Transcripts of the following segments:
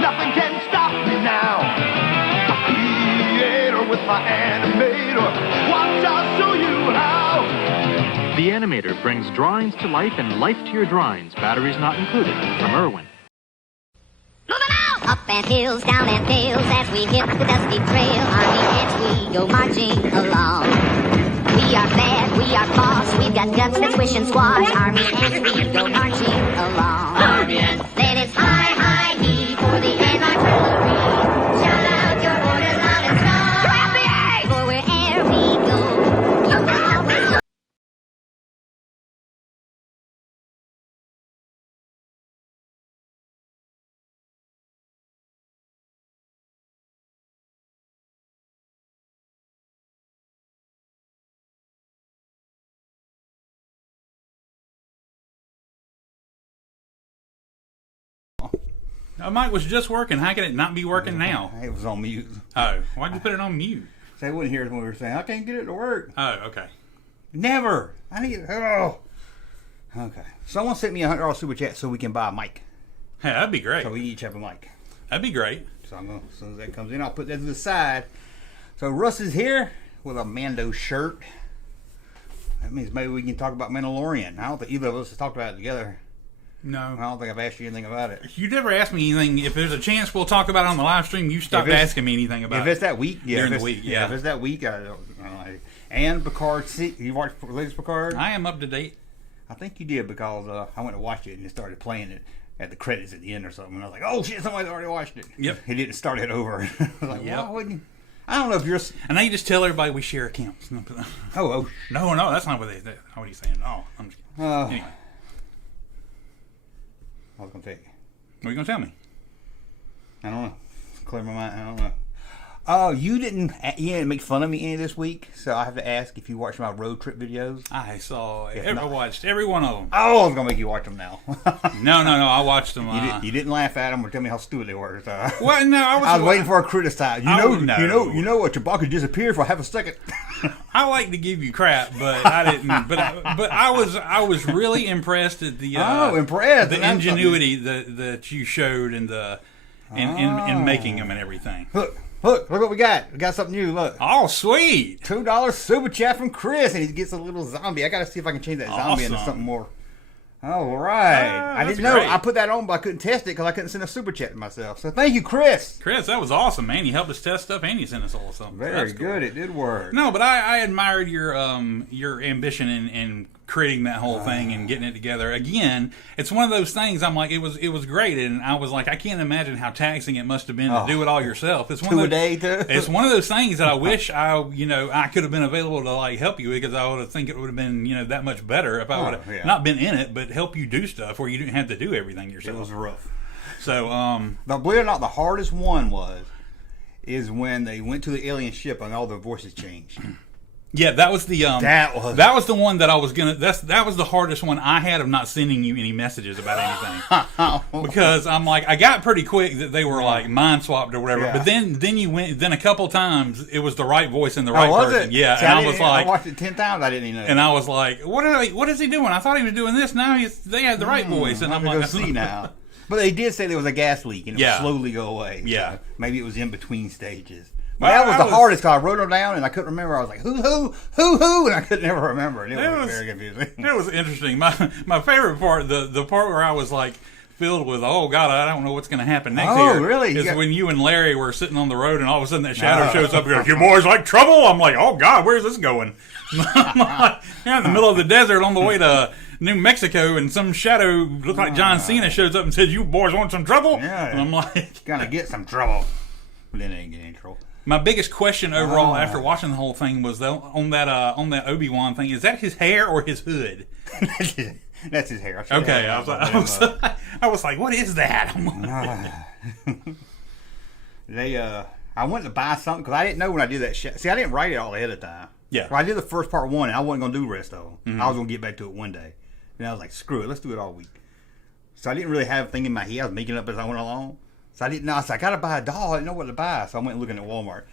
Nothing can stop me now. A creator with my animator. Watch, I'll show you how. The Animator brings drawings to life and life to your drawings. Batteries not included. From Irwin. Up and hills, down and dales, as we hit the dusty trail, Army ants we go marching along. We are bad, we are boss, we've got guts that squish and squash. Army ants we go marching along. Army ants. Then it's high, high, he for the anti-artillery. Shout out your orders loud and strong. For wherever we go, you will always know. My mic was just working. How can it not be working now? It was on mute. Oh, why'd you put it on mute? They wouldn't hear us when we were saying, I can't get it to work. Oh, okay. Never. I need it. Oh. Okay. Someone sent me $100 super chat so we can buy a mic. Hey, that'd be great. So we each have a mic. That'd be great. So I'm gonna, as soon as that comes in, I'll put that to the side. So Russ is here with a Mando shirt. That means maybe we can talk about Mandalorian. I don't think either of us has talked about it together. No. I don't think I've asked you anything about it. You never asked me anything. If there's a chance we'll talk about it on the live stream, you stopped asking me anything about it. If it's that week, yeah. During the week, yeah. If it's that week, I don't know. And Picard, you watched the latest Picard? I am up to date. I think you did because I went to watch it and it started playing it at the credits at the end or something. And I was like, oh shit, somebody's already watched it. Yep. He didn't start it over. I was like, Yep. why wouldn't you? I don't know if you're... And now you just tell everybody we share accounts. Oh. No, that's not what he's saying. No, I'm just kidding. Anyway. I was going to tell you. What are you going to tell me? I don't know. Clear my mind. I don't know. Oh, you didn't make fun of me any this week, so I have to ask if you watched my road trip videos. I watched every one of them. Oh, I was going to make you watch them now. No, I watched them. You didn't laugh at them or tell me how stupid they were. So. Well, no, I was waiting for a criticize. You know what? Chewbacca disappeared for half a second. I like to give you crap, but I didn't. But I was really impressed at the the ingenuity that you showed in making them and everything. Look what we got. We got something new. Look. Oh, sweet. $2 super chat from Chris, and he gets a little zombie. I got to see if I can change that zombie into something more. All right. I didn't know. Great. I put that on, but I couldn't test it because I couldn't send a super chat to myself. So thank you, Chris. Chris, that was awesome, man. You helped us test stuff, and you sent us all something. Very good. Cool. It did work. No, but I admired your ambition in creating that whole thing and getting it together. Again, it's one of those things. I'm like, it was great, and I was like, I can't imagine how taxing it must have been to do it all yourself. It's one of those, it's one of those things that I wish I could have been available to like help you, because I would think it would have been that much better if I would have not been in it, but help you do stuff where you didn't have to do everything yourself. It was rough. So, but believe it or not, the hardest one is when they went to the alien ship and all the voices changed. Yeah, that was the that was the one that I was gonna. That was the hardest one I had of not sending you any messages about anything because I'm like, I got pretty quick that they were like mind swapped or whatever. Yeah. But then you went. Then a couple times it was the right voice and the right person. It? Yeah, See, and I was like, I watched it 10 times. I didn't even know. And I was like, what is he doing? I thought he was doing this. Now they had the right voice, and I'm like, see now. But they did say there was a gas leak and it would slowly go away. Yeah, so maybe it was in between stages. But that was the hardest because I wrote them down and I couldn't remember. I was like, who, and I could never remember. And it was very confusing. It was interesting. My favorite part, the part where I was like filled with, oh God, I don't know what's going to happen next here. Oh, really? Is when you and Larry were sitting on the road and all of a sudden that shadow shows up and goes, you boys like trouble? I'm like, oh God, where's this going? Like, in the middle of the desert on the way to New Mexico, and some shadow looked like John Cena shows up and says, you boys want some trouble? Yeah. And I'm like, gonna get some trouble. But then they ain't getting in trouble. My biggest question overall after watching the whole thing was on that Obi-Wan thing. Is that his hair or his hood? That's his hair. Okay, I was like, what is that? I went to buy something because I didn't know when I did that shit. See, I didn't write it all ahead of time. Yeah. So I did the first part one, and I wasn't gonna do the rest of them. Mm-hmm. I was gonna get back to it one day, and I was like, screw it, let's do it all week. So I didn't really have a thing in my head. I was making it up as I went along. So I didn't know. I said, I got to buy a doll. I didn't know what to buy. So I went looking at Walmart.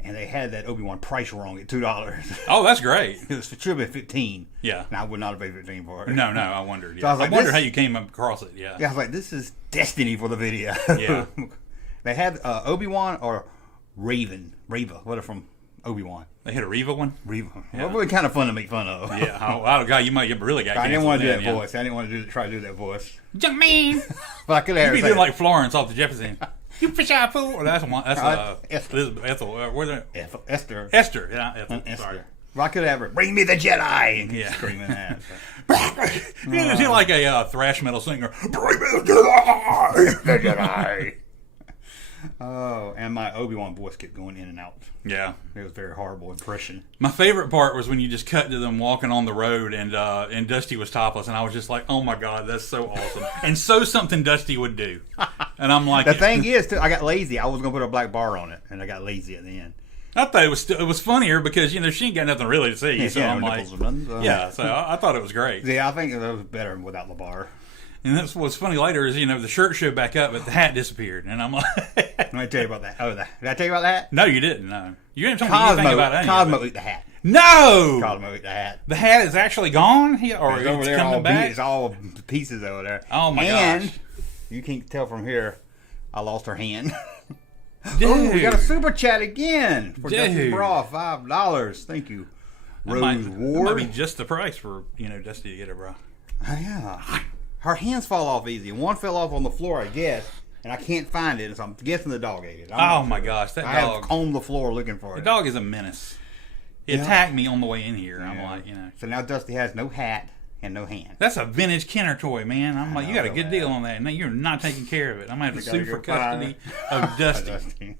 and they had that Obi-Wan price wrong at $2. Oh, that's great. It should have been $15. Yeah. And I would not have paid $15 for it. No, I wondered. Yeah. So I was like, I wondered how you came across it. Yeah. Yeah, I was like, this is destiny for the video. Yeah. They had Obi-Wan or Reva, what are from Obi-Wan. They had a Reva one? Reva. Yeah. Well, really kind of fun to make fun of. Yeah. Oh, God, you might really got I didn't want to do that yeah. voice. I didn't want to try to do that voice. Junkman! But I could have. You'd be doing like Florence off the Jefferson. You fish eye fool. Well, that's Ethel. Ethel. Esther. Esther. Yeah, Ethel. Esther. Sorry. Well, I could have her. Bring me the Jedi. And Yeah. screaming that. He's like a thrash metal singer. Bring me the Jedi. Oh, and my Obi-Wan voice kept going in and out. Yeah. It was a very horrible impression. My favorite part was when you just cut to them walking on the road and Dusty was topless, and I was just like, oh my God, that's so awesome. And so something Dusty would do. And I'm like... The thing is, too, I got lazy. I was going to put a black bar on it, and I got lazy at the end. I thought it was funnier because, she ain't got nothing really to see. Yeah, so I'm like... Yeah, so I thought it was great. Yeah, I think it was better without the bar. And that's what's funny later is, the shirt showed back up, but the hat disappeared. And I'm like... Let me tell you about that. Oh, did I tell you about that? No, you didn't. No. You didn't tell me anything about it. Cosmo ate the hat. No! Cosmo ate the hat. The hat is actually gone? Or It's over there, coming back? It's all pieces over there. Oh, my and gosh. You can't tell from here, I lost her hand. Dude. Oh, we got a super chat again for Dude. Dusty Bra, $5. Thank you. Rose That Ward. might be just the price for, Dusty to get it, bro. Yeah. Her hands fall off easy. One fell off on the floor, I guess, and I can't find it, so I'm guessing the dog ate it. Oh, my gosh. That I dog. have combed the floor looking for The it. dog is a menace. It attacked me on the way in here. I'm like, So now Dusty has no hat and no hand. That's a vintage Kenner toy, man. I'm like, you got a good that. deal on that. No, you're not taking care of it. I'm going to have to sue for gotta custody of Dusty. Dusty.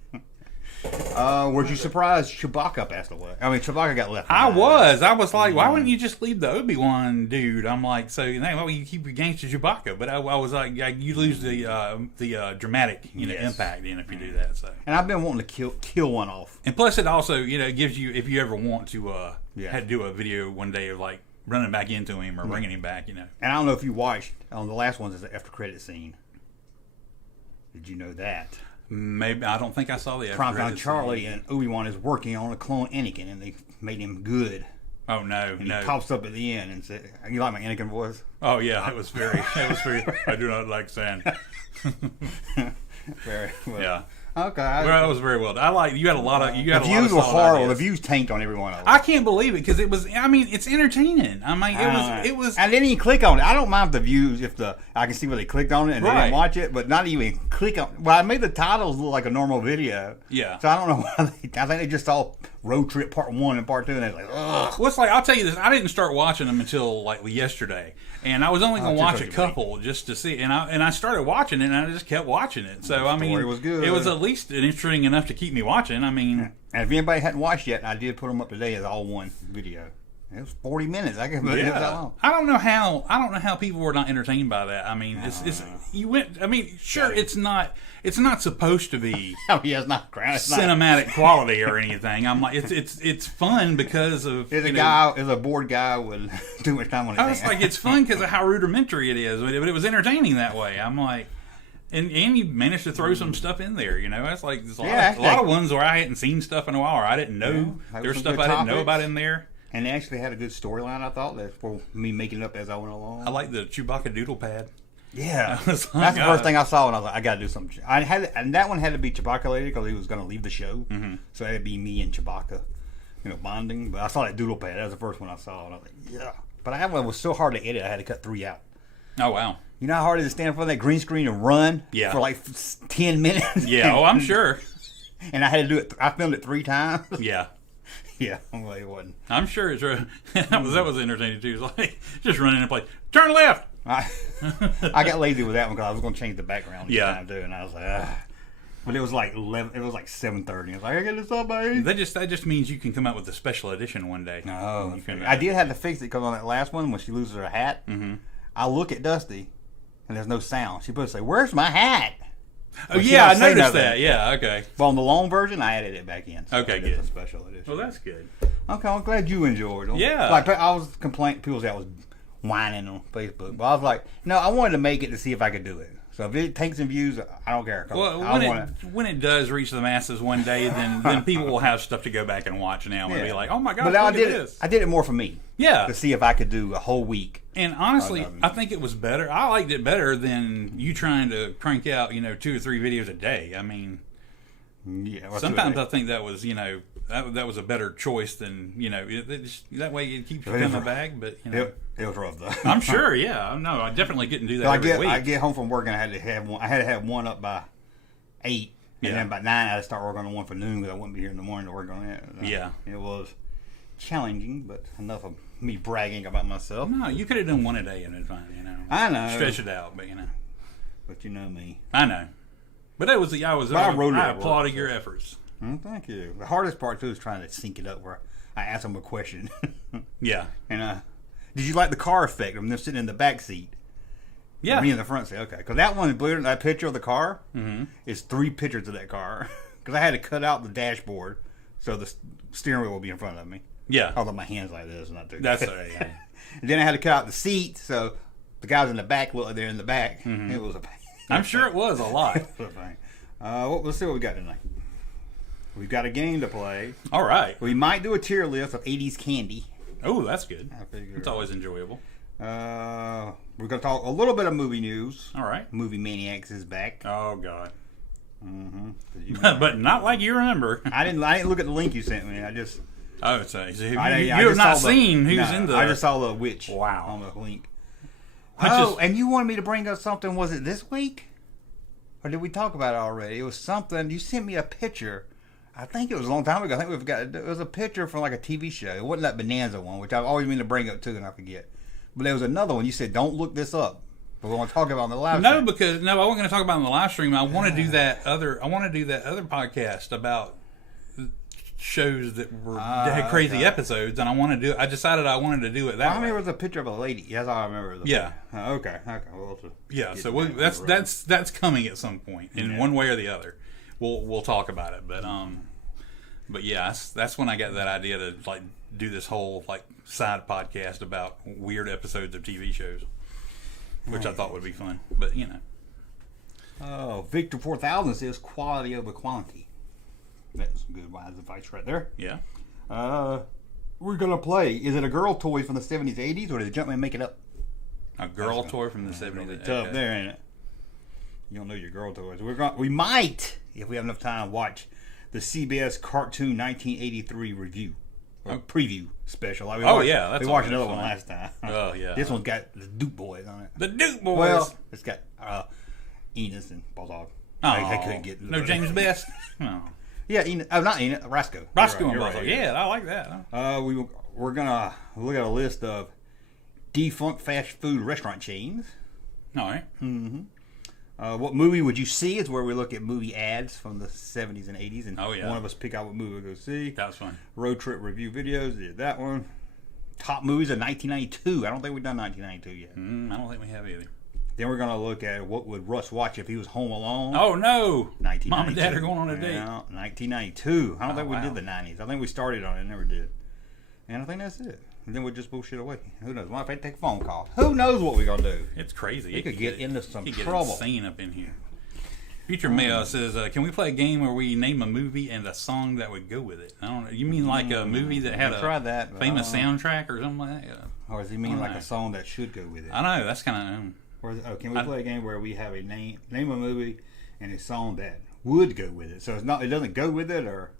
Were you surprised Chewbacca passed away? I mean, Chewbacca got left I behind. was like, why wouldn't you just leave the Obi-Wan dude? I'm like, so well, you keep your gangster Chewbacca, but I was like, you lose the dramatic impact in if you do that. So, And I've been wanting to kill one off. and plus it also gives you, if you ever want to had to do a video one day of like running back into him or bringing him back, And I don't know if you watched on the last ones is the after credit scene. Did you know that? Maybe I don't think I saw the Primetime credits. Charlie and Obi-Wan is working on a clone Anakin, and they made him good. Oh no, And no. he pops up at the end and said, "You like my Anakin voice?" Oh yeah, it was very. I do not like sand. Very well. Yeah. Okay. Well, that was very well done. I like you had a lot of The views were horrible. The views tanked on every one of them. I can't believe it because it was. I mean, it's entertaining. I mean, it was. I didn't even click on it. I don't mind the views if I can see where they clicked on it and they Right. didn't watch it, but not even click on. Well, I made the titles look like a normal video. Yeah. So I don't know why. I think they just saw Road Trip Part 1 and Part 2, and they're like, ugh. Well, it's like I'll tell you this. I didn't start watching them until like yesterday, and I was only going to watch a couple just to see. And I started watching it, and I just kept watching it. So I mean, story was good. It was at least interesting enough to keep me watching. I mean, And if anybody hadn't watched yet, I did put them up today as all one video. It was 40 minutes. I can believe it was that long. I don't know how people were not entertained by that. I mean, it's you went. I mean, sure, it's not supposed to be Oh yeah, it's not ground. It's not. cinematic quality or anything. I'm like, it's fun because of There's a bored guy with too much time on his I was hands. like, it's fun because of how rudimentary it is, but it was entertaining that way. I'm like, and you managed to throw some stuff in there, It's like there's a lot of ones where I hadn't seen stuff in a while, or I didn't know there's stuff I didn't know about in there. And they actually had a good storyline, I thought, that's for me making it up as I went along. I like the Chewbacca doodle pad. Yeah. That's the first thing I saw, and I was like, I got to do something. And that one had to be Chewbacca related because he was going to leave the show. Mm-hmm. So it had to be me and Chewbacca, bonding. But I saw that doodle pad. That was the first one I saw. And I was like, yeah. But that one was so hard to edit, I had to cut 3 out. Oh, wow. You know how hard it is to stand in front of that green screen and run for like 10 minutes? Yeah, I'm sure. And I had to do it. I filmed it 3 times. Yeah. Yeah, well, it wasn't. I'm sure it's that was entertaining too. It's like just running and play. Turn left. I got lazy with that one because I was going to change the background. Yeah. Time too, and I was like, ugh. But it was like 11. It was like 7:30. I was like, I got this up, baby. That just means you can come out with a special edition one day. No, You can, I did have to fix it because on that last one when she loses her hat, I look at Dusty, and there's no sound. She puts say, "Where's my hat?" Oh yeah, I noticed that. Yeah, okay. Well, on the long version, I added it back in. So Okay, it's good. A special edition. Well, that's good. Okay, I'm glad you enjoyed it. Yeah. Like I was complaining, people said I was whining on Facebook, but I was like, no, I wanted to make it to see if I could do it. So if it takes in views, I don't care. Well, when it does reach the masses one day, then people will have stuff to go back and watch now and be like, oh my God, but look at this. I did it more for me. Yeah. To see if I could do a whole week. And honestly, I think it was better. I liked it better than you trying to crank out, 2 or 3 videos a day. I mean, sometimes I think that was, that was a better choice than, that way it keeps you in the bag. But, It was rough, though. I'm sure, yeah. No, I definitely couldn't do that every week. I get home from work and I had to have one up by 8. And then by 9, I had to start working on one for noon because I wouldn't be here in the morning to work on it. Yeah. It was challenging, but enough of me bragging about myself. No, you could have done one a day and it's fine, I know. Stretch it out, but But you know me. I know. But I applauded your efforts. Thank you. The hardest part, too, is trying to sync it up where I ask them a question. Yeah. And did you like the car effect of them sitting in the back seat? Yeah. Me in the front seat. Okay. Because that picture of the car is 3 pictures of that car. Because I had to cut out the dashboard so the steering wheel will be in front of me. Yeah. Although my hand's like this, not too. That's all right. Yeah. And then I had to cut out the seat so the guys in the back look like they're in the back. It was a pain. I'm sure it was a lot. It was a pain. Let's see what we got tonight. We've got a game to play. All right. We might do a tier list of 80s candy. Oh, that's good. It's always enjoyable. We're going to talk a little bit of movie news. All right. Movie Maniacs is back. Oh, God. But not like you remember. I didn't look at the link you sent me. I just... Oh, so you have not seen who's in the... I just saw the witch on the link. And you wanted me to bring up something, was it this week? Or did we talk about it already? It was something, you sent me a picture. I think it was a long time ago. I think we forgot. It was a picture from like a TV show. It wasn't that Bonanza one, which I've always meant to bring up too, and I forget. But there was another one. You said, don't look this up. But we want to talk about it on the live stream. Because I wasn't going to talk about it on the live stream. I want to do that other podcast about shows that had crazy episodes, and I decided I wanted to do it that way. I remember it was a picture of a lady. That's all I remember. Yeah. Okay. Yeah. So that's coming at some point in one way or the other. We'll talk about it, but yeah, that's when I got that idea to like do this whole like side podcast about weird episodes of TV shows, which I thought would be fun. But Oh, Victor 4000 says quality over quantity. That's some good wise advice right there. Yeah. We're gonna play. Is it a girl toy from the 70s, 80s, or did Junkman make it up? A girl toy from the 70s. Tough there, ain't it? You don't know your girl toys. We might, if we have enough time, watch the CBS Cartoon 1983 review or preview special. Like we watched another one last time. Oh yeah. This one's got the Duke Boys on it. The Duke Boys. Well, it's got Enos and Bulldog. I couldn't get no James Best. No. Yeah, not Enos. Roscoe. Roscoe and Bulldog. Yeah, I like that. We're gonna look at a list of defunct fast food restaurant chains. All right. Mm-hmm. What movie would you see is where we look at movie ads from the 70s and 80s, and one of us pick out what movie we'll go see. That was fun. Road trip review videos, did that one. Top movies of 1992. I don't think we've done 1992 yet. I don't think we have either. Then we're going to look at what would Russ watch if he was home alone. Oh, no. 1992. Mom and Dad are going on a date. 1992. I don't think we did the 90s. I think we started on it and never did. And I think that's it. And then we'll just bullshit away. Who knows? Might take a phone call. Who knows what we're going to do? It's crazy. We could get into some trouble. Get insane up in here. Future Mail says, can we play a game where we name a movie and a song that would go with it? I don't know. You mean like a movie that had a famous soundtrack or something like that? Or does he mean like a song that should go with it? I know. That's kind of... can we play a game where we have a name a movie and a song that would go with it? So it doesn't go with it, or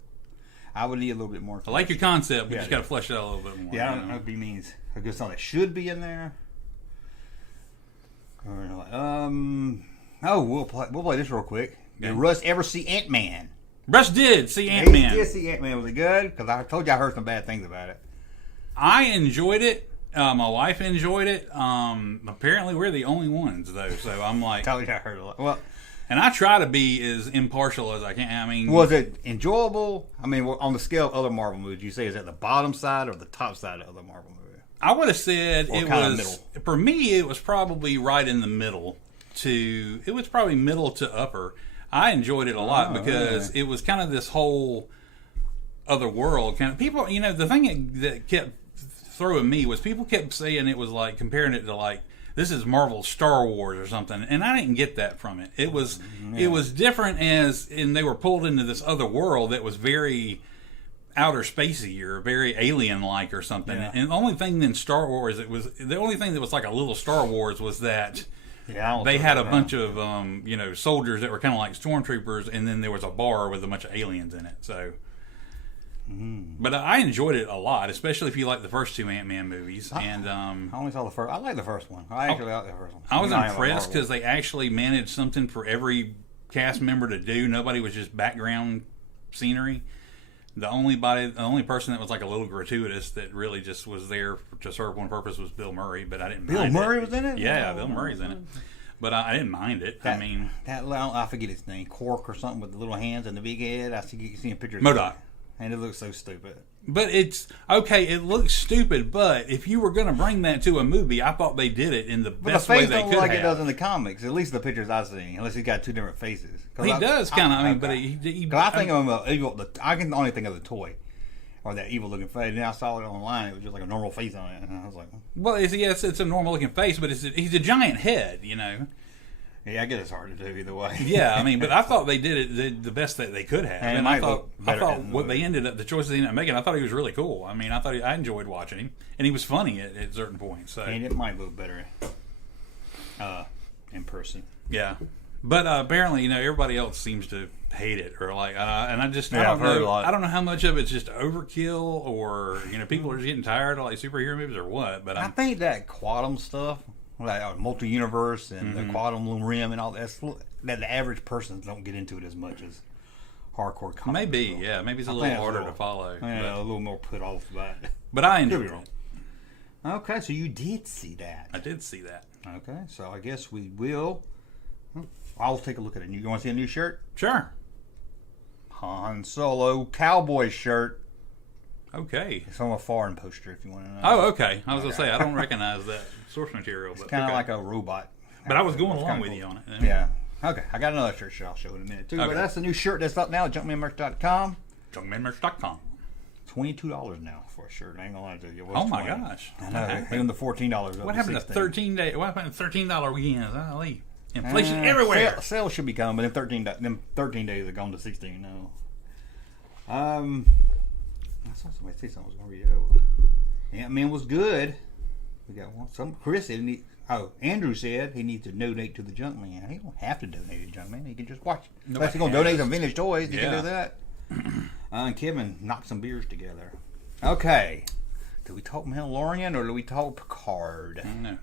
I would need a little bit more. I like your concept, but you just got to flesh it out a little bit more. Yeah, I don't know if he means a good song that should be in there. Or we'll play this real quick. Did Russ ever see Ant-Man? Russ did see Ant-Man. He did see Ant-Man. Was it good? Because I told you I heard some bad things about it. I enjoyed it. My wife enjoyed it. Apparently, we're the only ones, though. So I'm like... I told you I heard a lot. Well... And I try to be as impartial as I can. I mean... Was it enjoyable? I mean, on the scale of other Marvel movies, you say is that the bottom side or the top side of other Marvel movies? I would have said it was... middle. For me, it was probably right in the middle to... It was probably middle to upper. I enjoyed it a lot because it was kind of this whole other world kind of people. The thing that kept throwing me was people kept saying it was like comparing it to like this is Marvel Star Wars or something, and I didn't get that from it. It was different and they were pulled into this other world that was very outer spacey or very alien like or something. Yeah. And the only thing in Star Wars the only thing that was like a little Star Wars was that they had a bunch of soldiers that were kind of like stormtroopers, and then there was a bar with a bunch of aliens in it. So. But I enjoyed it a lot, especially if you like the first two Ant-Man movies. And I only saw the first. I like the first one. I actually like the first one. I was impressed because they actually managed something for every cast member to do. Nobody was just background scenery. The only person that was like a little gratuitous that really just was there to serve one purpose was Bill Murray. But I didn't. Bill Murray was in it. Yeah, Bill Murray's in it. But I didn't mind it. I forget his name, Quark or something with the little hands and the big head. I see you see pictures. MODOK. And it looks so stupid. But it's okay. It looks stupid, but if you were going to bring that to a movie, I thought they did it in the best way they could. The face don't look like it does in the comics. At least the pictures I've seen, unless he's got two different faces. He does kind of. I mean, but I think of him evil. I can only think of the toy or that evil looking face. And then I saw it online. It was just like a normal face on it, and I was like, well, it's a normal looking face, but he's a giant head, Yeah, I guess it's hard to do either way. Yeah, I mean, but I thought they did it the best that they could have, and I thought what they ended up, the choices they ended up making, I thought he was really cool. I mean, I enjoyed watching him, and he was funny at certain points. So. And it might look better in person. Yeah, but apparently, everybody else seems to hate it or like, and I don't know. I don't know how much of it's just overkill or people are just getting tired of like superhero movies or what. But I think that quantum stuff. Like multi-universe and the quantum rim and all that the average person don't get into it as much as hardcore comic. Maybe it's a little harder to follow. Yeah, a little more put off by it. But I enjoyed it. Okay, so you did see that. I did see that. Okay, so I guess we will. I'll take a look at it. You want to see a new shirt? Sure. Han Solo cowboy shirt. Okay. It's on a foreign poster if you want to know. Oh, okay. I was going to say, I don't recognize that source material. It's kind of like a robot. But I was going along with you on it. Yeah. Okay. I got another shirt I'll show in a minute, too. Okay. But that's the new shirt that's up now at junkmanmerch.com. Junkmanmerch.com. $22 now for a shirt. I ain't going to lie to you. Oh, my gosh. I know. Even the $14. What happened to $13 What happened to $13 weekends? Inflation everywhere. Sales should be coming, but them 13 days are gone to 16 now. I saw somebody say something was going to read it over. Ant-Man was good. We got one. Chris said Andrew said he needs to donate to the Junkman. He don't have to donate to Junkman. He can just watch it. Unless he's going to donate some vintage toys, he can do that. And Kevin knocked some beers together. Okay. Do we talk Mandalorian or do we talk Picard? No.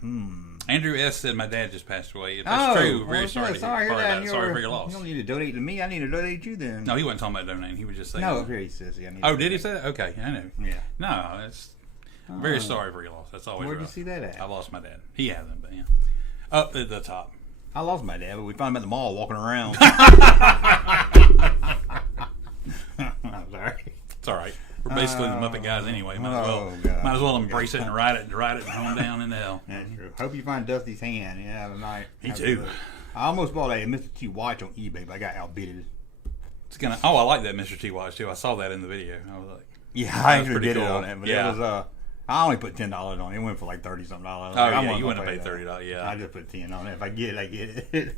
Andrew S. said my dad just passed away. If that's true, very sorry to hear that. Sorry for your loss. You don't need to donate to me. I need to donate to you then. No, he wasn't talking about donating. He was just saying. No, up here he says. Did he say that? Okay, I know. Yeah. No, it's very sorry for your loss. That's always Where'd you see that at? I lost my dad. He hasn't, but yeah. Up at the top. I lost my dad, but we found him at the mall walking around. I'm sorry. It's all right. We're basically the Muppet guys anyway. Might as well embrace it and ride it and home down in the hell. That's true. Hope you find Dusty's hand. Yeah, tonight. Me too. I almost bought a Mr. T watch on eBay, but I got outbidded. I like that Mr. T watch too. I saw that in the video. I was like, yeah, I actually did it on it, but it was I only put $10 on it. It went for like $30-something. Oh yeah, you wouldn't have paid $30. Yeah, I just put 10 on it. If I get it, I get it.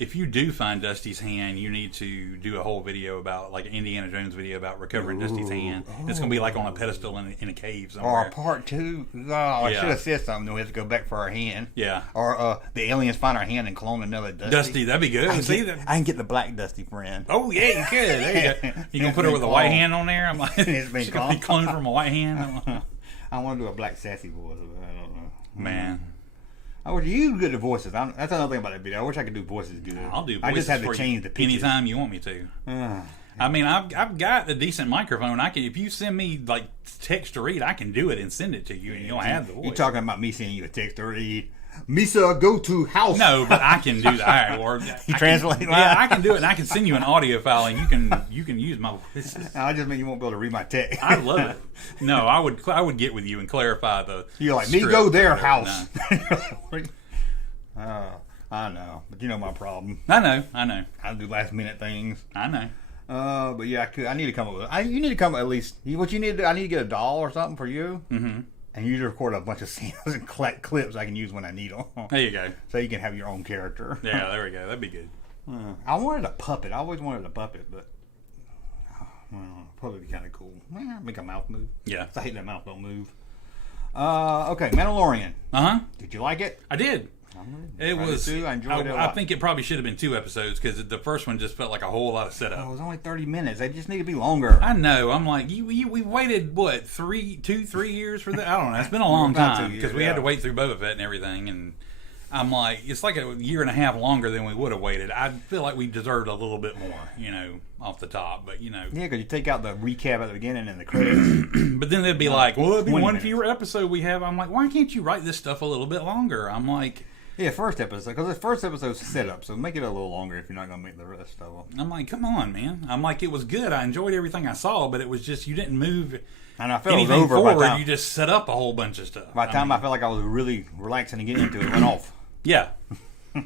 If you do find Dusty's hand, you need to do a whole video about, like an Indiana Jones video about recovering Dusty's hand. It's going to be like on a pedestal in a cave somewhere. Or part 2. Oh, I should have said something. We have to go back for our hand. Yeah. Or the aliens find our hand and clone another Dusty. Dusty, that'd be good. I can get the black Dusty friend. Oh, yeah, you could. There you go. You going to put her with a white hand on there? I'm like, she's going to be cloned from a white hand. I want to do a black sassy voice. I don't know. Man. I wish you good at voices. That's another thing about that video. I wish I could do voices good. I'll do voices. I just have to change the pitches anytime you want me to. I mean, I've got a decent microphone. If you send me like text to read, I can do it and send it to you, and you'll have the voice. You talking about me sending you a text to read? Misa, go to house. No, but I can do that. All right, or you translate. Yeah, I can do it, and I can send you an audio file, and you can use my voices. I just mean you won't be able to read my text. I love it. No, I would get with you and clarify the. You're like me. Go their house. I know, but you know my problem. I know. I do last minute things. I know. But yeah, I need to come up with. You need to come at least. What you need to do? I need to get a doll or something for you. Mm-hmm. and you just record a bunch of scenes and collect clips I can use when I need them. There you go. So you can have your own character. Yeah, there we go. That'd be good. I wanted a puppet. I always wanted a puppet, but puppet would be kind of cool. Make a mouth move. Yeah. I hate that mouth don't move. Okay, Mandalorian. Did you like it? I did. It was. I enjoyed it a lot. I think it probably should have been 2 episodes because the first one just felt like a whole lot of setup. It was only 30 minutes. They just need to be longer. I know. I'm like, we waited what 3 years for that? I don't know. It's been a long time because we had to wait through Boba Fett and everything, and I'm like, it's like a year and a half longer than we would have waited. I feel like we deserved a little bit more, off the top, but Yeah, because you take out the recap at the beginning and the credits. But then they'd be like, well, it'd be one fewer episode we have. I'm like, why can't you write this stuff a little bit longer? I'm like. Yeah, first episode, because the first episode's set up, so make it a little longer if you're not going to make the rest of them. I'm like, come on, man. I'm like, it was good. I enjoyed everything I saw, but it was just, you didn't move and I felt anything it was over forward. by the time, you just set up a whole bunch of stuff. By the time I felt like I was really relaxing and getting into it, it went off. Yeah. Well,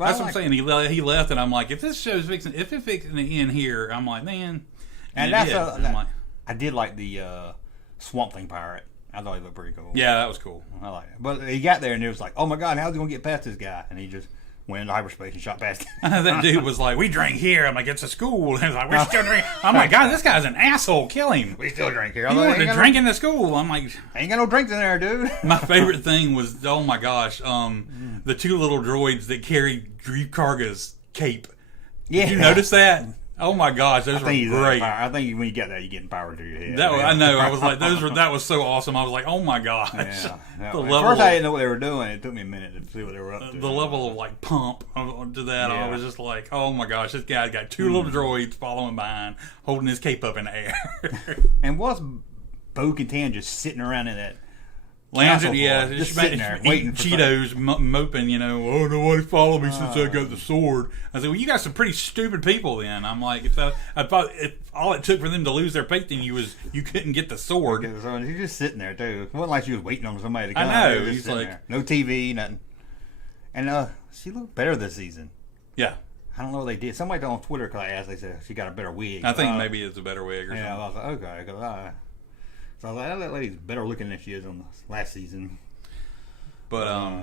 that's what I'm saying. He left, and I'm like, if this show's fixing to end here, I'm like, man. And that's I did like the Swamp Thing pirate. I thought he looked pretty cool. Yeah, that was cool. I like it. But he got there and it was like, oh my God, how's he going to get past this guy? And he just went into hyperspace and shot past him. That dude was like, we drink here. I'm like, it's a school. And he's like, we're still drinking. I'm like, God, this guy's an asshole. Kill him. We still drink here. He wanted to drink in the school. I'm like, ain't got no drinks in there, dude. My favorite thing was, oh my gosh, the 2 little droids that carried Grief Karga's cape. Yeah. Did you notice that? Oh my gosh, those were great. I think when you get that, you're getting power to your head. I know. I was like, that was so awesome. I was like, oh my gosh. Yeah. At first, I didn't know what they were doing. It took me a minute to see what they were up to. The level of like pump to that, I was just like, oh my gosh, this guy's got 2 little droids following behind, holding his cape up in the air. And what's Bo-Katan just sitting around in that? Lounging, just sitting there waiting for Cheetos, moping, oh, nobody followed me since I got the sword. I said, well, you got some pretty stupid people then. I'm like, I thought if all it took for them to lose their faith in you was you couldn't get the sword. You're just sitting there, too. It wasn't like she was waiting on somebody to come. I know. He's like, there. No TV, nothing. And she looked better this season. Yeah. I don't know what they did. Somebody on Twitter, because I asked, they said she got a better wig. I think maybe it's a better wig or something. Yeah, I was like, okay, because so I was like, that lady's better looking than she is on the last season. But I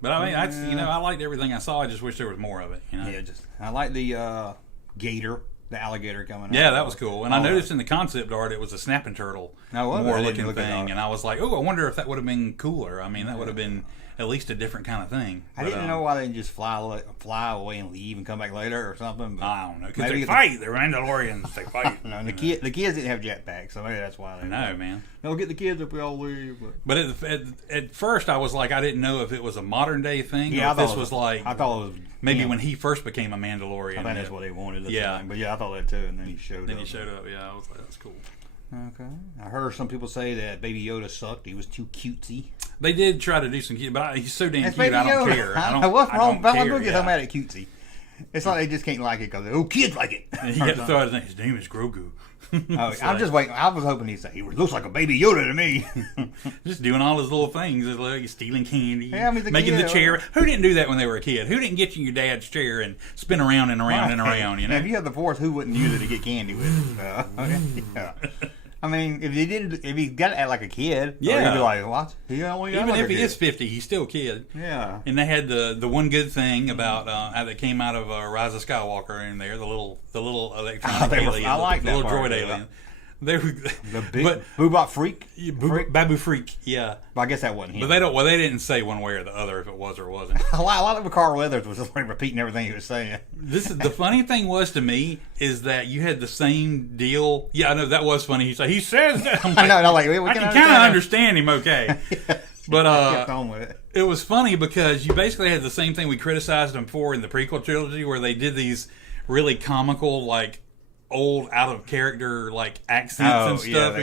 mean, I liked everything I saw. I just wish there was more of it. Yeah, I like the gator, the alligator coming out. Yeah, that was cool. And I noticed in the concept art it was a snapping turtle, more looking thing. And I was like, oh, I wonder if that would have been cooler. I mean, that would have been at least a different kind of thing. I didn't know why they didn't just fly away and leave and come back later or something. But I don't know. Because they fight. They're Mandalorians. They fight. No, the kids didn't have jetpacks, so maybe that's why. No, man. They'll get the kids if we all leave. But at first, I was like, I didn't know if it was a modern day thing. Yeah, or if this was like. I thought it was maybe when he first became a Mandalorian. I think that's what they wanted. Yeah, but I thought that too. And then he showed up. Yeah, I was like, that's cool. Okay. I heard some people say that Baby Yoda sucked. He was too cutesy. They did try to do some cute, but he's so damn cute. I don't care. What's wrong? I don't get so mad at cutesy. It's like they just can't like it because kids like it. You got to throw out his name is Grogu. I'm just waiting. I was hoping he'd say he looks like a Baby Yoda to me. Just doing all his little things, like stealing candy, making the chair. Who didn't do that when they were a kid? Who didn't get you your dad's chair and spin around and around and around? You know, if you had the Force, who wouldn't use it to get candy with? Yeah. I mean, if he got it like a kid, he'd be like, what? Even if he is 50, he's still a kid. Yeah. And they had the one good thing about that came out of Rise of Skywalker in there, the little electronic alien, I like the little droid alien. They were the big Boobot freak, Babu freak. Yeah, but I guess that wasn't him. But they didn't say one way or the other if it was or wasn't. A lot of Carl Weathers was just like repeating everything he was saying. The funny thing was to me is that you had the same deal. Yeah, I know that was funny. He says that. I'm like, I can kind of understand him. Okay, but it was funny because you basically had the same thing we criticized him for in the prequel trilogy, where they did these really comical like. Old out of character like accents and stuff.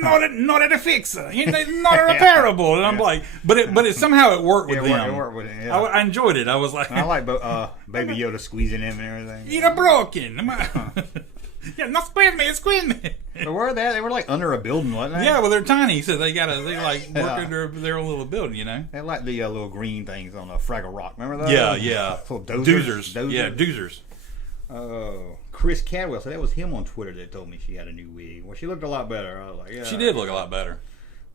Not at a fixer, not a repairable. And I'm like, but it somehow it worked with them. It worked with him. Yeah. I enjoyed it. I was like, I like Baby Yoda squeezing him and everything. You're broken. Yeah, not squeeze me, squeeze me. But where they were like under a building, wasn't they? Yeah, well they're tiny, so they like work under their own little building, you know. They like the little green things on the Fraggle Rock. Remember those? Yeah. Little doozers. Yeah, doozers. Oh, Chris Cadwell. So that was him on Twitter that told me she had a new wig. Well, she looked a lot better. I was like, yeah. She did look a lot better.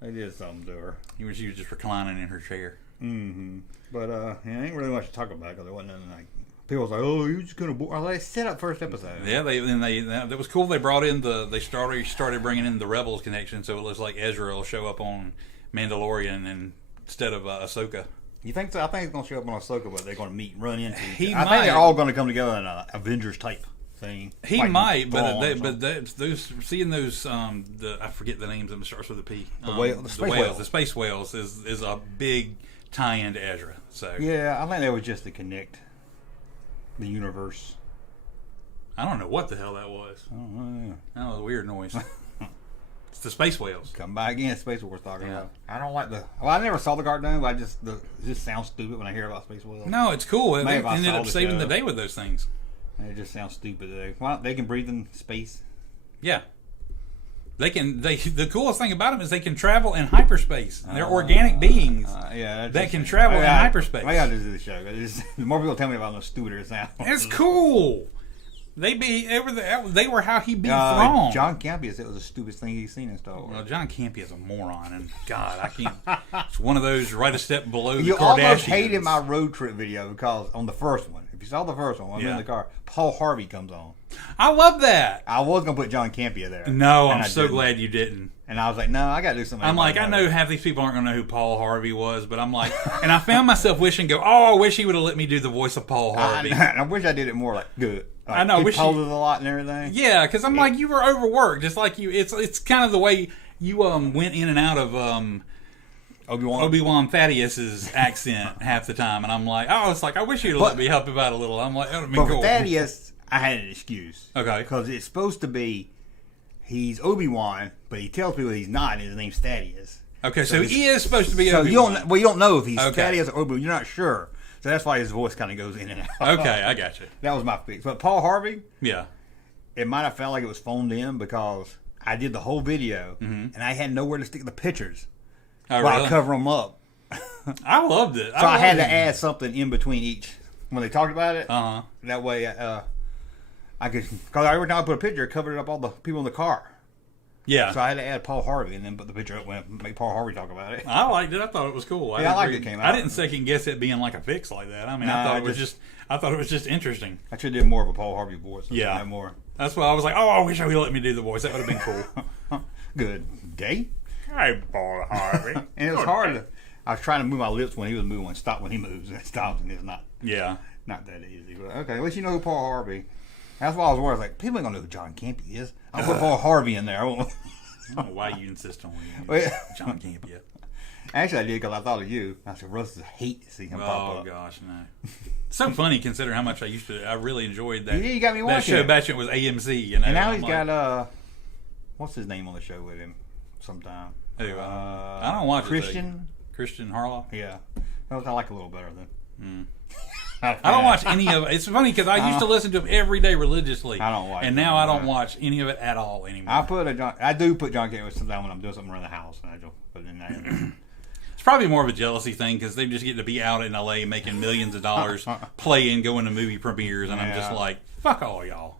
They did something to her. She was just reclining in her chair. Mm-hmm. But yeah, ain't really much to talk about because there wasn't nothing like. People was like, "Oh, you just gonna bore?" They set up first episode. Yeah, that was cool. They brought in they started bringing in the Rebels connection, so it looks like Ezra will show up on Mandalorian instead of Ahsoka. You think so? I think he's gonna show up on Ahsoka, but they're gonna meet and run into. He I might. think they're all gonna come together in an Avengers type thing. He Like might, Thrawn but those seeing those I forget the names of them. It starts with a P. The space whales. The space whales is a big tie-in to Ezra. So yeah, I think that was just to connect the universe. I don't know what the hell that was. Oh, yeah. That was a weird noise. It's the space whales. Come by again, Space Wars talking about. I don't like the. Well, I never saw the cartoon, but it just sounds stupid when I hear about Space Whales. No, it's cool. They Maybe if I ended saw up the saving show. the day with those things. It just sounds stupid. They can breathe in space. Yeah. The coolest thing about them is they can travel in hyperspace. They're organic beings that can travel in hyperspace. I gotta do the show. The more people tell me about it, the stupider it sounds. It's cool. They were how he beat Thrawn. John Campea said it was the stupidest thing he's seen in Star Wars. Well, John Campea is a moron, and God, I can't. It's one of those right a step below the You Kardashians. almost hated my road trip video because on the first one, if you saw the first one, I'm in the car, Paul Harvey comes on. I love that. I was gonna put John Campea there. No, and I'm I so didn't. glad you didn't. And I was like, no, I gotta do something. I'm like, I know half these people aren't gonna know who Paul Harvey was, but I'm like, and I found myself wishing, I wish he would have let me do the voice of Paul Harvey. I wish I did it more like good. Like, I know. I he wish poses a lot and everything. Yeah, because I'm like, you were overworked. Just like you, it's kind of the way you went in and out of Obi-Wan Thaddeus's accent half the time, and I'm like, it's like I wish you'd let me help him out a little. I'm like, that would be But cool. for Thaddeus, I had an excuse. Okay. Because it's supposed to be he's Obi-Wan, but he tells people he's not, and his name's Thaddeus. Okay, so he is supposed to be So Obi-Wan. you don't know if he's Okay. Thaddeus or Obi-Wan. You're not sure. So that's why his voice kind of goes in and out. Okay, I got you. That was my fix. But Paul Harvey, Yeah. it might have felt like it was phoned in because I did the whole video, and I had nowhere to stick the pictures Oh, while really? cover them up. I loved it. So I had to add something in between each when they talked about it. Uh-huh. That way, I could, because every time I put a picture, it covered up all the people in the car. Yeah. So I had to add Paul Harvey and then put the picture up and make Paul Harvey talk about it. I liked it. I thought it was cool. Yeah, I liked it came out. I didn't second guess it being like a fix like that. I mean, I thought it was just interesting. I should have did more of a Paul Harvey voice. Yeah. More. That's why I was like, I wish I would let me do the voice. That would have been cool. Good day. Hey, Paul Harvey. And it was hard. I was trying to move my lips when he was moving. Stop when he moves. And it stops, and it's not Yeah. that easy. But okay, at least you know who Paul Harvey. That's why I was worried. I was like, people ain't gonna know who John Campea is. I'll put Paul Harvey in there. I don't know why you insist on John Campea. Actually, I did because I thought of you. I said, Russ hate to see him pop Oh up. gosh, no. So funny considering how much I really enjoyed that. Yeah, you got me that watching show it. back when it was AMC, you know. And now I'm he's like, got what's his name on the show with him? Sometime. who, I don't watch Christian. Christian Harloff. Yeah, that was, I like a little better than. I don't watch any of it. It's funny because I used to listen to him every day religiously. I don't watch and it, now I don't no. watch any of it at all anymore. I do put John Campea sometimes when I'm doing something around the house, and I just put it in there. It's probably more of a jealousy thing because they just get to be out in LA making millions of dollars playing, going to movie premieres, and I'm just like, fuck all y'all.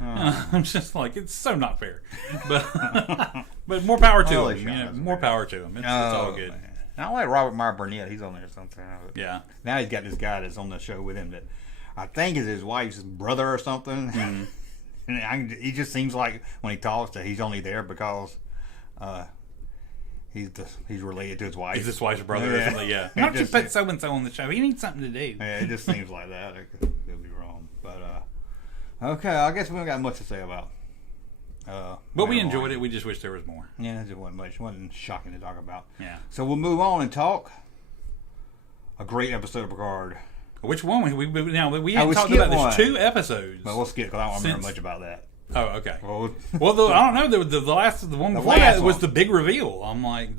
I'm just like, it's so not fair. But more power to Holy him. shit, You know, that's more power to him. It's all good. Man. I like Robert Meyer Burnett. He's on there sometimes. Yeah. Now he's got this guy that's on the show with him that I think is his wife's brother or something. And he just seems like when he talks that he's only there because he's related to his wife. He's his wife's brother or something, yeah. Why don't you put so-and-so on the show? He needs something to do. Yeah, it just seems like that. It could be wrong. But, okay, I guess we don't got much to say about But we enjoyed it. We just wish there was more. Yeah, it wasn't much. It wasn't shocking to talk about. Yeah. So we'll move on and talk. A great episode of Picard. Which one? We we hadn't talked skipped about one. this 2 episodes. But we'll skip because I don't remember much about that. Oh, okay. Well, I don't know. The one before that was the big reveal. I'm like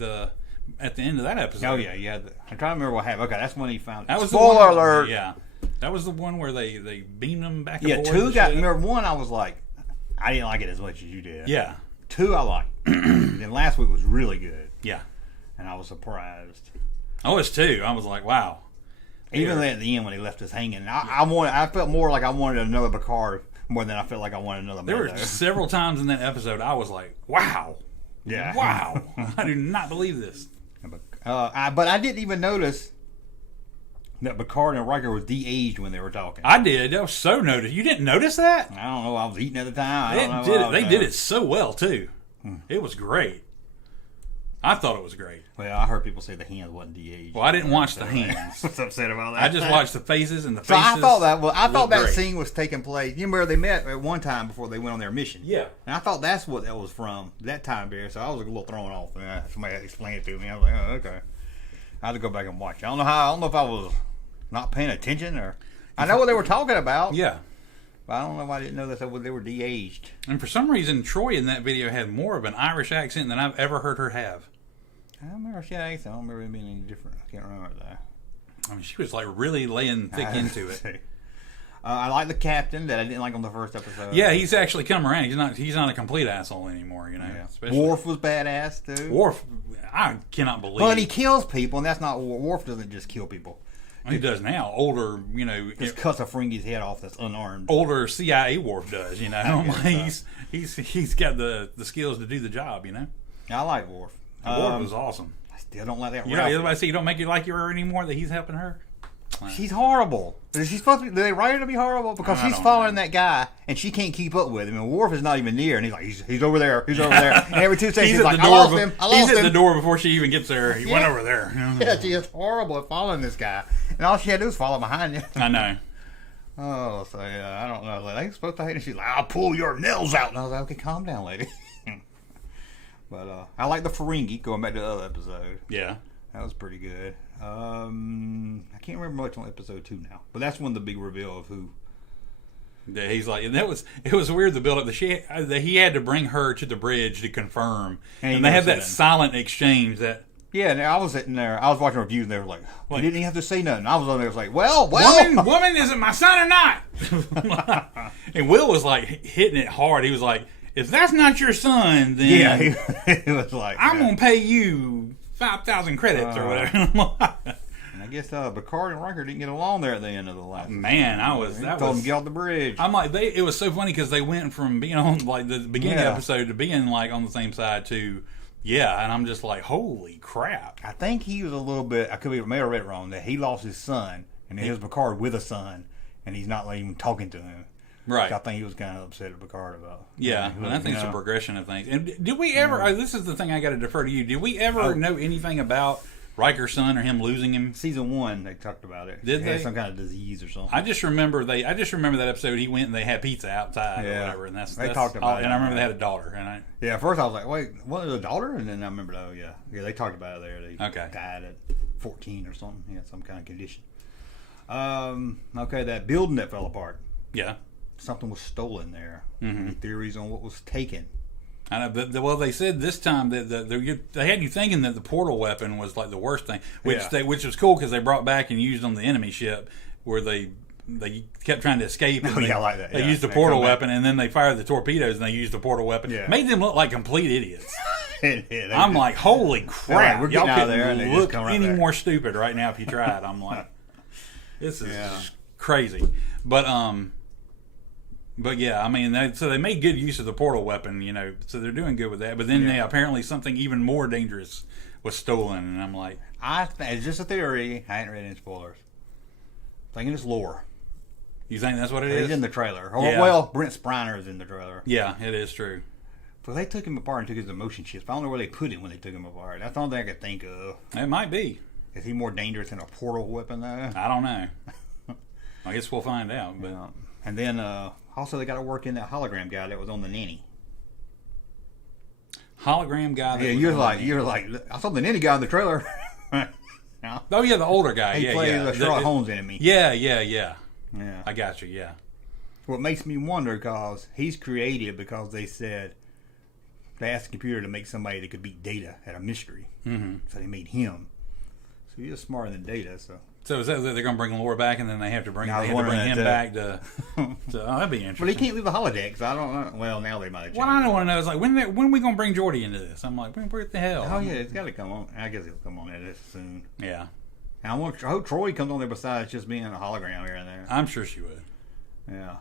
at the end of that episode. Oh yeah, yeah. I'm trying to remember what happened. Okay, that's when he found. That was Spoiler the one, alert. Yeah, that was the one where they beamed them back. Yeah, and forth 2 and got. shit. Remember 1? I was like, I didn't like it as much as you did. Yeah, 2 I liked. Then last week was really good, yeah. and I was surprised. I was too. I was like, wow. Even at the end when he left us hanging, I felt more like I wanted another Picard more than I felt like I wanted another. There were Mando. several times in that episode I was like, wow. Yeah. Wow. I do not believe this. But I didn't even notice that Picard and Riker was de-aged when they were talking. I did. That was so noticed. You didn't notice that? I don't know. I was eating at the time. They did it so well, too. It was great. I thought it was great. Well, I heard people say the hands wasn't de-aged. Well, I didn't watch the hands. I was upset about that. I just watched the faces and the So faces. I thought that great. scene was taking place. You remember they met at one time before they went on their mission. Yeah. And I thought that's what that was from, that time period. So I was a little thrown off. Somebody had to explain it to me. I was like, oh, okay. I had to go back and watch. I don't know if I was not paying attention or I know what they were talking about. Yeah. But I don't know why I didn't know that they were de-aged. And for some reason, Troy in that video had more of an Irish accent than I've ever heard her have. I don't remember she had an accent. I don't remember it being any different. I can't remember that. I mean, she was like really laying thick into it. I like the captain that I didn't like on the first episode. Yeah, he's actually come around. He's not a complete asshole anymore, you know. Yeah. Especially Worf was badass too. Worf, I cannot believe. But he kills people, and that's not Worf. Doesn't just kill people. He does now. Older, you know, Just cuts a Ferengi's head off that's unarmed. older CIA Worf does, you know. Yeah. He's got the skills to do the job, you know. I like Worf. Worf was awesome. I still don't like that. You know, Ralphie. everybody say you don't make it like you are anymore that he's helping her. She's horrible. Is she supposed to be? Do they write her to be horrible? Because I she's don't following know. that guy, and she can't keep up with him. And Worf is not even near, and he's like, he's over there, he's over there. And every 2 seconds, he's like, I lost him. He's at the door before she even gets there. He went over there. Yeah, she is horrible at following this guy, and all she had to do was follow behind him. I know. Oh, so yeah, I don't know. Like, they supposed to hate him. She's like, I'll pull your nails out. And I was like, okay, calm down, lady. But I like the Ferengi. Going back to the other episode, Yeah. that was pretty good. I can't remember much on episode 2 now, but that's when the big reveal of who. Yeah, he's like, and it was weird the build up that he had to bring her to the bridge to confirm, and they had that silent exchange that. Yeah, and I was sitting there. I was watching reviews, and they were like, "You didn't have to say nothing." I was on there, was like, "Well, Woman, is it my son or not?" And Will was like hitting it hard. He was like, "If that's not your son, then yeah." He was like, I'm gonna pay you 5,000 credits or whatever." And I guess Picard and Riker didn't get along there at the end of the last. Man, told him to get off the bridge. I'm like, it was so funny because they went from being on like the beginning of the episode to being like on the same side to. Yeah, and I'm just like, holy crap. I think he was a little bit, may have read it wrong, that he lost his son, and here's Picard with a son, and he's not even talking to him. Right. I think he was kind of upset at Picard about. Yeah, and I think it's a progression of things. And did we ever, this is the thing I got to defer to you, did we ever know anything about Riker's son or him losing him? Season 1, they talked about it. Did he they? had some kind of disease or something. I just remember that episode. He went and they had pizza outside or whatever, and that's talked about it. And I remember they had a daughter, and at first I was like, wait, what, a daughter? And then I remembered, oh yeah, they talked about it there. They died at 14 or something. He had some kind of condition. Okay, that building that fell apart. Yeah, something was stolen there. Any theories on what was taken? I know, but well, they said this time that they had you thinking that the portal weapon was like the worst thing, which was cool because they brought back and used on the enemy ship where they kept trying to escape. And I like that. They used the portal weapon, and then they fired the torpedoes, and they used the portal weapon. Yeah. Made them look like complete idiots. I'm like, holy crap! Like, y'all couldn't look any more stupid right now if you tried. I'm like, this is crazy. But yeah, I mean, so they made good use of the portal weapon, you know. So they're doing good with that. But then apparently something even more dangerous was stolen, and I'm like, it's just a theory. I ain't read any spoilers. Thinking it's lore. You think that's what it is? He's in the trailer. Well, Brent Spiner is in the trailer. Yeah, it is true. But they took him apart and took his emotion chips. I don't know where they put him when they took him apart. That's the only thing I could think of. It might be. Is he more dangerous than a portal weapon, though? I don't know. I guess we'll find out. But and then also they got to work in that hologram guy that was on the nanny. Hologram guy. That you're like I saw the nanny guy in the trailer. Oh yeah, the older guy. He plays a Sherlock Holmes enemy. Yeah. I got you. Yeah. What makes me wonder because he's creative because they said they asked the computer to make somebody that could beat Data at a mystery. So they made him. So he's smarter than Data. So is that they're going to bring Laura back, and then they have to bring him back to that'd be interesting. But he can't leave the holodeck, so I don't know. Well, now they might have changed. What I don't want to know is like when are we going to bring Geordi into this? I'm like, where the hell? Oh yeah, it's got to come on. I guess he'll come on there soon. Yeah. And I hope Troy comes on there besides just being a hologram here and there. I'm sure she would. Yeah.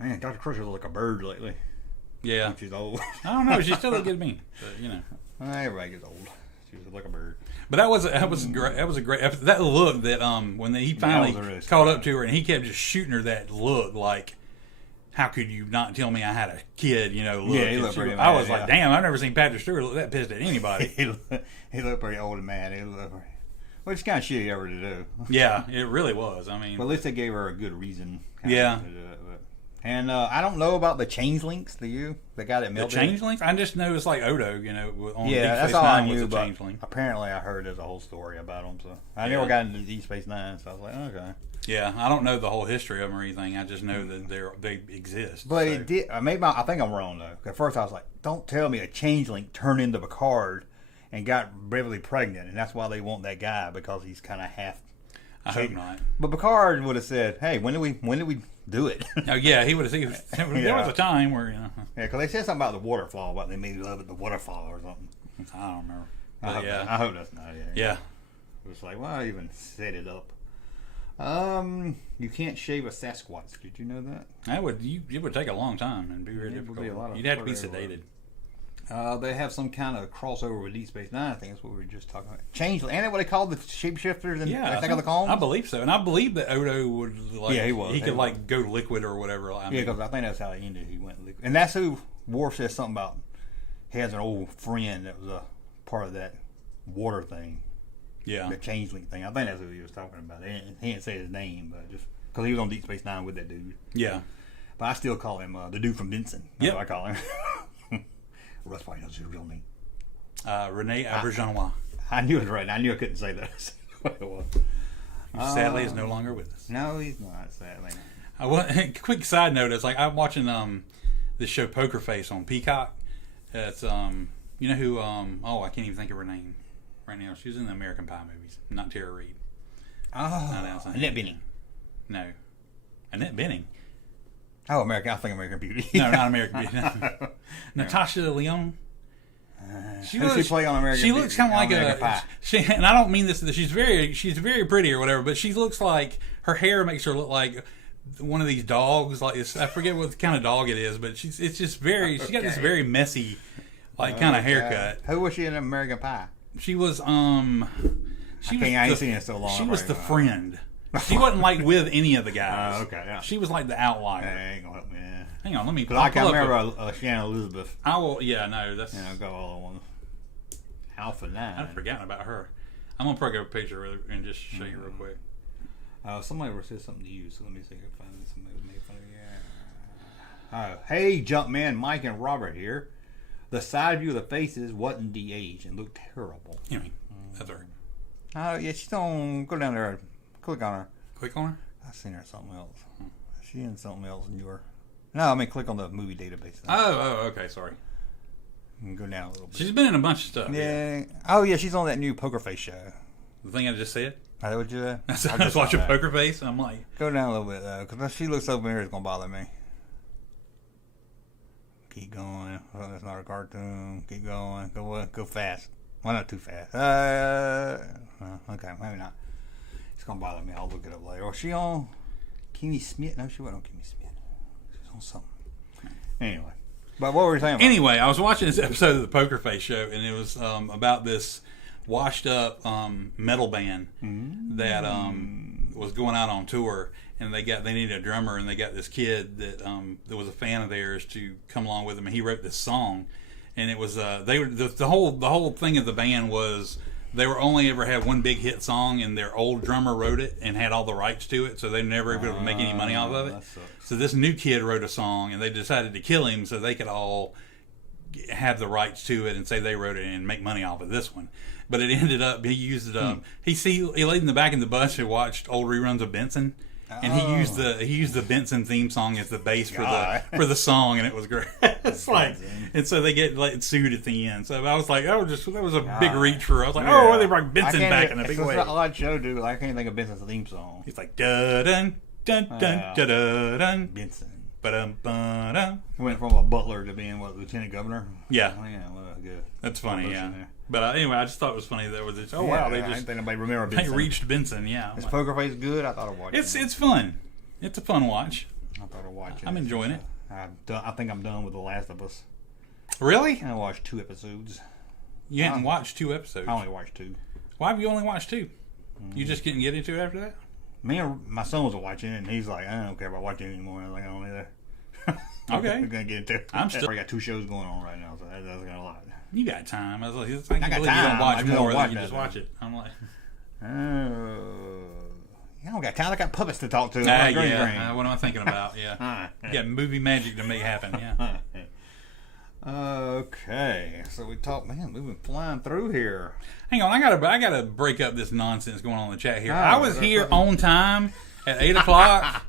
Man, Dr. Crusher looks like a bird lately. Yeah. She's old. I don't know. She still look good to me. But, you know. Everybody gets old. She was like a bird. But that was a great episode. That look that when he finally really caught up to her and he kept just shooting her that look like, how could you not tell me I had a kid? You know, look. Yeah, he looked pretty mad. I was like, damn, I've never seen Patrick Stewart look that pissed at anybody. he looked pretty old and mad. Which is kind of shitty ever to do. Yeah, it really was. I mean, but at least they gave her a good reason. Yeah. To do it, but. And I don't know about the changelings. Do you? The guy that melted. The changelings? I just know it's like Odo. You know, on yeah, Deep that's Space all I Nine knew. was a But changeling. apparently, I heard there's a whole story about them. So I Yeah. never got into Deep Space Nine. So I was like, okay. Yeah, I don't know the whole history of them or anything. I just know that they exist. But so. it did. I think I'm wrong though. At first, I was like, don't tell me a changeling turned into Picard and got Beverly pregnant, and that's why they want that guy because he's kind of half. I hope not. But Picard would have said, "Hey, when did we do it?" Oh yeah, he would have. There was a time where Yeah, because they said something about the waterfall, about they made love at the waterfall or something. I don't remember. I But hope, yeah, I hope that's not it. yeah. It was like, well, I even set it up. You can't shave a Sasquatch. Did you know that? It would take a long time and be very It would difficult. be a lot of You'd have to be further sedated. They have some kind of crossover with Deep Space Nine. I think that's what we were just talking about. Changeling. Ain't that what they called the shapeshifters? And Yeah, I think of the clones. I believe so, and I believe that Odo would like. Yeah, he was. He could He like was. go liquid or whatever. I Yeah, mean, because I think that's how he ended. He went liquid. And that's who Worf says something about. He has an old friend that was a part of that water thing, yeah, the changeling thing. I think that's who he was talking about. He didn't say his name, but just because he was on Deep Space Nine with that dude. yeah. But I still call him the dude from Benson. That's Yep. what I call him. Russ probably knows his real name. Rene Auberjonois, I knew it right. I knew I couldn't say that. That's what it was. who sadly is no longer with us. No, he's not. Sadly. Quick side note: it's like I'm watching this show Poker Face on Peacock. It's you know who I can't even think of her name right now. She was in the American Pie movies, not Tara Reid. Oh, Annette Bening. No, Annette Bening. Oh, American. I think American Beauty. No, not American Beauty. No. Natasha Lyonne. Who she play on American She Beauty? looks kind of like American Pie. and I don't mean this. She's very pretty or whatever, but she looks like her hair makes her look like one of these dogs. Like I forget what kind of dog it is, but it's just very. She's got this very messy, like kind of haircut. Who was she in American Pie? She was I ain't seen it so long. She was the friend. She wasn't like with any of the guys. Okay, yeah. She was like the outlier. That ain't gonna help me. Yeah. Hang on, let me. Because I can remember Shannon Elizabeth. I will. Yeah, no, that's. Go all on one. Alpha 9. I'd forgotten about her. I'm gonna probably get a picture of her and just show you real quick. Somebody said something to you, so let me see if I can find somebody who made fun of you. Hey, Junkman, Mike and Robert here. The side view of the faces wasn't de-aged and looked terrible. You mean that's her? Yeah, she's on. Go down there, click on her. Click on her. I seen her in something else. She in something else newer. No, I mean click on the movie database. Oh, okay, sorry. You can go down a little bit. She's been in a bunch of stuff. Yeah. Oh yeah, she's on that new Poker Face show. The thing I just said. I would you. I was watching Poker Face, and I'm like, go down a little bit though, because she looks over here. It's gonna bother me. Keep going. Oh, that's not a cartoon. Keep going. Go fast. Well, not too fast. Okay, maybe not. It's gonna bother me. I'll look it up later. Was she on Kimmy Smith? No, she wasn't on Kimmy Smith. She was on something. Anyway, but what were you saying about? Anyway, I was watching this episode of the Poker Face show, and it was about this washed up metal band that was going out on tour, and they needed a drummer, and they got this kid that was a fan of theirs to come along with them, and he wrote this song, and it was the whole thing of the band was they were only ever had one big hit song, and their old drummer wrote it and had all the rights to it, so they never able to make any money off of it. So this new kid wrote a song, and they decided to kill him so they could all have the rights to it and say they wrote it and make money off of this one. But it ended up he used it up. He laid in the back of the bus and watched old reruns of Benson. And he used the Benson theme song as the bass for the song, and it was great. It's like, and so they get sued at the end. So I was like, that was a big reach for. I was like, well, they brought Benson back in a big way. It's an odd show, dude. I can't think of Benson's theme song. It's like dun dun dun dun dun dun. Benson. Ba-dum-ba-dum. Went from a butler to being lieutenant governor. Yeah, good. That's funny. Yeah, but anyway, I just thought it was funny that was it. Wow, they just I didn't think nobody remember Benson. They reached Benson. Yeah, is Poker Face good? I thought I watched. It's fun. It's a fun watch. I thought I'd watch it. I'm enjoying it. I think I'm done with The Last of Us. Really? I watched 2 episodes. You hadn't watched 2 episodes? I only watched 2. Why have you only watched 2? You just couldn't get into it after that? Me and my son was watching it, and he's like, I don't care about watching it anymore. I was like, I don't either. Okay. I'm going to get into it. I'm still... I got 2 shows going on right now, so that's got a lot. You got time. I was like, it's like I got you time. don't watch I just more don't watch than you that just thing. watch it. I'm like... I don't got time. I got puppets to talk to. Yeah. What am I thinking about? Yeah. You got movie magic to make happen. Yeah. Okay. So we talked, man, we've been flying through here. Hang on. I gotta break up this nonsense going on in the chat here. Oh, I was here on time at 8 o'clock.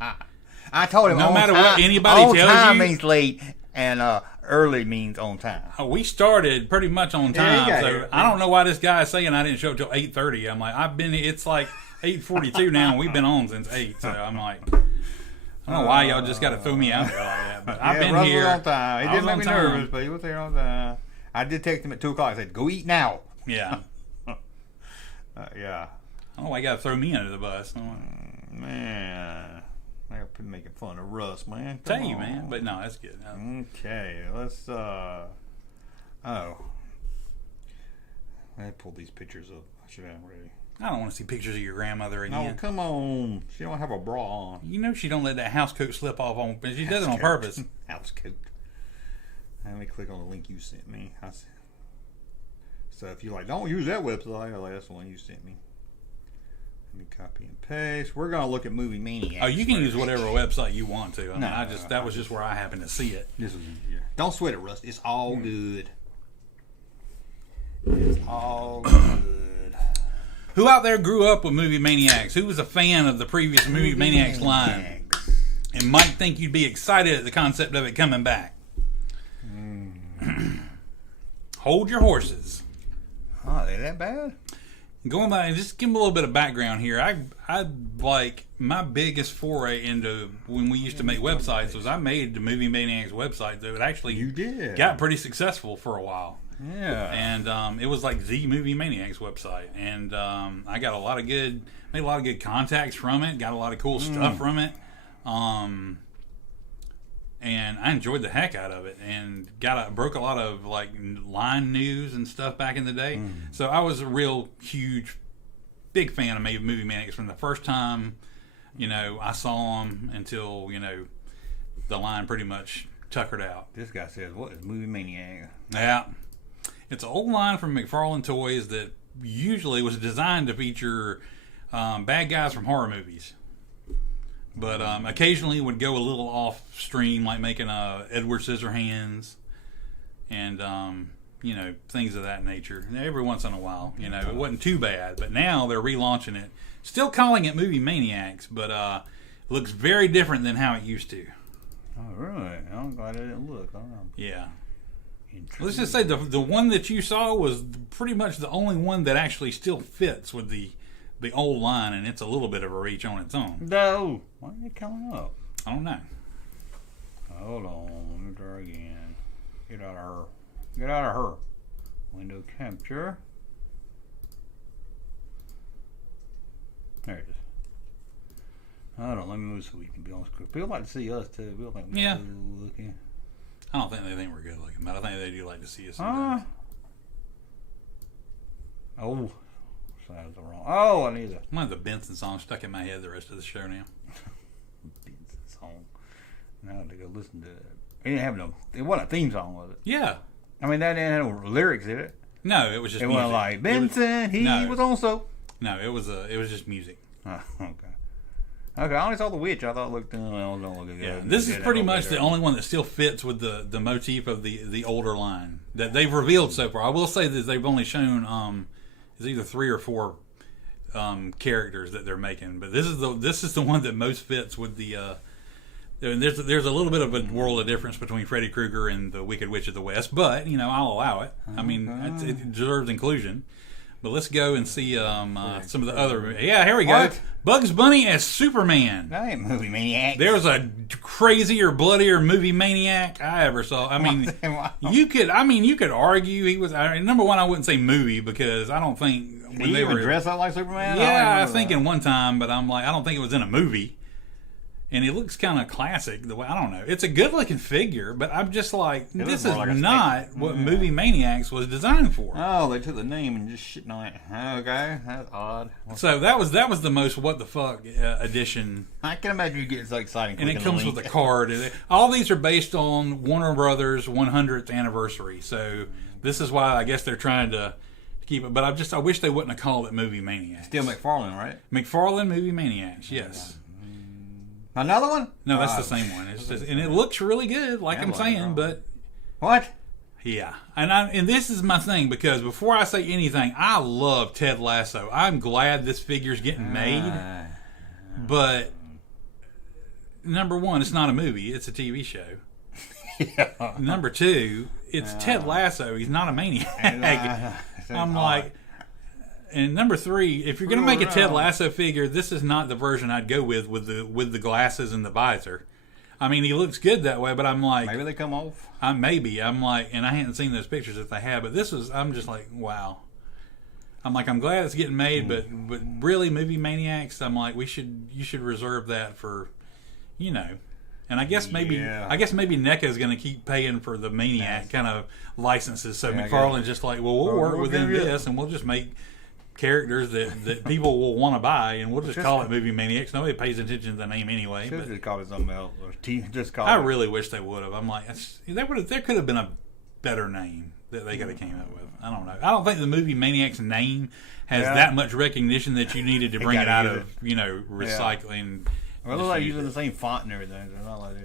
I told him No on matter time, what anybody on tells time you. means late, and early means on time. We started pretty much on time, Yeah, so yeah. I don't know why this guy is saying I didn't show up till 8:30. I'm like, I've been. It's like 8:42 now, and we've been on since 8. So I'm like, I don't know why y'all just got to throw me out there like that. But I've been Russ here. was on time. He I didn't was make me on time. nervous, but he was there on time. I did text him at 2 o'clock. I said, "Go eat now." Yeah. Yeah. I don't know why you got to throw me under the bus. I'm like, Man, they're making fun of Russ, man. tell Come you, on. man. But no, that's good. Okay, let's I pulled these pictures up. I should have them ready. I don't want to see pictures of your grandmher No, again. come on. She don't have a bra on. You know she don't let that house coat slip off on. She does it on purpose. House coat. Let me click on the link you sent me. So if you like, don't use that website. Like, that's the one you sent me. Let me copy and paste. We're gonna look at Movie Maniacs. Oh, you can use whatever website you want to. I mean, No, that was just where I happened to see it. This was easier. Don't sweat it, Russ. It's all good. It's all good. Who out there grew up with Movie Maniacs? Who was a fan of the previous Movie Maniacs line and might think you'd be excited at the concept of it coming back? Hold your horses. Oh, they that bad? Going by, just give them a little bit of background here. I like my biggest foray into when we used to make websites was I made the Movie Maniacs website that actually You did. got pretty successful for a while. Yeah. And it was like the Movie Maniacs website, and I got made a lot of good contacts from it, got a lot of cool stuff from it, and I enjoyed the heck out of it, and broke a lot of like line news and stuff back in the day. So I was a real huge, big fan of Movie Maniacs from the first time, I saw them until the line pretty much tuckered out. This guy says, "What is Movie Maniac?" Yeah. It's an old line from McFarlane Toys that usually was designed to feature bad guys from horror movies. But occasionally would go a little off stream, like making Edward Scissorhands and, things of that nature. Every once in a while, it wasn't too bad. But now they're relaunching it. Still calling it Movie Maniacs, but looks very different than how it used to. Oh, really? I'm glad I didn't look. Yeah. Let's just say the one that you saw was pretty much the only one that actually still fits with the old line, and it's a little bit of a reach on its own. No. Why are they coming up? I don't know. Hold on. Let me try again. Get out of her. Get out of her. Window capture. There it is. Hold on. Let me move so we can be on screen. People like to see us, too. People think we're Yeah. cool looking. I don't think they think we're good looking, but I think they do like to see us sometimes. Oh. Sounds the wrong. Oh, I need a I'm gonna have the Benson song stuck in my head the rest of the show now. song. Now to go listen to it. It didn't have no. It wasn't a theme song, was it? Yeah. I mean, that didn't have no lyrics in it. No, it was just It music. wasn't like Benson. He was on soap. No, it was just music. Oh, okay. Okay, I only saw the witch. I thought it looked. Don't look good. Yeah, this is pretty much the only one that still fits with the motif of the older line that they've revealed so far. I will say that they've only shown it's either 3 or 4 characters that they're making, but this is the one that most fits with the. There's a little bit of a world of difference between Freddy Krueger and the Wicked Witch of the West, but I'll allow it. I mean, it deserves inclusion. But let's go and see some of the other. Yeah, here we go. What? Bugs Bunny as Superman. That ain't Movie Maniac. There's a crazier, bloodier Movie Maniac I ever saw. I mean, you could argue he was. Number one, I wouldn't say movie because I don't think Did he even dress up like Superman? Yeah, I was thinking one time, but I'm like, I don't think it was in a movie. And it looks kind of classic. The way I don't know, it's a good looking figure, but I'm just like, this is like not what Movie Maniacs was designed for. Oh, they took the name and just shitting on it. Okay, that's odd. So that was the most what the fuck edition. I can imagine you getting so excited. And it comes with a card. All these are based on Warner Brothers 100th anniversary. So this is why I guess they're trying to keep it. But I wish they wouldn't have called it Movie Maniacs. Still McFarlane, right? McFarlane Movie Maniacs. Yes. Another one? No, that's the same one. It's just, and it looks really good, like I'm saying, but what? Yeah, and this is my thing, because before I say anything, I love Ted Lasso. I'm glad this figure's getting made, but number one, it's not a movie; it's a TV show. Yeah. Number two, it's Ted Lasso. He's not a maniac. I'm like. And number three, if you're going to make a Ted Lasso figure, this is not the version I'd go with the glasses and the visor. I mean, he looks good that way, but I'm like... Maybe they come off. Maybe. I'm like... And I hadn't seen those pictures if they have, but this is... I'm just like, wow. I'm like, I'm glad it's getting made, but really, Movie Maniacs, I'm like, you should reserve that for, you know... And I guess maybe NECA is going to keep paying for the Maniac kind of licenses, so McFarlane's just like, well, we'll work within this, and we'll just make... characters that people will want to buy, and we'll just call it Movie Maniacs. Nobody pays attention to the name anyway. Should just call it something else. I really wish they would have. I'm like, there could have been a better name that they could have came up with. I don't know. I don't think the Movie Maniacs name has that much recognition that you needed to bring it out of recycling. Well, they're like using the same font and everything. It's not like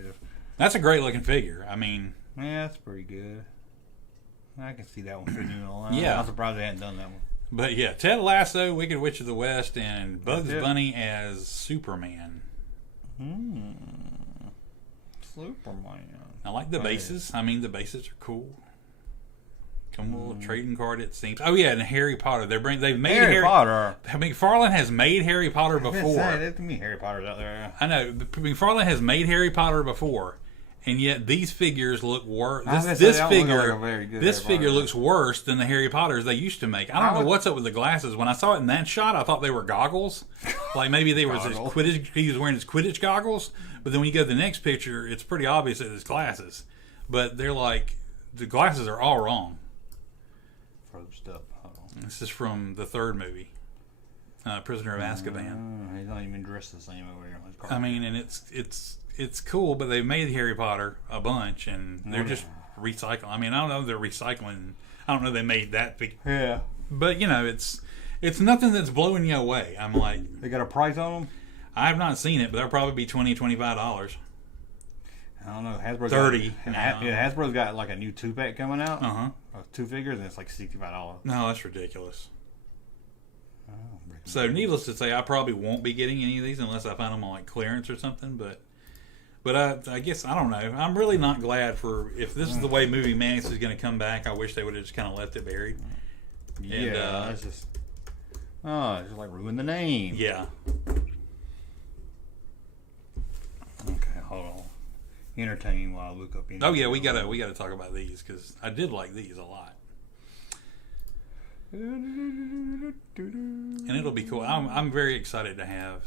that's a great looking figure. I mean, yeah, that's pretty good. I can see that one fitting in a line. Yeah, I'm surprised they hadn't done that one. But yeah, Ted Lasso, Wicked Witch of the West, and Bugs Bunny as Superman. Superman. I like the bases. I mean, the bases are cool. Come with a little trading card, it seems. Oh yeah, and Harry Potter. They've made Harry Potter. McFarlane has made Harry Potter before. There's too many Harry Potters out there. I know. McFarlane has made Harry Potter before. And yet these figures look worse. This figure looks worse than the Harry Potters they used to make. I don't know what's up with the glasses. When I saw it in that shot, I thought they were goggles. Like maybe they were his Quidditch. He was wearing his Quidditch goggles. But then when you go to the next picture, it's pretty obvious that it's glasses. But they're like, the glasses are all wrong. First up. This is from the third movie, Prisoner of Azkaban. He's not even dressed the same over here. I mean, and it's cool, but they've made Harry Potter a bunch, and they're just recycling. I mean, I don't know if they're recycling. I don't know if they made that big. Yeah. But, you know, it's nothing that's blowing you away. I'm like... They got a price on them? I have not seen it, but they'll probably be $20, $25. I don't know. Hasbro's $30. Hasbro's got like a new 2-pack coming out. Uh-huh. 2 figures, and it's like $65. No, that's ridiculous. So, needless to say, I probably won't be getting any of these unless I find them on like clearance or something, But I guess, I don't know. I'm really not glad for, if this is the way Movie Maniacs is going to come back, I wish they would have just kind of left it buried. Yeah, it's just like ruin the name. Yeah. Okay, hold on. Entertain while I look up. Oh yeah, we gotta talk about these because I did like these a lot, and it'll be cool. I'm very excited to have.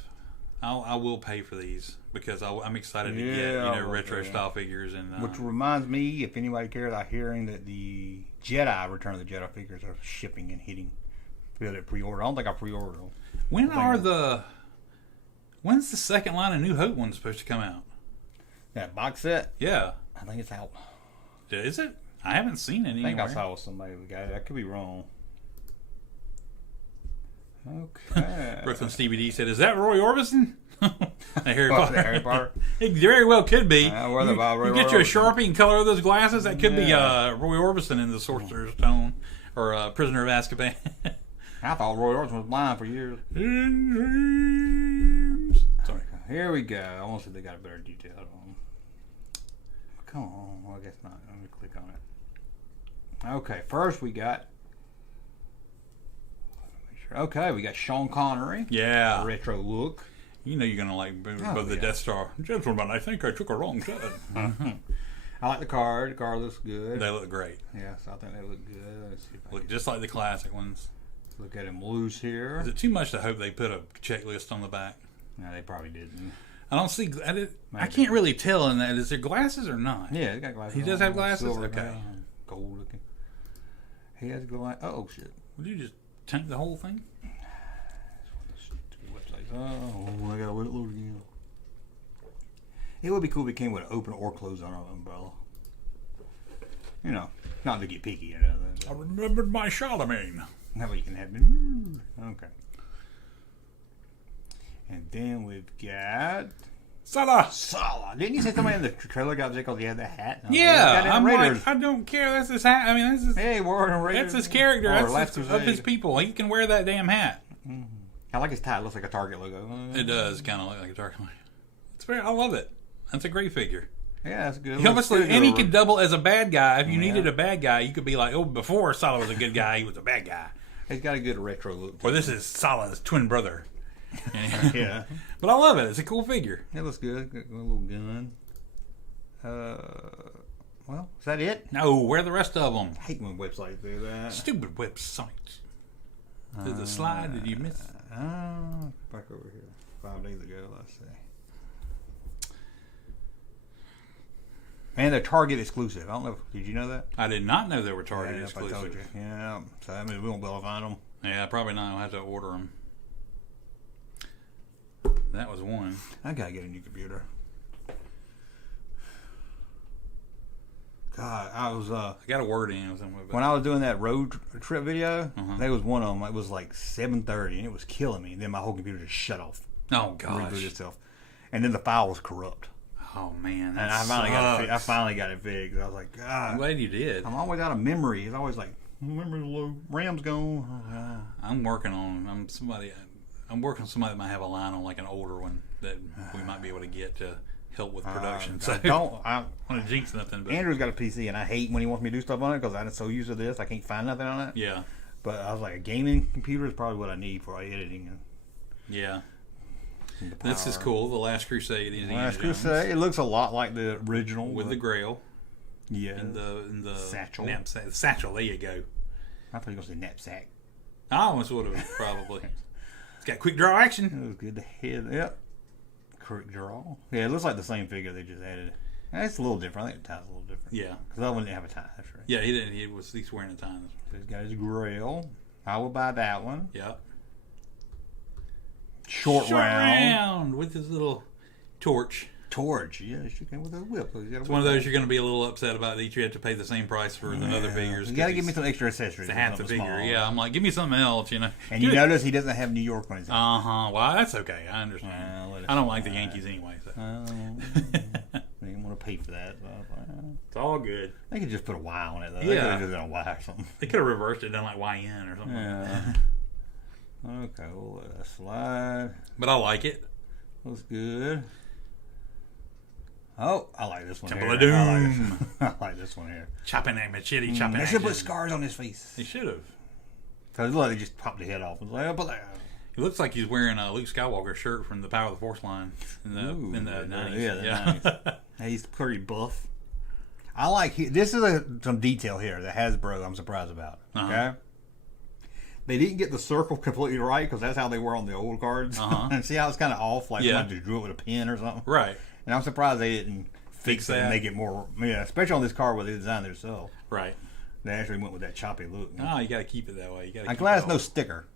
I will pay for these because I'm excited to get retro style figures and which reminds me, if anybody cares, I'm hearing that the Jedi Return of the Jedi figures are shipping and hitting. Feel it pre-order. I don't think I pre-ordered them. When's the second line of New Hope one supposed to come out? That box set? Yeah, I think it's out. Is it? I haven't seen it anywhere. I think I saw somebody who got it. I could be wrong. Okay. Brooklyn Stevie D said, "Is that Roy Orbison?" Harry Potter. Harry Potter. It very well could be. You get you a Sharpie and color those glasses. That could be Roy Orbison in the Sorcerer's Stone or Prisoner of Azkaban. I thought Roy Orbison was blind for years. Sorry. Here we go. I want to see if they got a better detail on them. Come on. Well, I guess not. Let me click on it. Okay. First we got. Okay, we got Sean Connery. Yeah. Retro look. You know you're going to like both the Death Star. Gentlemen, I think I took a wrong turn. I like the card. The card looks good. They look great. Yes, I think they look good. Let's see if look just like the classic ones. Look at him loose here. Is it too much to hope they put a checklist on the back? No, they probably didn't. I don't see. I can't really tell in that. Is there glasses or not? Yeah, he's got glasses. He does have glasses? Silver Okay. Gold looking. He has glasses. Oh, shit. Would you just tank the whole thing? Oh, I gotta let it load again. It would be cool if it came with an open or closed on an umbrella. You know, not to get picky. You know, I remembered my Charlemagne. that way you can have it. Okay. And then we've got Sala. Didn't you say somebody in the trailer got because he had the hat? Yeah, I'm like, I don't care. That's his hat. I mean, that's his. Hey, we're in Raiders. That's his character. That's of his people. He can wear that damn hat. Mm-hmm. I like his tie. It looks like a Target logo. It does kind of look like a Target logo. It's very. I love it. That's a great figure. Yeah, that's good. He obviously, and he could double as a bad guy. If you needed a bad guy, you could be like, oh, before Sala was a good guy, he was a bad guy. He's got a good retro look. Or this is Sala's twin brother. Yeah. But I love it. It's a cool figure. It looks good. Got a little gun. Well, is that it? No, where are the rest of them? I hate when websites do that. Stupid websites. Did the slide? Did you miss? Back over here. 5 days ago, let's see. And they're Target exclusive. I don't know. Did you know that? I did not know they were Target exclusive. I told you. Yeah. So I mean, we won't be able to find them. Yeah, probably not. I'll have to order them. That was one. I gotta get a new computer. God, I was I got a word in when I was doing that road trip video. There was one of them. It was like 7:30, and it was killing me. And then my whole computer just shut off. Oh gosh. Rebooted itself, and then the file was corrupt. Oh man, and I finally got it fixed. I was like, God, I'm glad you did. I'm always out of memory. It's always like memory low, RAM's gone. I'm working on somebody that might have a line on like an older one that we might be able to get to help with production. So I don't want to jinx nothing. But Andrew's got a PC, and I hate when he wants me to do stuff on it because I'm so used to this, I can't find nothing on it. Yeah. But I was like, a gaming computer is probably what I need for editing. Yeah. This is cool. The Last Crusade. Last Crusade. It looks a lot like the original with the Grail. Yeah. And the satchel. Knapsack. The satchel. There you go. I thought you were going to say knapsack. I almost would have probably. It's got quick draw action. It was good. The head. Yep. Quick draw. Yeah, it looks like the same figure they just added. It's a little different. I think the tie's a little different. Yeah. Because that one didn't have a tie. That's right. Yeah, he didn't. He's wearing a tie. So he's got his Grail. I will buy that one. Yep. Short round with his little torch. Yeah, she came with a whip. It's one of those you're going to be a little upset about that you have to pay the same price for the other figures. You got to give me some extra accessories. It's half the figure. Yeah, I'm like, give me something else, you know. And you notice he doesn't have New York on his head. Well, that's okay. I understand. I don't like the Yankees anyway. So. They didn't want to pay for that. It's all good. They could just put a Y on it, though. Yeah. They could have just done a Y or something. They could have reversed it, done like YN or something. Yeah. Okay, we'll let that slide. But I like it. Looks good. Oh, I like this one Temple here. of Doom. I like this one here. Chopping that machete, chopping They should put scars on his face. They should have. Because look, they just popped the head off. He looks like he's wearing a Luke Skywalker shirt from the Power of the Force line in the 90s. Yeah, the 90s. He's pretty buff. I like this is some detail here that Hasbro I'm surprised about. Okay, they didn't get the circle completely right because that's how they were on the old cards. And see how it's kind of off, like somebody just drew it with a pen or something. Right. And I'm surprised they didn't fix it and make it more. Yeah, especially on this card where they designed themselves. Right. They actually went with that choppy look. Oh, you got to keep it that way. I'm glad it's no sticker.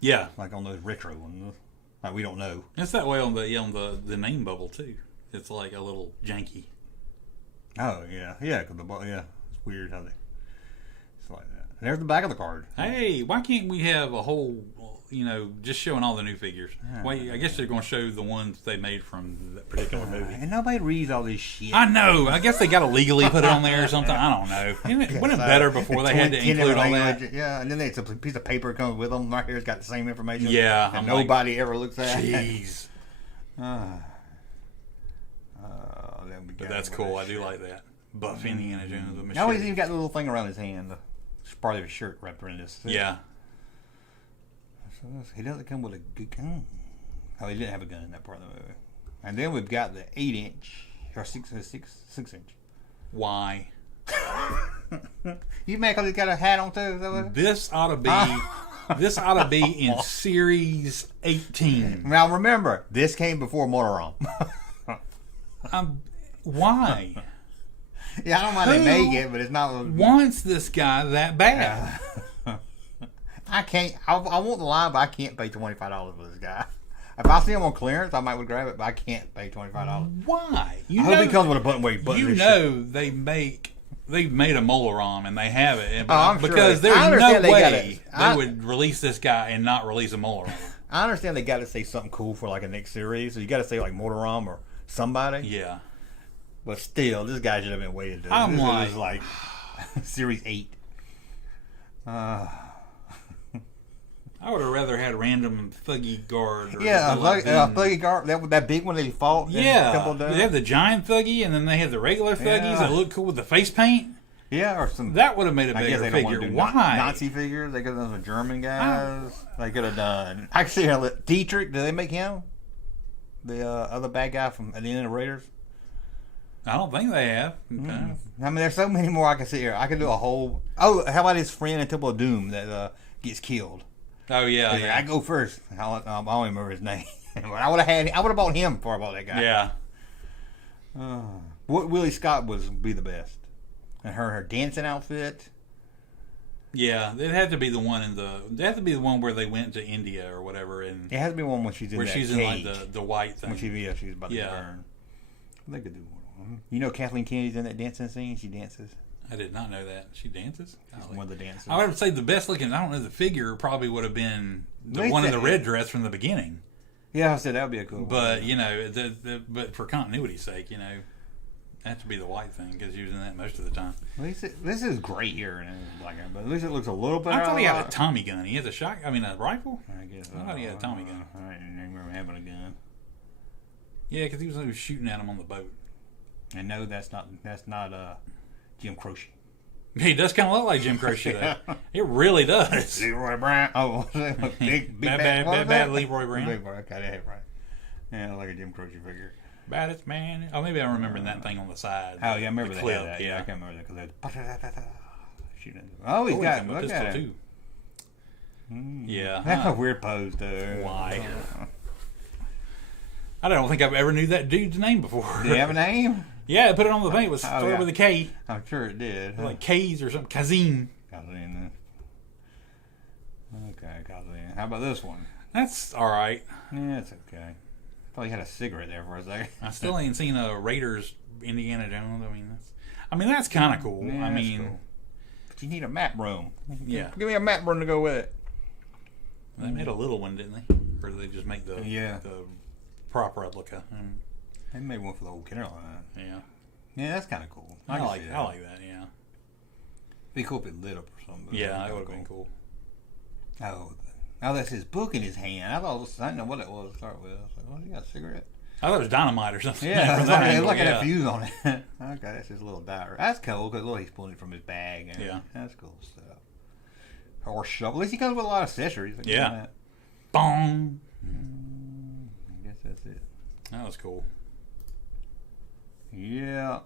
Yeah. Like on those retro ones. Like we don't know. It's that way on the name bubble too. It's like a little janky. Oh yeah, cause it's weird how it's like that. And there's the back of the card. Hey, why can't we have a whole, just showing all the new figures? Well, I guess they're going to show the ones they made from that particular movie. And nobody reads all this shit. I know. I guess they got to legally put it on there or something. I don't know. Wasn't it better before they had to include all that? Yeah, and then it's a piece of paper comes with them. Right here, it's got the same information. Yeah, and nobody ever looks at. Jeez. But that's cool. I do like that. Buff Indiana Jones with machete. Now he's even got the little thing around his hand. It's part of his shirt wrapped around this. Yeah. So he doesn't come with a good gun. Oh, he didn't have a gun in that part of the movie. And then we've got the 8-inch or 6-inch. Why? You mad because he's got a hat on too? This ought to be This ought to be in Series 18. Now remember, this came before Motorom. Why? Yeah, I don't mind they make it, but it's not. Wants this guy that bad? I can't. I want the line, but I can't pay $25 for this guy. If I see him on clearance, I might would grab it, but I can't pay $25. Why? I hope he comes with a button where you button You this know they've made a Molaron and they have it, I'm sure because they- there's I no understand way they they would release this guy and not release a Molaron. I understand they got to say something cool for like a next series, so you got to say like Motorom or somebody. Yeah, But still, this guy should have been waited. I'm This is like Series 8. I would have rather had random Thuggy Guard. Or Yeah, like Thuggy Guard. That big one that he fought. Yeah, Temple Down. they have the giant Thuggy, and then they have the regular Thuggies Yeah. that look cool with the face paint. Yeah, or some. That would have made a I guess bigger they don't want figure. to do Why? Nazi figures. They could have done some German guys. They could have done. I can see how Dietrich. Did they make him? The other bad guy from at the end of Raiders. I don't think they have. I mean, there's so many more I can see here. I could do a whole. Oh, how about his friend in Temple of Doom that gets killed? Oh yeah, He's like, I go first. I don't even remember his name. But I would have bought him before I bought that guy. Yeah. What Willie Scott would be the best, and her dancing outfit. Yeah, it had to be the one it had to be the one where they went to India or whatever, and It has to be one when she's in where that she's cage. in like the white thing. When she's about to Yeah. burn. They could do one. You know, Kathleen Kennedy's in that dancing scene. She dances. I did not know that. She dances? She's Golly. one of the dancers. I would say the best looking, I don't know, the figure probably would have been the They one in said- the red dress from the beginning. Yeah, I said that would be a cool one. But, you know, but for continuity's sake, you know, it has to be the white thing because he was in that most of the time. At least this is great here, and like, but at least it looks a little better. I thought he had a Tommy gun. He has a rifle? I guess. I thought he had a Tommy gun. I didn't remember having a gun. Yeah, because he was shooting at him on the boat. And no, that's not Jim Croce. He does kind of look like Jim Croce, though. It really does. Leroy Brown. Oh, big Bad Leroy Brown. Leroy, okay, yeah, right. Yeah, like a Jim Croce figure. Baddest man. Oh, maybe I'm remembering that thing on the side. Oh, yeah, I remember the they clip. had that. Yeah, I can't remember that because shooting. Oh, he's got a look pistol at it. too. Yeah. That's a weird pose, though. Why? I don't think I've ever knew that dude's name before. Did he have a name? Yeah, I put it on the thing. It was started yeah. with a K. I'm sure it did. Like K's or something. Kazim. Kazin. Okay, Kazin. How about this one? That's all right. Yeah, it's okay. I thought you had a cigarette there for a second. I still ain't seen a Raiders Indiana Jones. I mean that's kind of cool. Yeah, I that's mean, cool. But you need a map room. Yeah. Give me a map room to go with it. they made a little one, didn't they? Or did they just make the prop replica? They made one for the old Caroline. Yeah. Yeah, that's kind of cool. I can like see that. Yeah. Be cool if it lit up or something. Yeah, that would have been cool. Oh, that's his book in his hand. I didn't know what it was to start with. I was like, oh, you got a cigarette? I thought it was dynamite or something. Yeah, From that angle, look at yeah. that fuse on it. Okay, that's his little diary. That's cool because look, he's pulling it from his bag. And Yeah. That's cool stuff. Horse shovel. At least he comes with a lot of accessories. Like Yeah. that. Bong. I guess that's it. That was cool. Yeah.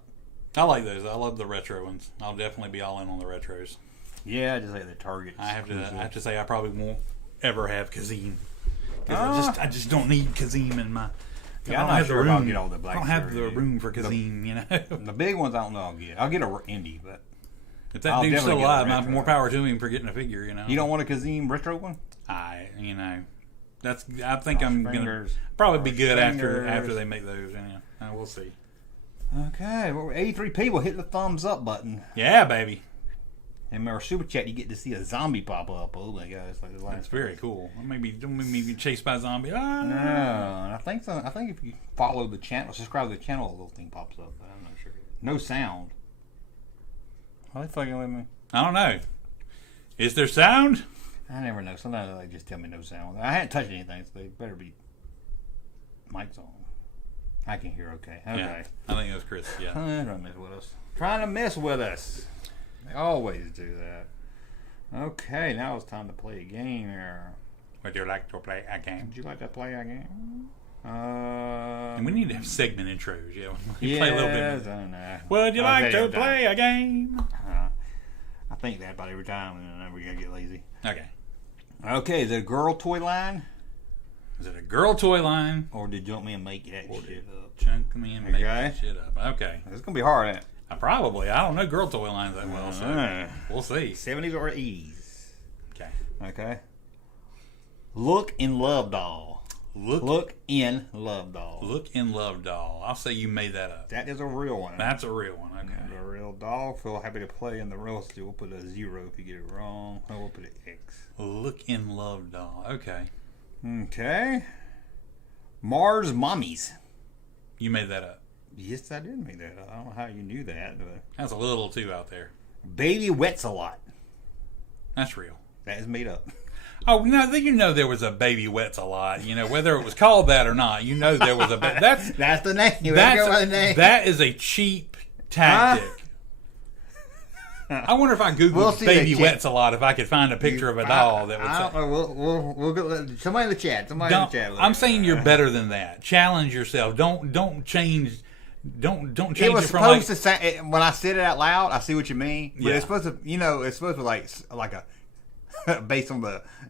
I like those. I love the retro ones. I'll definitely be all in on the retros. Yeah, I just like the Target. I have to say I probably won't ever have Kazim. 'Cause I just don't need Kazim in my. Yeah, I I'm don't not have sure the if I'll room. get all the Black I don't have the Series. room for Kazim, you know. The big ones I don't know I'll get. I'll get a indie, but If that I'll dude's still definitely get a alive, retro. more power to him for getting a figure, you know. you don't want a Kazim retro one? I think I'm gonna probably be good after they make those. Anyhow, we'll see. Okay, well, 83 people hit the thumbs up button. Yeah, baby. And our super chat, you get to see a zombie pop up. Oh my god, it's like the last. That's very cool. Maybe don't make me be chased by a zombie. No, I think so. I think if you follow the channel, subscribe to the channel, a little thing pops up. But I'm not sure. No sound. Are they fucking with me? I don't know. Is there sound? I never know. Sometimes they just tell me no sound. I hadn't touched anything, so they better be mics on. I can hear okay. Okay. Yeah, I think it was Chris. Yeah. Trying to mess with us. Trying to mess with us. They always do that. Okay, now it's time to play a game here. Would you like to play a game? Would you like to play a game? And we need to have segment intros. Yeah. Yeah, Play a little bit. I don't know. Would you like to Video time. play a game? I think that about every time, and then we gotta get lazy. Okay. Okay, is it a girl toy line? Is it a girl toy line? Or did Junkman make that shit up? Junkman make that shit up. Okay. It's going to be hard, ain't it? Probably. I don't know girl toy lines that well, so we'll see. 70s or 80s? Okay. Okay. Look in Love Doll. Look in Love Doll. Look in Love Doll. I'll say you made that up. That is a real one. That's a real one. Okay. A real doll. Feel happy to play in the real. We'll put a 0 if you get it wrong. Oh, we'll put an X. Look in Love Doll. Okay. Okay. Mars Mommies. You made that up. Yes, I did make that up. I don't know how you knew that. But That's a little too out there. Baby Wets a Lot. That's real. That is made up. Oh, no, you know there was a Baby Wets a Lot. You know, whether it was called that or not, you know there was a... That's the name. That is a cheap tactic. I wonder if I Googled Baby Wets a Lot, if I could find a picture of a doll that would say... We'll go, somebody in the chat. I'm saying you're better than that. Challenge yourself. Don't change... Don't change it was it from supposed to say, when I said it out loud, I see what you mean. But Yeah. it's supposed to, it's supposed to be like a based on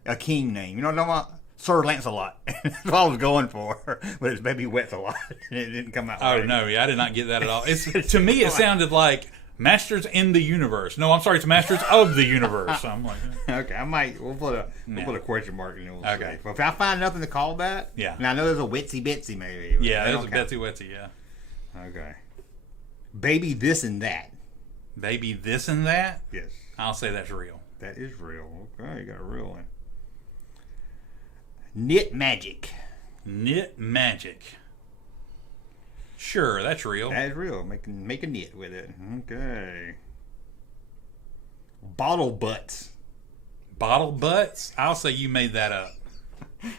a king name. You know what I'm talking about? Sir Lancelot. That's what I was going for. But it's Baby Wets a Lot. It didn't come out. Oh right. no, I did not get that at all. To me, it sounded like Masters in the Universe. No, I'm sorry, it's Masters of the Universe. I'm like, Okay, we'll put a question mark and we'll Okay. see. But if I find nothing to call that, Yeah. And I know there's a Witsy Bitsy maybe. yeah, that it was a don't count. Betsy Wetsy. Yeah, Okay. Baby This and That. Baby this and that. Yes. I'll say that's real. That is real. Okay, you got a real one. Knit Magic. Knit Magic. Sure, that's real. That is real. Make a knit with it. Okay. Bottle Butts. Bottle Butts. I'll say you made that up.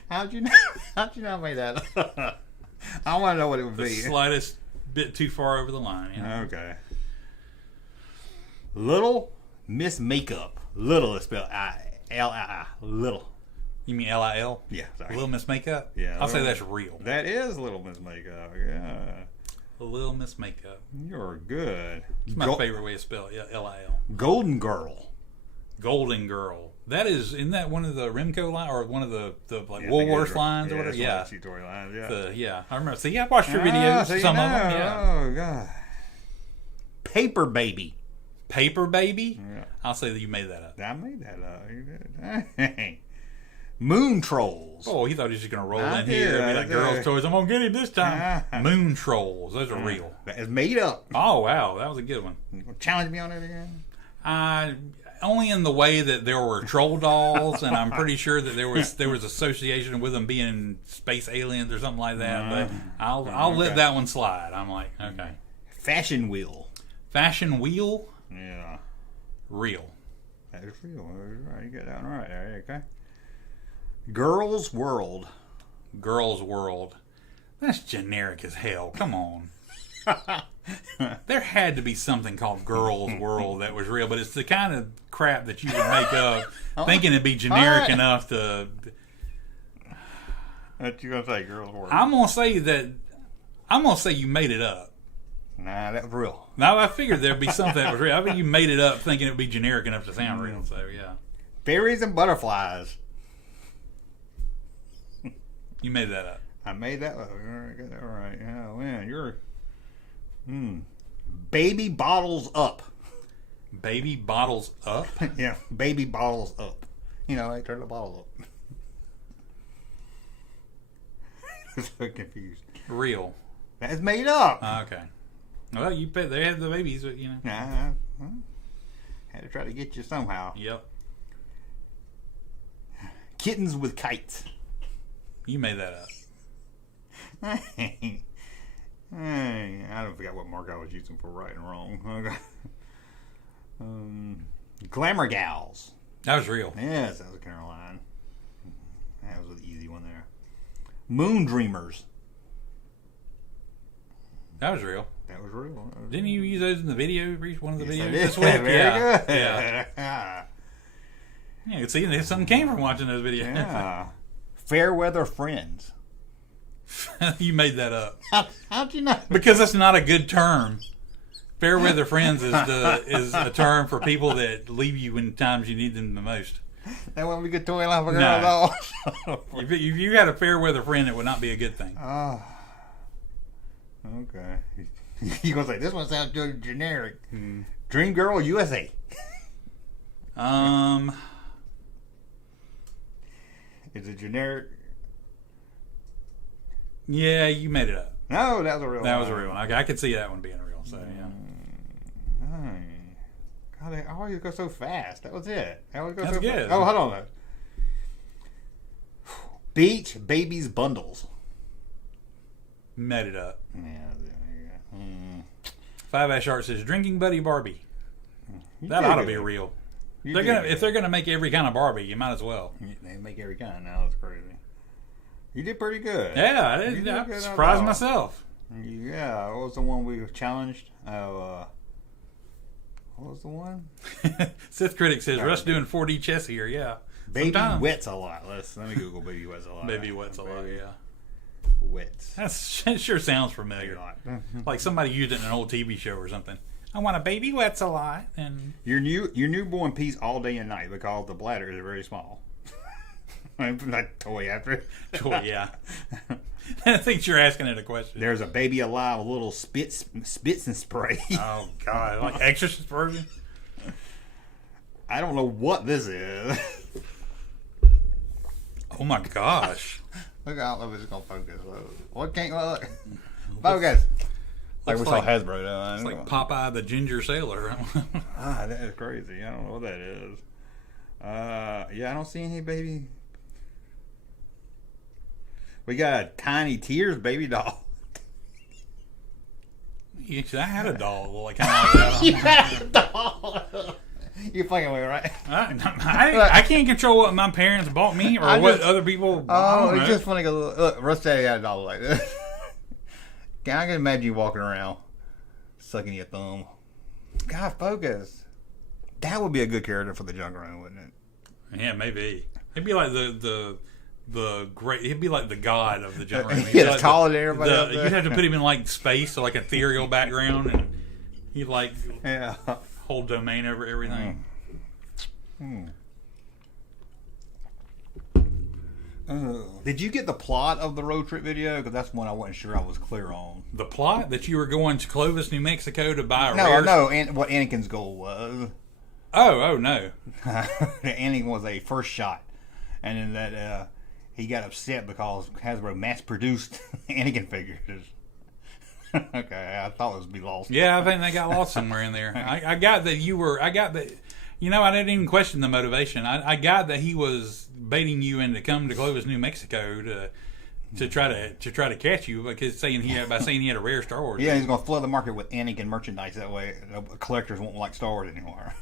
How'd you know? How'd you know I made that up? I want to know what it would The be. slightest bit too far over the line. You know? Okay. Little Miss Makeup. Little is spelled I-L-I-I. Little. You mean Lil? Yeah, sorry. Little Miss Makeup. Yeah, I'll say Little- that's real. That is Little Miss Makeup. Yeah. Little Miss Makeup. You're good. It's my favorite way to spell it. Yeah, Lil. Golden Girl. Golden Girl. Isn't that one of the Remco lines or one of the like Yeah, I think Woolworth it's- lines or yeah, whatever? that's Yeah. one of the story lines, yeah. Yeah, I remember. See, I watched your videos. so you Some of them. know. Yeah. Oh, God. Paper Baby. Paper Baby. Yeah. I'll say that you made that up. I made that up. You did. Moon Trolls. Oh, he thought he was just gonna roll I in here and be did, like, I "Girls' did. toys, I'm gonna get him this time." Moon Trolls. Those are real. That is made up. Oh wow, that was a good one. You gonna challenge me on it again? Only in the way that there were troll dolls, and I'm pretty sure that there was association with them being space aliens or something like that. But I'll let that one slide. I'm like, okay. Fashion Wheel. Fashion Wheel, Yeah. real. That is real. Right, you got that one right there. Okay. Girls World. Girls World. That's generic as hell. Come on. There had to be something called Girls World that was real, but it's the kind of crap that you would make up thinking it'd be generic enough to... What you gonna say, Girls World? I'm gonna say you made it up. Nah, that was real. Now I figured there'd be something that was real. I think you made it up thinking it'd be generic enough to sound real. So yeah, Fairies and Butterflies. you made that up. I made that up. I got that right. Oh man, you're. Baby Bottles Up. Baby bottles up. Yeah, Baby Bottles Up. You know, they turn the bottle up. So confused. Real. That's made up. Okay. Well, you bet they had the babies, but you know. Nah, well, had to try to get you somehow. Yep. Kittens with Kites. You made that up. I don't forget what mark I was using for right and wrong. Glamour Gals. That was real. Yes, that was Caroline. That was an easy one there. Moon Dreamers. That was real. That was real. Didn't you use those in the video? One of the Yes, I videos did. this week? Very Yeah. good. Yeah. Yeah, you can see something came from watching those videos. Yeah. Fairweather Friends. You made that up. How'd you know? Because that's not a good term. Fair weather friends is a term for people that leave you when times you need them the most. That wouldn't be a good toy line for girls No. at all. If you had a fair weather friend, it would not be a good thing. Oh. Okay. You're going to say, this one sounds too generic. Dream Girl USA. Is it generic? Yeah, you made it up. No, that was a real one. That was a real one. I could see that one being real. So yeah. God, they always go so fast. That was it. They always go That's so good. fast. Oh, hold on. Beach Babies Bundles. Made it up. Yeah, there you go. Five Ash Art says drinking buddy Barbie. That did ought to good. be real. You They're did gonna good. if they're gonna make every kind of Barbie, you might as well. They make every kind now. That's crazy. You did pretty good. Yeah, I You did. did I good surprised overall. myself. Yeah, what was the one we challenged? What was the one? Sith Critic says Russ doing 4D chess here. Yeah, Baby Sometimes. Wets a lot. Let me Google Baby Wets a lot. Baby Wets a lot. Yeah, Wets. that sure sounds familiar. Like somebody used it in an old TV show or something. I want a baby wets a lot, and Your newborn pees all day and night because the bladder is very small. Like toy after. Joy, yeah. I think you're asking it a question. There's a baby alive with little spits and spray. Oh God, like Exorcist version. I don't know what this is. Oh my gosh. Look, I don't know if it's gonna focus. What can't look? Focus. Like we saw like- Hasbro though. It's like Popeye the Ginger Sailor. That is crazy. I don't know what that is. Yeah, I don't see any baby. We got a Tiny Tears baby doll. Actually, I had a doll like kind of like that. You had a doll. You're fucking with me, right? I can't control what my parents bought me or I what just- other people. Oh, it's just funny because look, Russ Daddy had a doll like this. I can imagine you walking around sucking your thumb. God, focus. That would be a good character for the junk room, wouldn't it? Yeah, maybe it'd be like the great. He'd be like the god of the junk room. He'd Yeah, be like taller than everybody up there. You'd have to put him in like space, so like ethereal background, and he'd like Yeah. hold domain over everything. Did you get the plot of the road trip video? Because that's one I wasn't sure I was clear on. The plot that you were going to Clovis, New Mexico to buy a No, rare. no, and what Anakin's goal was. Oh no. Anakin was a first shot, and then that he got upset because Hasbro mass-produced Anakin figures. Okay, I thought it would be lost. Yeah, I think they got lost somewhere in there. I got that you were. I got that. You know, I didn't even question the motivation. I got that he was baiting you into come to Clovis, New Mexico to try to catch you because saying he had a rare Star Wars. Yeah, he's going to flood the market with Anakin merchandise. That way, collectors won't like Star Wars anymore.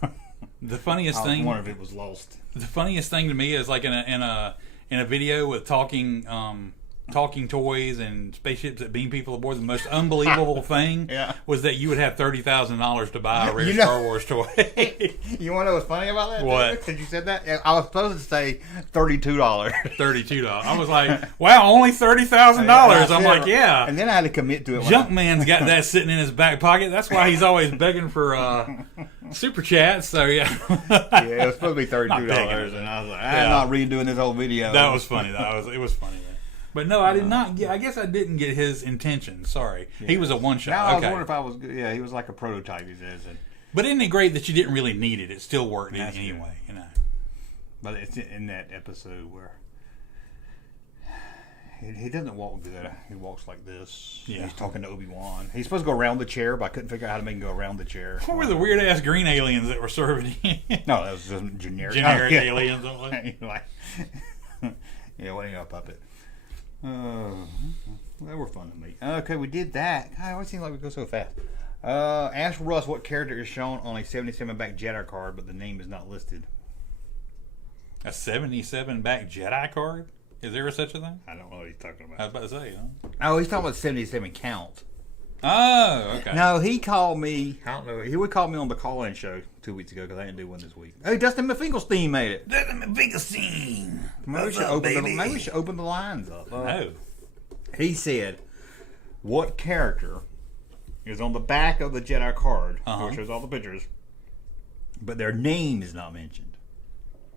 The funniest I was thing. wondering if it was lost. The funniest thing to me is like in a video with talking toys and spaceships that beam people aboard. The most unbelievable thing Yeah. was that you would have $30,000 to buy a rare You know- Star Wars toy. You want to know what's funny about that? What? Because you said that? Yeah, I was supposed to say $32. $32. I was like, wow, only $30,000. I'm like, yeah. And then I had to commit to it. Junkman's got that sitting in his back pocket. That's why he's always begging for super chats. So yeah, Yeah, it was supposed to be $32, Not begging. and I was like, Yeah. I'm not redoing this whole video. that was funny. It was funny. But no, I did not get. I guess I didn't get his intention. Sorry, he was a one shot. Now I was Okay, wondering if I was good. Yeah, he was like a prototype. He says, but isn't it great that you didn't really need it? It still worked That's anyway. You know. but it's in that episode where he doesn't walk good. He walks like this. Yeah. He's talking to Obi-Wan. He's supposed to go around the chair, but I couldn't figure out how to make him go around the chair. What were the weird ass green aliens that were serving him? No, that was just generic. Generic Oh, yeah. aliens. Like, Like, yeah, what ain't up it? They were fun to meet. Okay, we did that. God, it always seems like we go so fast. Ask Russ what character is shown on a 77 back Jedi card, but the name is not listed. a 77 back Jedi card? Is there such a thing? I don't know what he's talking I was about. about to say. Huh? Oh, he's talking about 77 count. Oh, okay. No, he called me. I don't know. He would call me on the call-in show 2 weeks ago because I didn't do one this week. Hey, Dustin McFinkelstein made it. Maybe we should open the lines up. No. He said, "What character is on the back of the Jedi card, which shows all the pictures, but their name is not mentioned?"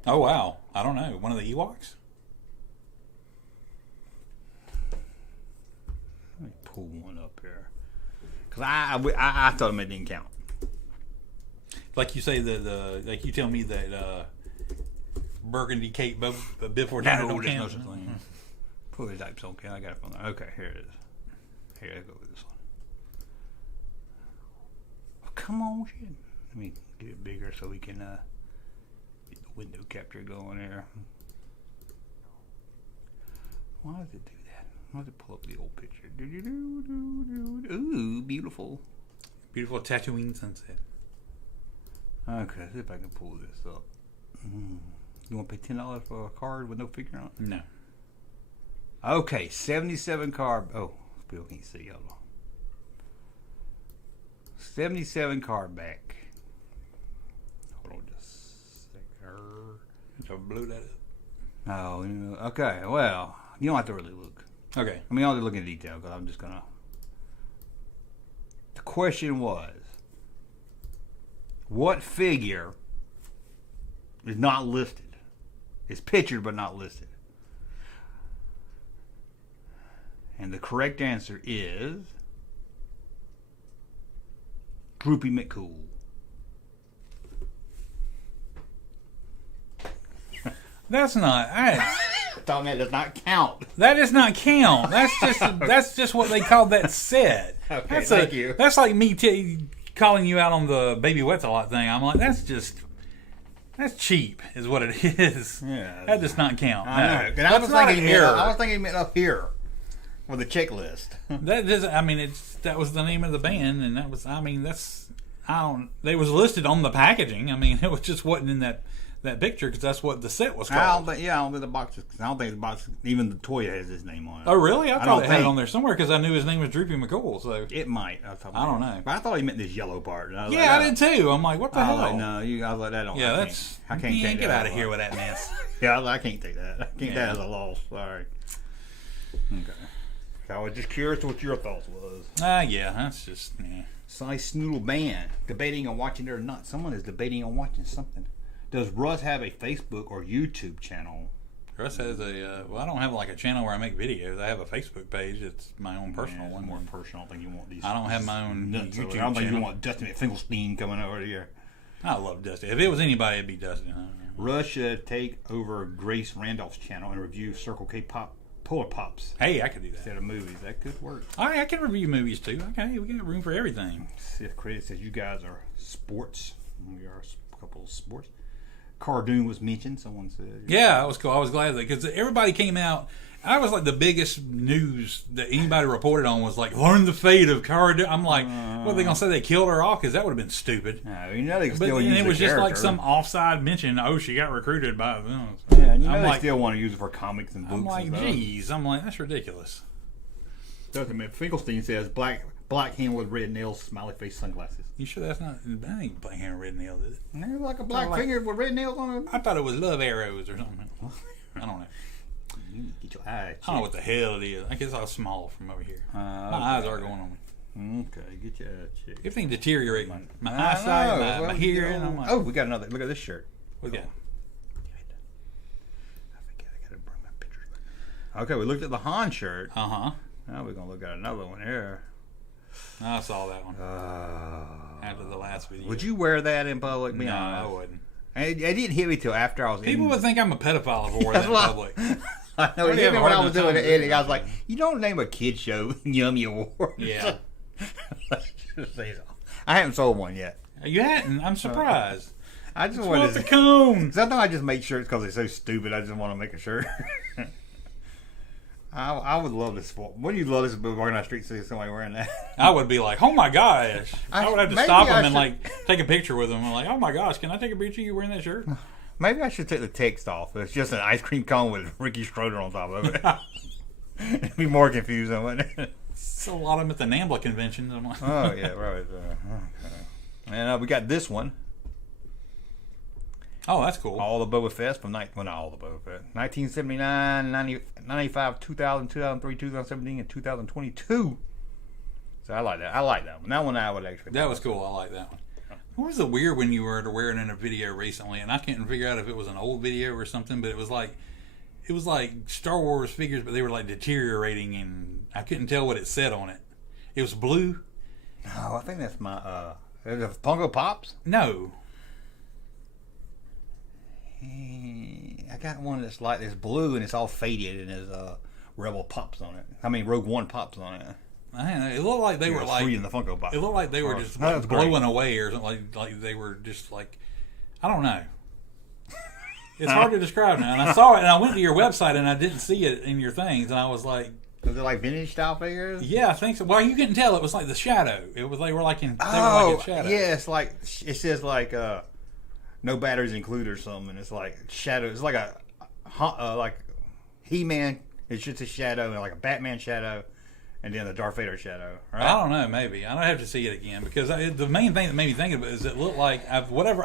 Oh, wow. I don't know. One of the Ewoks? Let me pull one up here. Because I thought it didn't count. Like you say, like you tell me that Burgundy Cape before dinner don't there's no count. such thing. Pull types don't count. I got it from there. Okay, here it is. Here, I go with this one. Oh, come on, shit. Let me get it bigger so we can get the window capture going there. Why does it do that? Why does it pull up the old picture? Ooh, beautiful. Beautiful Tatooine sunset. Okay, see if I can pull this up. You want to pay $10 for a card with no figure on it? No. Okay, 77 card. Oh, people can't see y'all. 77 card back. Hold on just a second. So blew that up. Oh, okay. Well, you don't have to really look. Okay. I mean, I'll look in detail because I'm just gonna. The question was, what figure is not listed? It's pictured but not listed. And the correct answer is Droopy McCool. That's not. Tom, that does not count. That does not count. That's just what they call that set. Okay, thank you. That's like me calling you out on the Baby Wets a lot thing. I'm like, that's cheap, is what it is. Yeah, that does not count. I know. And I was thinking he meant up here with the checklist. That doesn't. I mean, that was the name of the band, and that was. I mean, they was listed on the packaging. I mean, it was just wasn't in that picture because that's what the set was called. I don't think the box. I don't think the box. Even the toy has his name on it. Oh, really? I thought it had it on there somewhere because I knew his name was Droopy McCool. So it might. I don't know. But I thought he meant this yellow part. I did too. I'm like, what the hell? Like, no, I was like, that don't. Yeah, I can't take that. Get out of here with that mess. Yeah, I can't take that. I can't take that as a loss. Sorry. Okay. I was just curious what your thoughts was. Yeah, that's just. Yeah. Size Snoodle Band debating on watching it or not. Someone is debating on watching something. Does Russ have a Facebook or YouTube channel? Russ has a. Well, I don't have like a channel where I make videos. I have a Facebook page. It's my own personal one. More personal. I don't think you want these. I don't have my own YouTube channel. I don't think you want Dustin Finkelstein coming over here. I love Dustin. If it was anybody, it'd be Dustin. Russ should take over Grace Randolph's channel and review Circle K Pop Polar Pops. Hey, I could do that. Instead of movies. That could work. I can review movies too. Okay, we got room for everything. See if credit says you guys are sports. We are a couple of sports. Cardoon was mentioned. Someone said. Yeah, that was cool. I was glad that because everybody came out. I was like the biggest news that anybody reported on was like learn the fate of Cardoon. I'm like, what are they gonna say? They killed her off because that would have been stupid. No, you know they but still use it was the just character. like some offside mention. Oh, she got recruited by. Yeah, and you know I'm they like, still want to use it for comics and books. I'm like, and stuff. geez. I'm like, that's ridiculous. Finkelstein says black hand with red nails, smiley face, sunglasses. You sure that's not? That ain't black hair and red nails, is it? There's like a black finger with red nails on it. I thought it was love arrows or something. I don't know. You need to get your eyes checked. I don't know what the hell it is. I guess I was small from over here. My eyes are going on me. Okay, get your eyes checked. Everything deteriorating. My eyesight, my hearing. I'm like, oh, we got another. Look at this shirt. what we got? I gotta bring my pictures back. Okay, we looked at the Han shirt. Uh-huh. Now we're gonna look at another one here. I saw that one after the last video. Would you wear that in public? No, I wouldn't. It didn't hit me till after I was. People would think I'm a pedophile if I wore that in public. I know. It hit me when I was doing the editing. I was like, "You don't name a kid show Yummy Awards." Yeah. I haven't sold one yet. You hadn't? I'm surprised. I just Want wanted the to. cone. Sometimes I just make shirts because they're so stupid. I just want to make a shirt. I would love this. Wouldn't you love this? Walking down the street, see somebody wearing that. I would be like, oh my gosh. I would have to maybe stop I them and should- like take a picture with them. I'm like, oh my gosh, can I take a picture of you wearing that shirt? Maybe I should take the text off. It's just an ice cream cone with Ricky Schroeder on top of it. It'd be more confusing, wouldn't it? So a lot of them at the NAMBLA conventions. I'm like, Oh, yeah, right. Okay. And we got this one. oh, that's cool. All the Boba Fett from not all the Boba Fett. 1979, 95, 2000, 2003, 2017, and 2022. So I like that. I like that one. That one I would actually. That was cool. I like that one. What was the weird one you were wearing in a video recently? And I couldn't figure out if it was an old video or something, but it was like Star Wars figures, but they were like deteriorating, and I couldn't tell what it said on it. It was blue. No, I think that's my the Funko Pops. No. I got one that's like this blue and it's all faded and there's Rebel Pops on it. I mean Rogue One Pops on it. I don't know. It looked like they were like free in the Funko Pop. It looked like they were just like blowing away or something. Like they were just like, I don't know. It's hard to describe now. And I saw it and I went to your website and I didn't see it in your things and I was like, was it like vintage style figures? yeah, I think so. Well, you couldn't tell. It was like the shadow. It was they were like in shadow. Yeah, it's like it says like no batteries included or something. It's like shadow. It's like a like He-Man. It's just a shadow and like a Batman shadow. And then the Darth Vader shadow, right? I don't know, maybe. I don't have to see it again because the main thing that made me think of it is it looked like I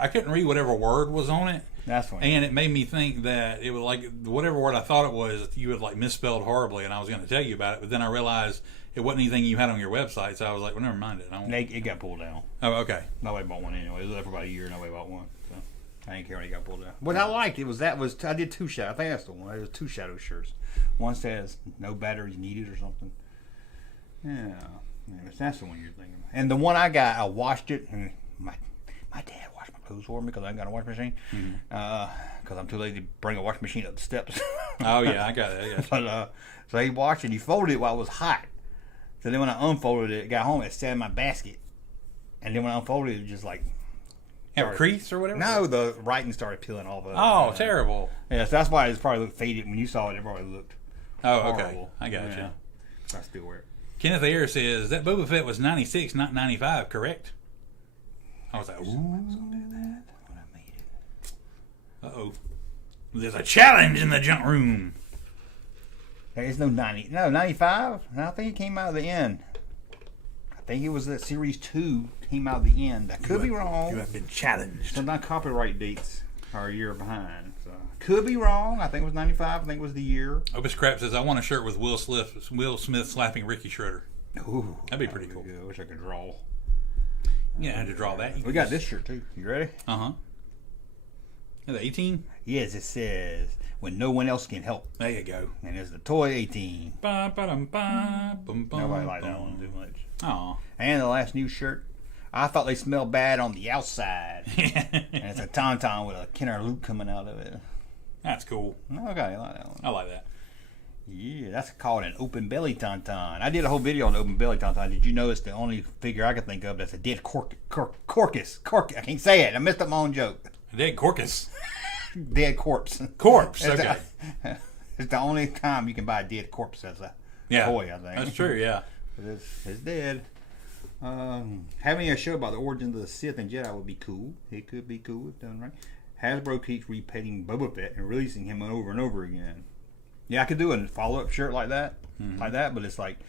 couldn't read whatever word was on it. That's funny. And it made me think that it was like whatever word I thought it was, you had like misspelled horribly, and I was going to tell you about it, but then I realized it wasn't anything you had on your website, so I was like, well, never mind it. It got pulled down. Oh, okay. Nobody bought one anyway. It was there for about a year. Nobody bought one. So I didn't care when it got pulled down. What I liked I did two shadow. I think that's the one. It was two shadow shirts. One says no batteries needed or something. Yeah, that's the one you're thinking. And the one I got, I washed it. And my dad washed my clothes for me because I ain't got a washing machine. Because I'm too lazy to bring a washing machine up the steps. Oh yeah, I got it. But so he washed it. He folded it while it was hot. So then when I unfolded it, got home, it sat in my basket. And then when I unfolded it, just like have a crease or whatever. No, the writing started peeling off of it. Oh, terrible. Yeah, so that's why it probably looked faded when you saw it. It probably looked. Oh, okay. Horrible. I got you. I still wear it. Kenneth Ayers says that Boba Fett was 96, not 95, correct? I was like, ooh. When I made it. Uh-oh. There's a challenge in the junk room. There is no 95. I think it came out at the end. I think it was that Series 2 came out at the end. I could be wrong. You have been challenged. Sometimes copyright dates are a year behind. So could be wrong. I think it was 95. I think it was the year. Opus Crap says, I want a shirt with Will Smith slapping Ricky Schroeder. Ooh, that'd be pretty cool. Good. I wish I could draw. Yeah, I had to draw that. We got this shirt too. You ready? Uh-huh. Is it 18? Yes, it says, when no one else can help. There you go. And it's the toy 18. Nobody liked that one too much. Aw. And the last new shirt, I thought they smelled bad on the outside. And it's a tauntaun with a Kenner loop coming out of it. That's cool. Okay, I like that one. I like that. Yeah, that's called an open belly tauntaun. I did a whole video on the open belly tauntaun. Did you notice the only figure I could think of that's a dead corpus? I can't say it. I messed up my own joke. A dead corpus. Dead corpse. Corpse. Okay. It's the only time you can buy a dead corpse as a toy, I think. That's true, yeah. It's dead. Having a show about the origins of the Sith and Jedi would be cool. It could be cool if done right. Hasbro keeps repeating Boba Fett and releasing him over and over again. Yeah, I could do a follow-up shirt like that, but it's like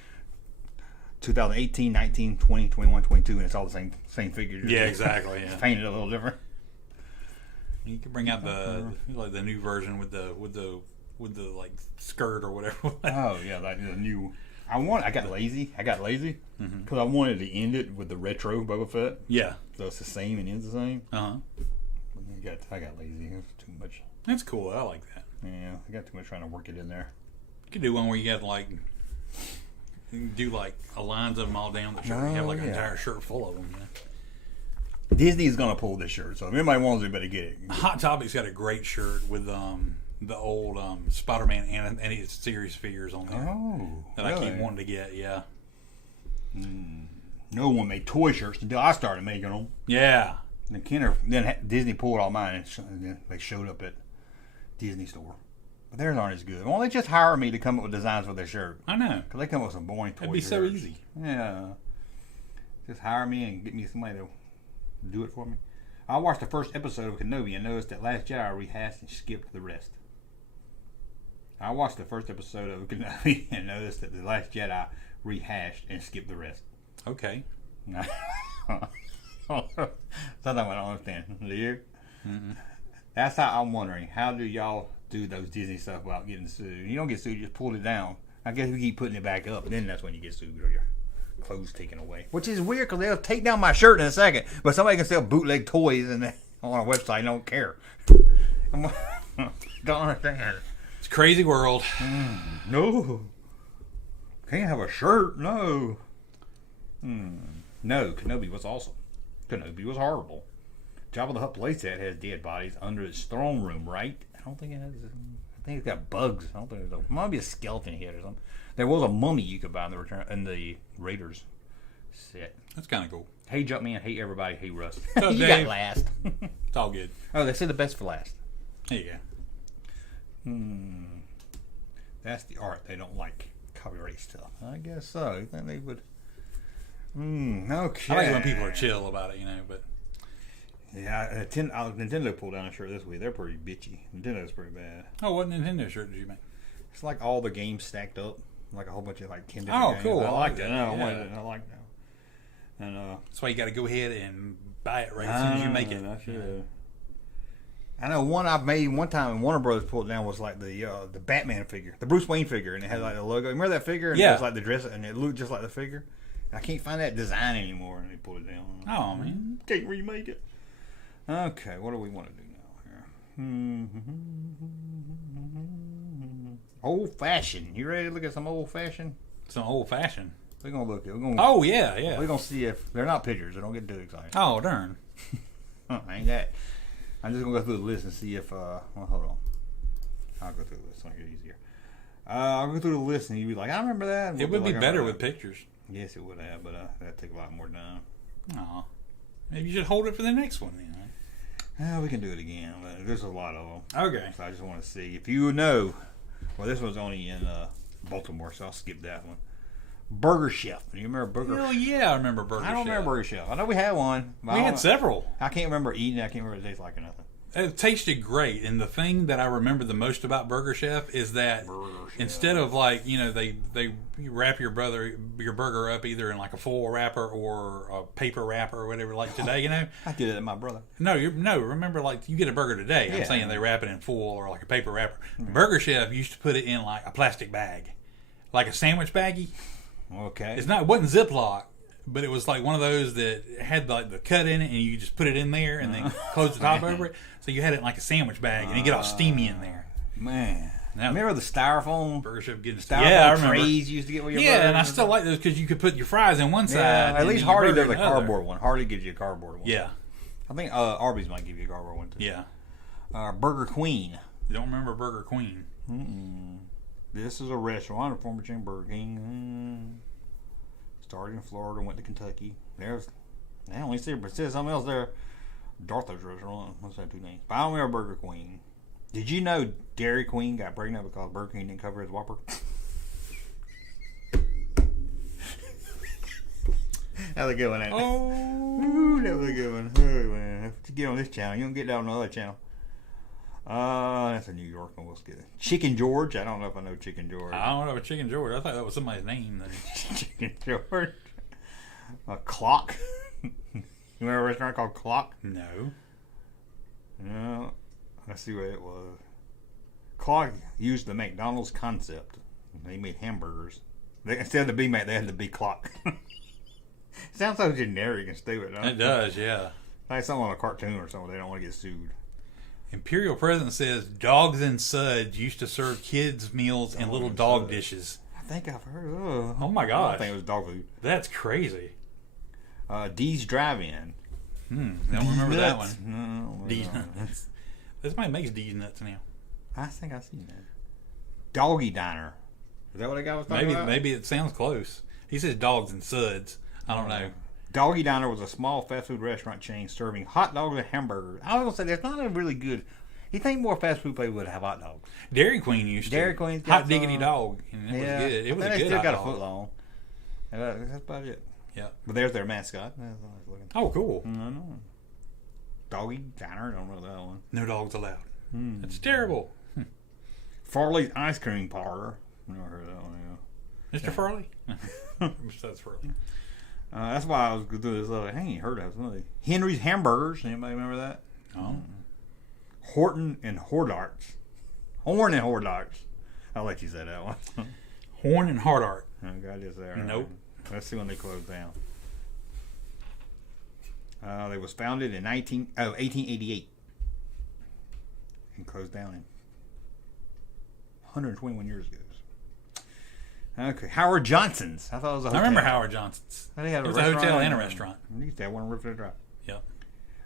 2018, 19, 20, 21, 22, and it's all the same figures. Yeah, exactly. Yeah. Painted a little different. You could bring out the new version with the like skirt or whatever. Oh yeah, like the new. I got lazy because I wanted to end it with the retro Boba Fett. Yeah. So it's the same and ends the same. I got lazy. It was too much. That's cool. I like that. Yeah, I got too much trying to work it in there. You could do one where you have like do like a lines of them all down the shirt. You have like an entire shirt full of them. Yeah. Disney's gonna pull this shirt, so if anybody wants it, better get it. Hot Topic's got a great shirt with the old Spider-Man animated series figures on there. Oh, that really? I keep wanting to get. Yeah. No one made toy shirts until I started making them. Yeah. Then Disney pulled all mine, and then they showed up at Disney store. But theirs aren't as good. Why don't they just hire me to come up with designs for their shirt? I know. Because they come up with some boring toy It'd be shirts. so easy. Yeah. Just hire me and get me somebody to do it for me. I watched the first episode of Kenobi and noticed that Last Jedi rehashed and skipped the rest. I watched the first episode of Kenobi and noticed that the Last Jedi rehashed and skipped the rest. Okay. Sometimes I don't understand. Do you? Mm-hmm. That's how I'm wondering. How do y'all do those Disney stuff without getting sued? You don't get sued, you just pull it down. I guess we keep putting it back up, and then that's when you get sued or you're clothes taken away. Which is weird because they'll take down my shirt in a second. But somebody can sell bootleg toys on a website and don't care. Don't understand. It's a crazy world. No. Can't have a shirt. No. No, Kenobi was awesome. Kenobi was horrible. Jabba the Hutt playset has dead bodies under its throne room, right? I don't think it has. I think it's got bugs. I don't think it might be a skeleton head or something. There was a mummy you could buy in the Raiders set. That's kind of cool. Hey, Junkman. Hey, everybody. Hey, Russ. So, you Dave, got last. It's all good. Oh, they said the best for last. There you go. That's the art they don't like. Copyright stuff. I guess so. You think they would? Okay. I like when people are chill about it, but yeah, Nintendo pulled down a shirt this week. They're pretty bitchy. Nintendo's pretty bad. Oh, what Nintendo shirt did you make? It's like all the games stacked up, like a whole bunch of 10 different games. Cool. I like that. Yeah. I like that. And that's why you got to go ahead and buy it right as soon as you make it. I should. I know one I've made one time, and Warner Brothers pulled it down, was like the Batman figure, the Bruce Wayne figure, and it had like the logo. Remember that figure? And it was like the dress, and it looked just like the figure. And I can't find that design anymore, and they pulled it down. Oh man, can't remake it. Okay, what do we want to do now here? Old fashioned. You ready to look at some old fashioned? Some old fashioned. We're gonna look at. Oh yeah. We're gonna see if they're not pictures. So don't get too excited. Oh darn. Ain't that? I'm just gonna go through the list and see if. Well, hold on. I'll go through the list. It'll make it easier. I'll go through the list and you'll be like, I remember that. It would be better with pictures. Yes, it would have, but that'd take a lot more time. Oh, maybe you should hold it for the next one then. We can do it again. But there's a lot of them. Okay. So I just want to see if you know. Well, this one's only in Baltimore, so I'll skip that one. Burger Chef. Do you remember Burger? Oh yeah, I remember Burger Chef. I don't remember Burger Chef. I know we had one. We had several. I can't remember eating it. I can't remember it tastes like or nothing. It tasted great, and the thing that I remember the most about Burger Chef is that instead of they wrap your burger up either in like a foil wrapper or a paper wrapper or whatever like today, I did it at my brother. Remember like you get a burger today. I'm saying they wrap it in foil or like a paper wrapper. Burger Chef used to put it in like a plastic bag, like a sandwich baggie. Okay. It wasn't Ziploc, but it was like one of those that had like the cut in it, and you just put it in there and then close the top over it. So you had it in like a sandwich bag, and you get all steamy in there. Man, remember the styrofoam? Burger Chef getting styrofoam I remember. Trays you used to get with your burgers? And I still like those because you could put your fries in one side. At least Hardy does a cardboard one. Hardy gives you a cardboard one. Yeah. I think Arby's might give you a cardboard one too. Yeah. Burger Queen. You don't remember Burger Queen? This is a restaurant, a former chain Burger King. Started in Florida, went to Kentucky. I only see it says something else there. Dartho's restaurant. What's that two names? But I don't remember Burger Queen. Did you know Dairy Queen got pregnant because Burger King didn't cover his Whopper? That was a good one, ain't it? Oh, that was a good one. Oh, man. To get on this channel, you don't get that on the other channel. That's a New York one. Let's get it. Chicken George. I don't know if I know Chicken George. I don't know Chicken George. I thought that was somebody's name. Chicken George. Clock. You remember a restaurant called Clock? No. No. Let's see what it was. Clock used the McDonald's concept. They made hamburgers. Instead of the Big Mac, they had the Big Clock. Sounds so generic and stupid, doesn't it? It does, yeah. Like something on a cartoon or something. They don't want to get sued. Imperial Presence says Dogs and Suds used to serve kids' meals in little dog dishes. I think I've heard of. Oh my gosh. I think it was dog food. That's crazy. D's Drive-In. I don't remember that one. No. D's Nuts. This might make D's Nuts now. I think I've seen that. Doggy Diner. Is that what that guy was talking about? Maybe it sounds close. He says Dogs and Suds. I don't know. Doggy Diner was a small fast food restaurant chain serving hot dogs and hamburgers. I was going to say, there's not a really good... You think more fast food places would have hot dogs? Dairy Queen used to. Dairy Queen's got Hot Diggity Dog. And it was good. It was a good still hot got dog. a foot long. That's about it. Yeah. But there's their mascot. Oh, cool. I know. Doggy Diner. I don't know that one. No dogs allowed. That's terrible. Farley's Ice Cream Parlor. Never heard of that one. Yeah. Mr. Farley? That's Farley. That's why I was going through this. I ain't heard of it. Henry's Hamburgers. Anybody remember that? Oh. Horton and Hordarts. Horn and Hordarts. I'll let you say that one. Horn and Hardart. I got this there. Nope. Let's see when they closed down. They was founded in 1888 and closed down in 121 years ago. Okay, Howard Johnson's. I thought it was a hotel. I remember Howard Johnson's. It was a hotel and a restaurant. You used to have one on River Drive. Yep.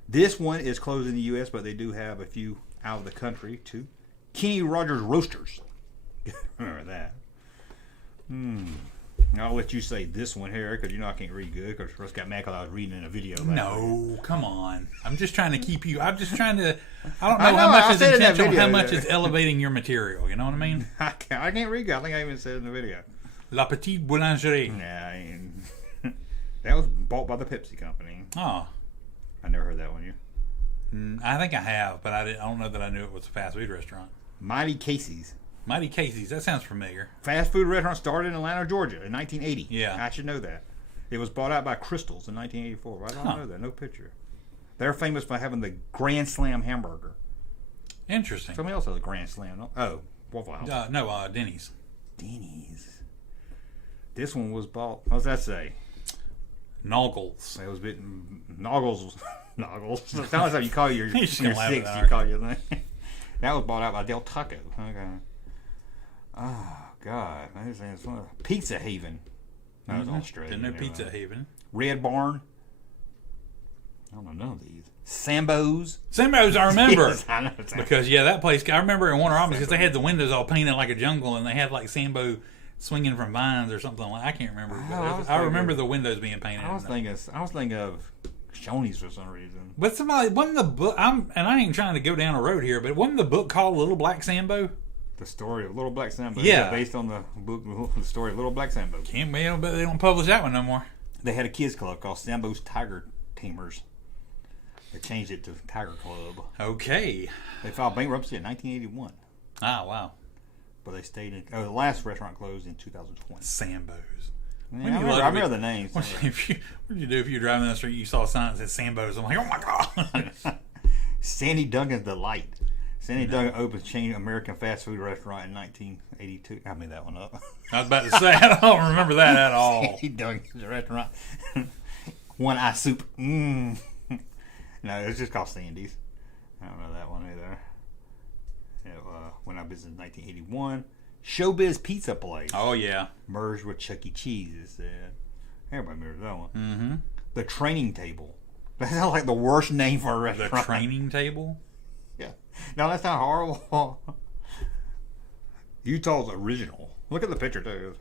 This one is closed in the U.S., but they do have a few out of the country, too. Kenny Rogers Roasters. Remember that. I'll let you say this one here, because you know I can't read good, because Russ got mad because I was reading in a video. No, come on. I'm just trying to keep you... I'm just trying to... I don't know how much is intentional, how much is elevating your material. You know what I mean? I can't read good. I think I even said it in the video. La Petite Boulangerie. Nah, that was bought by the Pepsi Company. Oh. I never heard that one, you? I think I have, but I don't know that I knew it was a fast food restaurant. Mighty Casey's. Mighty Casey's, that sounds familiar. Fast food restaurant started in Atlanta, Georgia in 1980. Yeah. I should know that. It was bought out by Crystals in 1984. I don't know that. No picture. They're famous for having the Grand Slam hamburger. Interesting. Somebody else has a Grand Slam. No? Oh, Waffle House. Denny's. Denny's. This one was bought. What does that say? Noggles. It was bitten. Noggles. Noggles. So it sounds like you call your You're six. that, You call your thing. That was bought out by Del Taco. Okay. Oh God! It's one of Pizza Haven. That was Australia. Didn't know Pizza Haven. Red Barn. I don't know none of these. Sambo's. Sambo's, I remember. Yes, I know because that place. I remember in Warner Robins because they had the windows all painted like a jungle, and they had like Sambo swinging from vines or something like. I can't remember. But I remember the windows being painted. I was thinking of Shoney's for some reason. But wasn't the book? And I ain't trying to go down a road here, but wasn't the book called Little Black Sambo? The story of Little Black Sambo. Yeah, based on the book, the story of Little Black Sambo. Can't be, but they don't publish that one no more. They had a kids club called Sambo's Tiger Tamers. They changed it to Tiger Club. Okay. They filed bankruptcy in 1981. Ah, wow. But they stayed in. The last restaurant closed in 2020. Sambo's. Yeah, I remember the names. What did you do if you were driving down the street and you saw a sign that said Sambo's? I'm like, oh my God. Sandy Duncan's Delight. Sandy Duncan opened chain American fast food restaurant in 1982. I made that one up. I was about to say, I don't remember that at all. Sandy Duncan's restaurant. One eye soup. No, it's just called Sandy's. I don't know that one either. It went out of business in 1981. Showbiz Pizza Place. Oh, yeah. Merged with Chuck E. Cheese, it said. Everybody remembers that one. Mm-hmm. The Training Table. That sounds like the worst name for a restaurant. The Training Table? Yeah. No, that's not horrible. Utah's original. Look at the picture, too.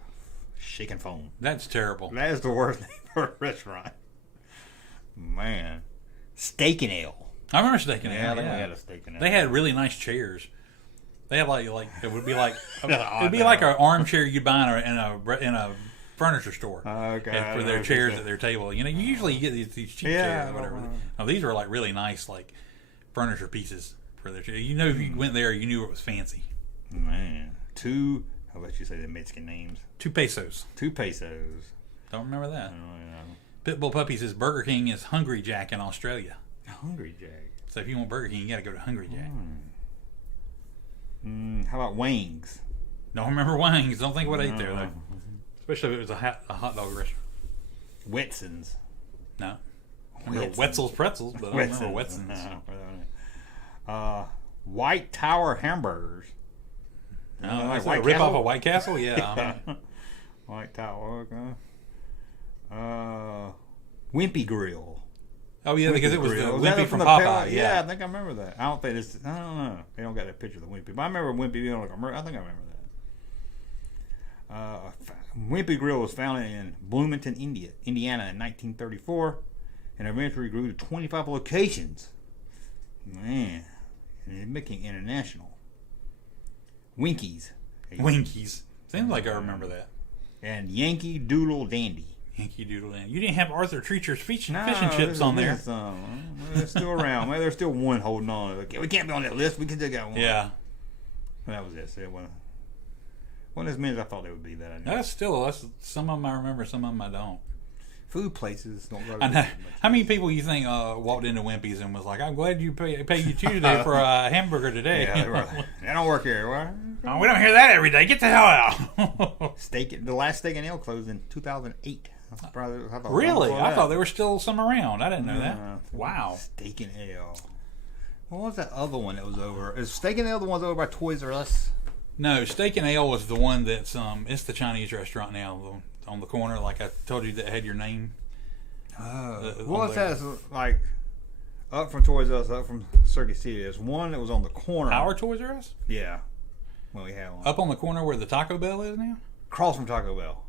Shaking foam. That's terrible. That is the worst name for a restaurant. Man. Steak and Ale. I remember Steak and Ale. Yeah, they had a Steak and Ale. They had really nice chairs. They had like it would be like it'd be like an armchair you'd buy in a furniture store. Okay. For their chairs at their table. You usually you get these cheap chairs or whatever. No, these were like really nice like furniture pieces for their chairs. If you went there, you knew it was fancy. Man, I'll let you say the Mexican names. 2 pesos. 2 pesos. Don't remember that. Yeah. Pitbull Puppy says Burger King is Hungry Jack in Australia. Hungry Jack. So if you want Burger King, you got to go to Hungry Jack. How about Wings? Don't remember Wings. Don't think what I ate there, though. Especially if it was a hot dog restaurant. Wetson's. No. I remember Wetzel's Pretzels, but I don't remember Wetson's. White Tower Hamburgers. Like a rip off of White Castle? Yeah. White Tower, okay. Wimpy Grill. Oh, yeah, because it was the Wimpy from Popeye. Yeah, I think I remember that. I don't know. They don't got that picture of the Wimpy. But I remember Wimpy being like I think I remember that. Wimpy Grill was founded in Bloomington, Indiana in 1934 and eventually grew to 25 locations. Man. And it's making international. Winkies. Seems like I remember that. And Yankee Doodle Dandy. Yankee Doodle Dandy. You didn't have Arthur Treacher's fishing chips on there. They're still around. Well, there's still one holding on. Okay, we can't be on that list. We can still got one. Yeah. That was it. So one as many as I thought they would be. That's some of them I remember, some of them I don't. Food places don't go. I know. How many people you think walked into Wimpy's and was like, "I'm glad you paid you Tuesday for a hamburger today"? Yeah, they don't work here. We don't hear that every day. Get the hell out. The last Steak and Ale closed in 2008. Really? I thought there were still some around. I didn't know that. Wow. Steak and Ale. What was that other one that was over? Is Steak and Ale the one that was over by Toys R Us? No, Steak and Ale was the one that's it's the Chinese restaurant now on the corner, like I told you, that had your name. What was that? Like up from Toys R Us, up from Circuit City. There's one that was on the corner. Our Toys R Us? Yeah. Well, we had one. Up on the corner where the Taco Bell is now? Across from Taco Bell.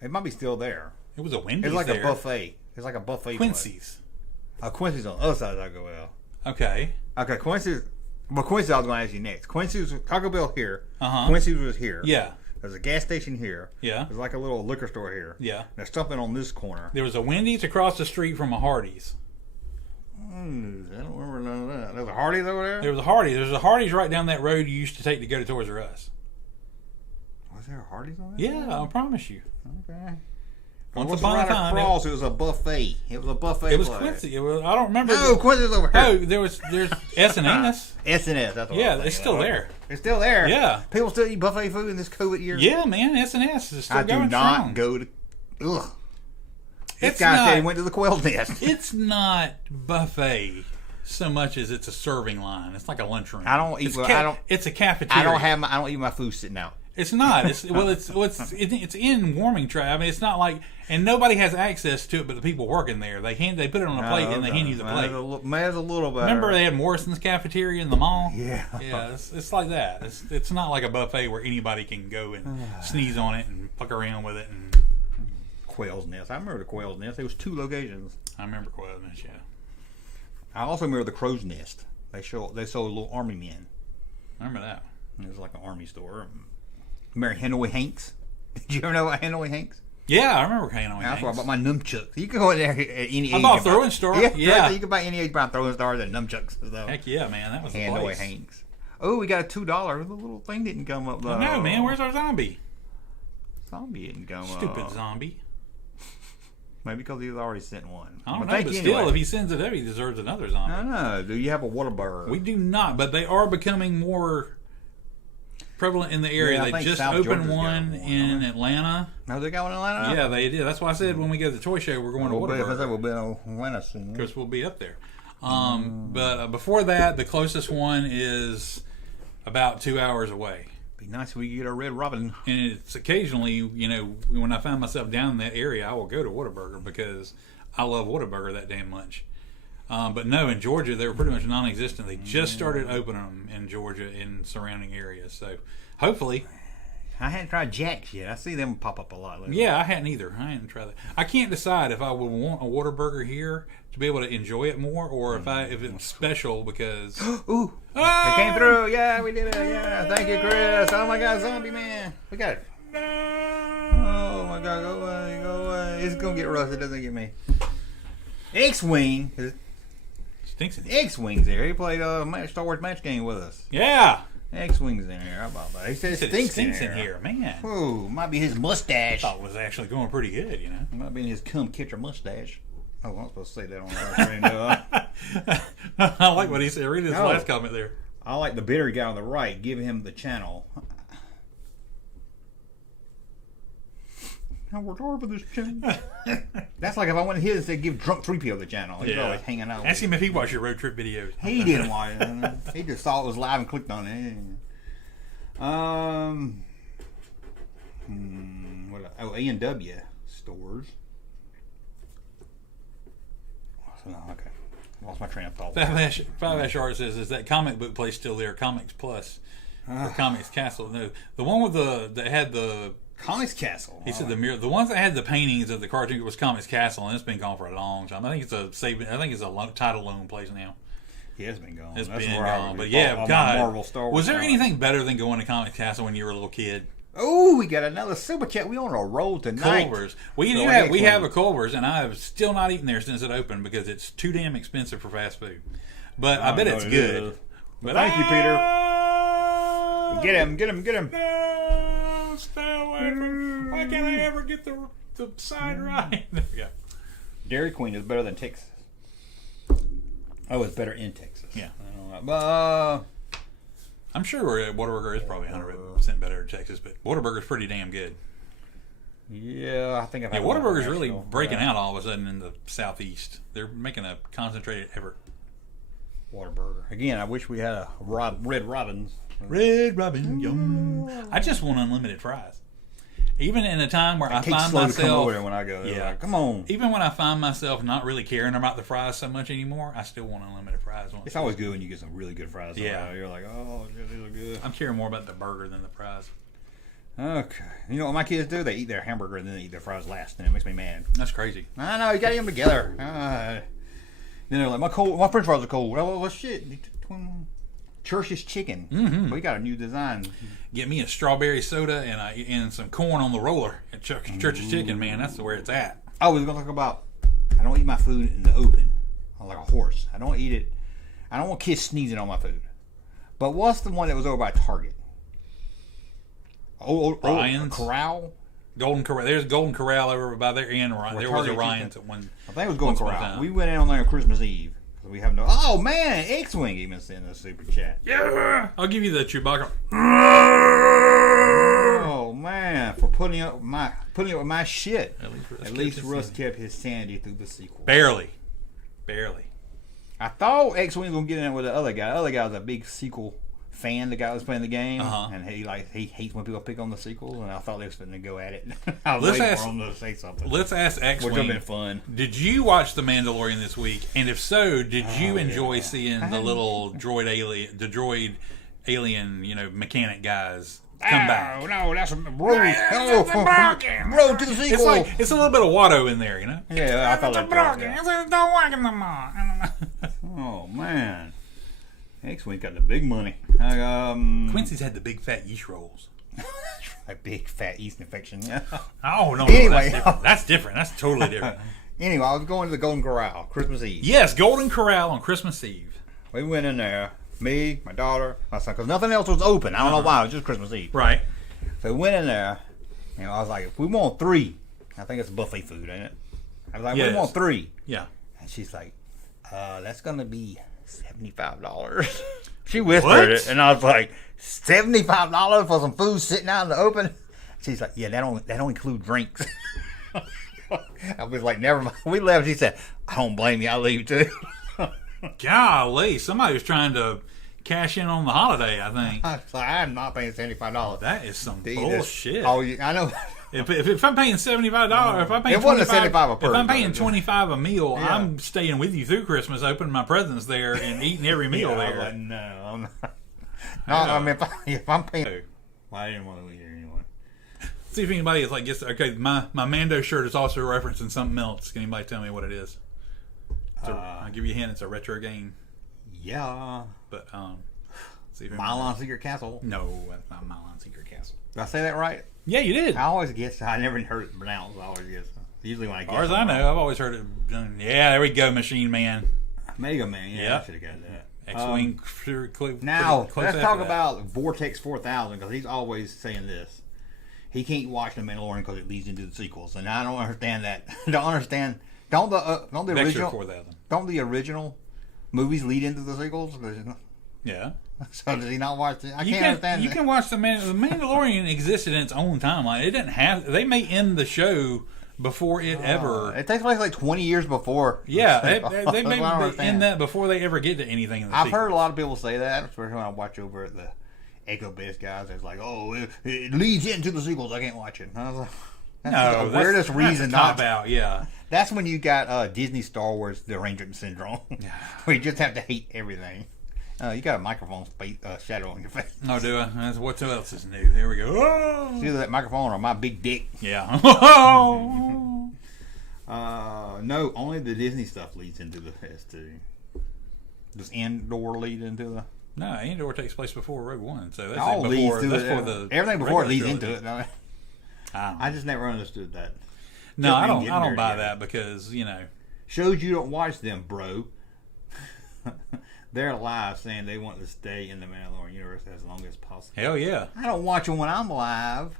It might be still there. It was a Wendy's. It's like there. a buffet. It's like a buffet. Quincy's. Quincy's on the other side of Taco Bell. Okay. Quincy's. Well, Quincy's I was going to ask you next. Quincy's, Taco Bell here. Uh-huh. Quincy's was here. Yeah. There's a gas station here. Yeah. There's like a little liquor store here. Yeah. There's something on this corner. There was a Wendy's across the street from a Hardee's. I don't remember none of that. There's a Hardee's over there? There was a Hardee's. There's a Hardee's right down that road you used to take to go to Toys R Us. Was there a Hardee's on that? Yeah, I promise you. Okay. Once What's upon a right time, across, it was a buffet. It was a buffet. It was place. Quincy. I don't remember. No, Quincy's over here. Oh, there's S&S. S&S. That's what Yeah, I was it's thinking still of. there. It's still there. Yeah. People still eat buffet food in this COVID year. Yeah, man, S&S is still I going do not strong. go to. Ugh. This It's guy not- said he went to the Quail's Nest. It's not buffet so much as it's a serving line. It's like a lunchroom. I don't eat. It's, I don't. it's a cafeteria. I don't eat my food sitting out. It's not. It's it's in warming tray. I mean, it's not like, and nobody has access to it but the people working there. They put it on a plate and they hand you the plate. Man's a little better. Remember they had Morrison's cafeteria in the mall? Yeah. Yeah, it's like that. It's not like a buffet where anybody can go and sneeze on it and fuck around with it. And Quail's Nest. I remember the Quail's Nest. There was 2 locations. I remember Quail's Nest, yeah. I also remember the Crow's Nest. They sold little army men. I remember that. It was like an army store. Remember Hanoi Hanks? Did you ever know about Hanoi Hanks? Yeah, I remember Hanoi. That's where I bought my nunchucks. You can go in there at any age. I bought throwing store. Yeah. You can buy any age buy throwing stars and nunchucks. So. Heck yeah, man. That was the Hanoi place. Hanks. Oh, we got a $2. The little thing didn't come up though. No, man. Where's our zombie? Zombie didn't come up. Stupid zombie. Maybe because he was already sent one. I don't know, but still, if he sends it up, he deserves another zombie. I know. Do you have a Whataburger? We do not, but they are becoming more prevalent in the area. Yeah, I they think just South opened Georgia's got one in Atlanta. No, they got one in Atlanta? Yeah, they did. That's why I said when we go to the toy show, we're going to We'll Whataburger. be in Atlanta soon. Because we'll be up there. But before that, the closest one is about 2 hours away. Be nice if we could get a Red Robin. And it's occasionally, when I find myself down in that area, I will go to Whataburger because I love Whataburger that damn much. But no, in Georgia, they were pretty much non-existent. They just started opening them in Georgia in surrounding areas. So hopefully. I hadn't tried Jack's yet. I see them pop up a lot lately. Yeah, I hadn't either. I hadn't tried that. I can't decide if I would want a Whataburger here to be able to enjoy it more, or if it's special because. Ooh! It came through. Yeah, we did it. Yeah, thank you, Chris. Oh my God, Zombie Man. We got it. Oh my God, go away, go away. It's gonna get Russ. It doesn't get me. X-Wing. Stinks in X-Wing's there. He played a Star Wars match game with us. Yeah. X-Wing's in here. How about that? He said it stinks in here, man. Ooh, might be his mustache. I thought it was actually going pretty good, Might be in his cum catcher mustache. Oh, I'm supposed to say that on the I like what he said. Read his last comment there. I like the bitter guy on the right. Give him the channel. I worked hard for this channel. That's like if I went to his and said, give Drunk 3PO the channel. He's always hanging out. Ask him if he watched your road trip videos. He didn't watch it. He just saw it was live and clicked on it. What? A&W stores. No, okay. Lost my train of thought. 5 Art says, is that comic book place still there? Comics Plus or Comics Castle? No, the one with that had the Comics Castle. He said the ones that had the paintings of the cartoon was Comics Castle, and it's been gone for a long time. I think it's a title loan place now. Yeah, it's been gone. It's That's been where I gone, would but be yeah, all God, my Marvel, Star Wars was there comics. anything better than going to Comics Castle when you were a little kid? Oh, we got another super chat. We on a roll tonight. Culver's. We have a Culver's, and I have still not eaten there since it opened because it's too damn expensive for fast food. But I bet it's good. But thank you, Peter. Get him! No, stay away from. Why can't I ever get the side right? There we go. Dairy Queen is better than Texas. Oh, it's better in Texas. Yeah. I don't know. But I'm sure Whataburger is probably 100% better in Texas, but Whataburger's pretty damn good. Yeah, I think I've had Whataburger's really National. breaking out all of a sudden in the southeast. They're making a concentrated effort. Whataburger. Again, I wish we had a Red Robin's. Red Robin, yum. I just want unlimited fries. Even in a time where I find slow to come over myself, there when I go. Yeah. Like, come on. even when I find myself not really caring about the fries so much anymore, I still want unlimited fries. It's always good when you get some really good fries. Yeah. You're like, oh, these are good. I'm caring more about the burger than the fries. Okay. You know what my kids do? They eat their hamburger and then they eat their fries last, and it makes me mad. That's crazy. I know, you gotta eat them together. Then they're like, my french fries are cold. Well, shit. Church's chicken. Mm-hmm. We got a new design. Get me a strawberry soda and some corn on the roller at Church's Chicken, man. That's where it's at. I was going to talk about, I don't eat my food in the open. I'm like a horse. I don't eat it. I don't want kids sneezing on my food. But what's the one that was over by Target? Ryan's? Corral? Golden Corral. There's Golden Corral over by there, and there was a Ryan's at one. I think it was Golden once upon a Corral. time. We went in on there on Christmas Eve. We have no. Oh man, X-Wing even sent us a super chat. Yeah, I'll give you the Chewbacca. Oh man, for putting up with my shit. At least Russ kept his sanity through the sequel. Barely. I thought X-Wing was gonna get in there with the other guy. The other guy was a big sequel fan. The guy that was playing the game, and he hates when people pick on the sequels. And I thought they was going to go at it. I was waiting for him to say something. Let's ask X-Wing. Which would have been fun. Did you watch The Mandalorian this week? And if so, did you enjoy seeing the little droid alien, mechanic guys come back? No, that's a road. Road to the sequel. It's a little bit of Watto in there, Yeah, I thought that. Don't work no more. Oh man. X-Wing got the big money. Quincy's had the big fat yeast rolls. A big fat yeast infection. Yeah. Oh no! Anyway, that's different. That's totally different. Anyway, I was going to the Golden Corral Christmas Eve. Yes, Golden Corral on Christmas Eve. We went in there. Me, my daughter, my son, because nothing else was open. I don't know why. It was just Christmas Eve. Right. So we went in there. I was like, if we want 3, I think it's buffet food, ain't it? I was like, we want 3. Yeah. And she's like, that's gonna be $75. She whispered it, and I was like, $75 for some food sitting out in the open? She's like, yeah, that don't include drinks. I was like, never mind. We left. She said, I don't blame you. I'll leave too. Golly, somebody was trying to cash in on the holiday, I think. I was like, I'm not paying $75. That is some bullshit. Oh, yeah, I know. If I'm paying $75, if I'm paying it wasn't $75 a person. If I'm paying $25 a meal, I'm staying with you through Christmas, opening my presents there and eating every meal there. I was like, no, I'm not. No, I mean, if I'm paying, well, I didn't want to leave here anyway. See if anybody is like, okay, my Mando shirt is also referencing something else. Can anybody tell me what it is? I'll give you a hint. It's a retro game. Yeah. But see if Mylon Secret Castle. No, that's not Mylon Secret Castle. Did I say that right? Yeah, you did. I always guess. I never heard it pronounced. I always guess. Usually when I guess. As far as I know, I've always heard it. Yeah, there we go, Machine Man. Mega Man. Yeah, I should have got that. X-Wing. Now let's talk about Vortex 4000 because he's always saying this. He can't watch The Mandalorian because it leads into the sequels, and I don't understand that. Don't the original 4000. Don't the original movies lead into the sequels? Yeah. So does he not watch it? I can't understand. You can watch the Mandalorian existed in its own timeline. It didn't have. They may end the show before it ever. It takes place like 20 years before. Yeah, they may end that before they ever get to anything. I've heard a lot of people say that, especially when I watch over at the Echo Base guys. It's like, oh, it leads into the sequels. I can't watch it. And I was like, that's the weirdest reason not to. Out, yeah. That's when you got Disney Star Wars derangement syndrome. Where you just have to hate everything. You got a microphone shadow on your face. Oh, do I? That's what else is new. There we go. Oh! It's either that microphone or my big dick. Yeah. No, only the Disney stuff leads into the S2. Does Andor lead into the... No, Andor takes place before Rogue One, so that's all before, leads to that's it. for the everything before it leads trilogy. into it. I just never understood that. No, I don't buy that because shows you don't watch them, bro. They're alive, saying they want to stay in the Mandalorian universe as long as possible. Hell yeah! I don't watch them when I'm alive.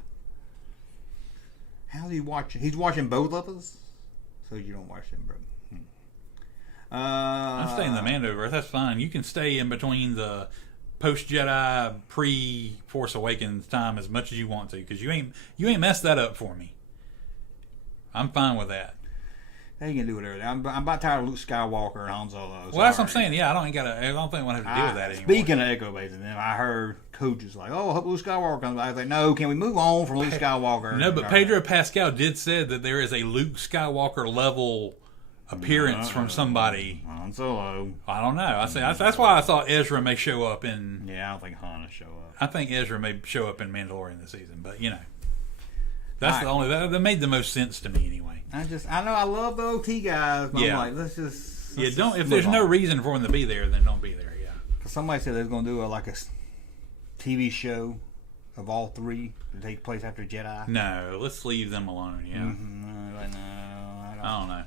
How do you watch? He's watching both of us, so you don't watch them, bro. I'm staying in the Mandoverse. That's fine. You can stay in between the post Jedi, pre Force Awakens time as much as you want to, because you ain't messed that up for me. I'm fine with that. They can do whatever. I'm about tired of Luke Skywalker and Han Solo. Well, that's what I'm saying. Yeah, I don't think we'll have to deal with that anymore. Speaking of Echo Base, and then I heard coaches like, "Oh, I hope Luke Skywalker comes back." I was like, "No, can we move on from Luke Skywalker?" No, but Pedro Pascal did say that there is a Luke Skywalker level appearance from somebody. Han Solo. I don't know. That's why I thought Ezra may show up in. Yeah, I don't think Han will show up. I think Ezra may show up in Mandalorian this season, but that's the only that made the most sense to me anyway. I know I love the OT guys, but I'm like, let's just if there's no reason for them to be there, then don't be there. Yeah. Because somebody said they're going to do a TV show of all three to take place after Jedi. No, let's leave them alone. Yeah. I don't know.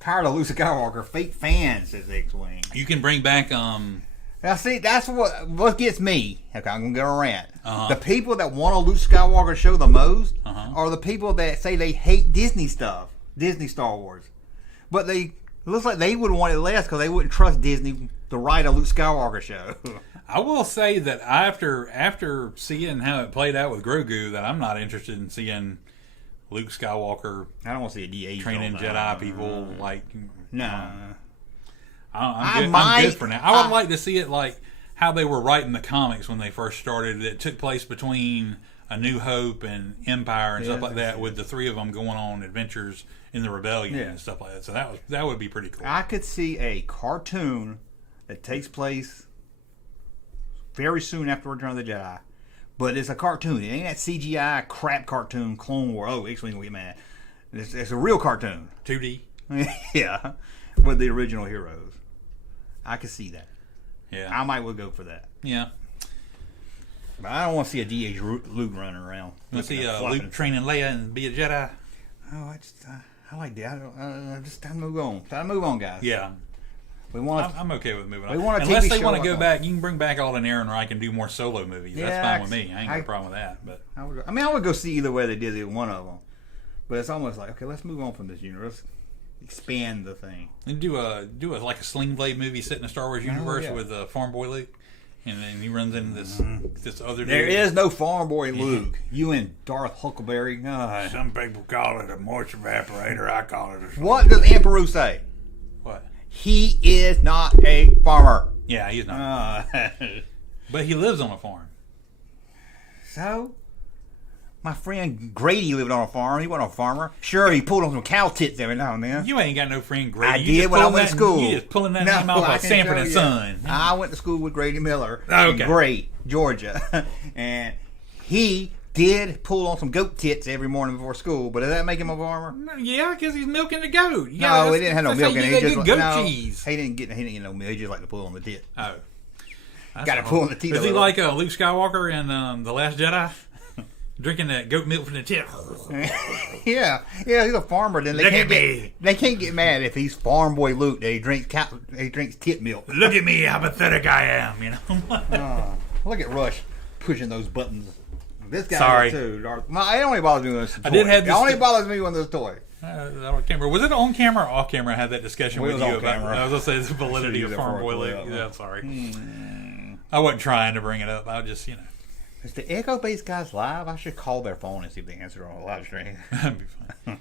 Tired of Luke Skywalker. Fake fans, says X-Wing. You can bring back Now see, that's what gets me. Okay, I'm gonna go on a rant. Uh-huh. The people that want a Luke Skywalker show the most are the people that say they hate Disney stuff, Disney Star Wars. But it looks like they would want it less because they wouldn't trust Disney to write a Luke Skywalker show. I will say that after seeing how it played out with Grogu, that I'm not interested in seeing Luke Skywalker. I don't want to see a de-age training Jedi people like. No. I'm good for now. I would like to see it like how they were writing the comics when they first started. It took place between A New Hope and Empire and stuff like that, with the three of them going on adventures in the Rebellion and stuff like that. So that would be pretty cool. I could see a cartoon that takes place very soon after Return of the Jedi, but it's a cartoon. It ain't that CGI crap cartoon Clone War. Oh, X-Wing will get mad. It's a real cartoon. 2D. Yeah, with the original heroes. I could see that. Yeah, I might well go for that. Yeah, but I don't want to see a DH Luke running around. Let's see Luke training Leia and be a Jedi. Oh, I like that. Just time to move on. Time to move on, guys. Yeah, I'm okay with moving on. Unless they want to go back, you can bring back Alden Ehrenreich and do more solo movies. That's fine with me. I ain't got a problem with that. But I would go see either way they did one of them. But it's almost like, okay, let's move on from this universe. Expand the thing and do a like a Sling Blade movie set in the Star Wars universe with Farm Boy Luke, and then he runs into this other. There is no Farm Boy Luke. You and Darth Huckleberry. God. Some people call it a moisture evaporator. I call it a. What does Emperor say? What? He is not a farmer. Yeah, he's not. But he lives on a farm. So. My friend Grady lived on a farm. He wasn't a farmer. Sure, he pulled on some cow tits every now and then. You ain't got no friend Grady. I did when I went to school. You just pulling that name off of Sanford and Son. I went to school with Grady Miller in Gray, Georgia. And he did pull on some goat tits every morning before school. But does that make him a farmer? Yeah, because he's milking the goat. No, he didn't have no milk in it. He just goat cheese. He didn't get no milk. He just liked to pull on the tit. Oh. Got to pull on the teeth. Is he like Luke Skywalker in The Last Jedi? Drinking that goat milk from the tip. yeah, he's a farmer. Then they can't get mad if he's Farm Boy Luke. That he drinks tit milk. Look at me, how pathetic I am. You know. Look at Rush pushing those buttons. This guy too. It only bothers me when it's a toy. It only bothers me when there's a toy. Was it on camera or off camera? I had that discussion with you about. I was gonna say the validity of Farm Boy Luke. Yeah, sorry. I wasn't trying to bring it up. I was just Is the Echo Base guys live? I should call their phone and see if they answer on a live stream. That'd be fun.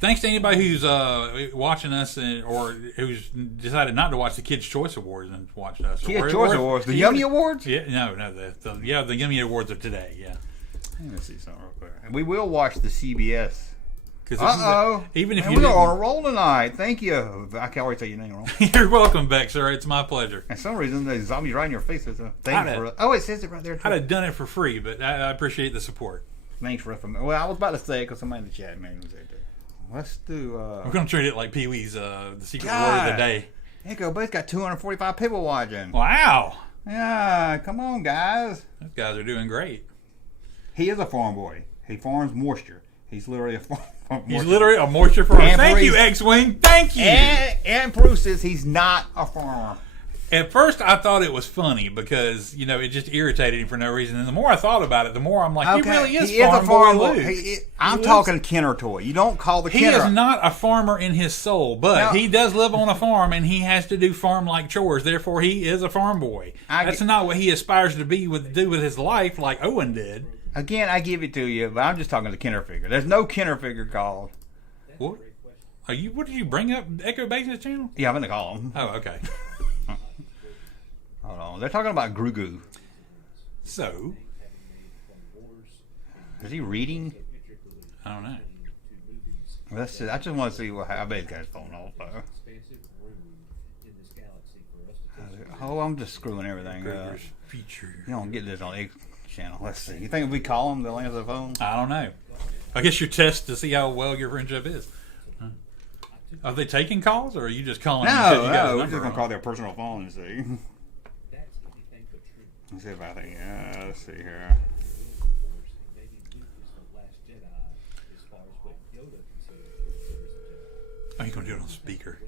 Thanks to anybody who's watching us or who's decided not to watch the Kids' Choice Awards and watched us. Kids' Choice Awards? The Yummy Awards? Yeah, no, the Yummy Awards of today. Yeah. Let me see something real quick. And we will watch the CBS. Even if we're on a roll tonight. Thank you. I can't always say your name wrong. You're welcome, Beck, sir. It's my pleasure. For some reason, the zombies right in your face. It says it right there. I'd have done it for free, but I appreciate the support. Thanks for well, I was about to say because somebody in the chat was there too. Let's do. We're gonna treat it like Pee Wee's the Secret Word of the Day. Echo Base got 245 people watching. Wow. Yeah, come on, guys. Those guys are doing great. He is a farm boy. He farms moisture. He's literally a farm. He's literally a moisture farmer. Thank you, X-Wing. Thank you. And Bruce says he's not a farmer. At first, I thought it was funny because, it just irritated him for no reason. And the more I thought about it, the more I'm like, he really is Farm Boy Luke. I'm talking Kenner toy. You don't call the Kenner. He is not a farmer in his soul, but he does live on a farm and he has to do farm-like chores. Therefore, he is a farm boy. That's not what he aspires to do with his life like Owen did. Again, I give it to you, but I'm just talking to Kenner figure. There's no Kenner figure called. What? What did you bring up? Echo Basis channel? Yeah, I'm going to call him. Oh, okay. Hold on. They're talking about Grogu. So? Is he reading? I don't know. Let's see. I just want to see what. I bet he's got his phone off though. Oh, I'm just screwing everything up. Feature. You don't get this on X channel. Let's see. You think if we call him, they'll answer the phone? I don't know. I guess your test to see how well your friendship is. Are they taking calls, or are you just calling? No, we're just gonna call their personal phone and see. Let's see if I think. Let's see here. Oh, you're gonna do it on speaker.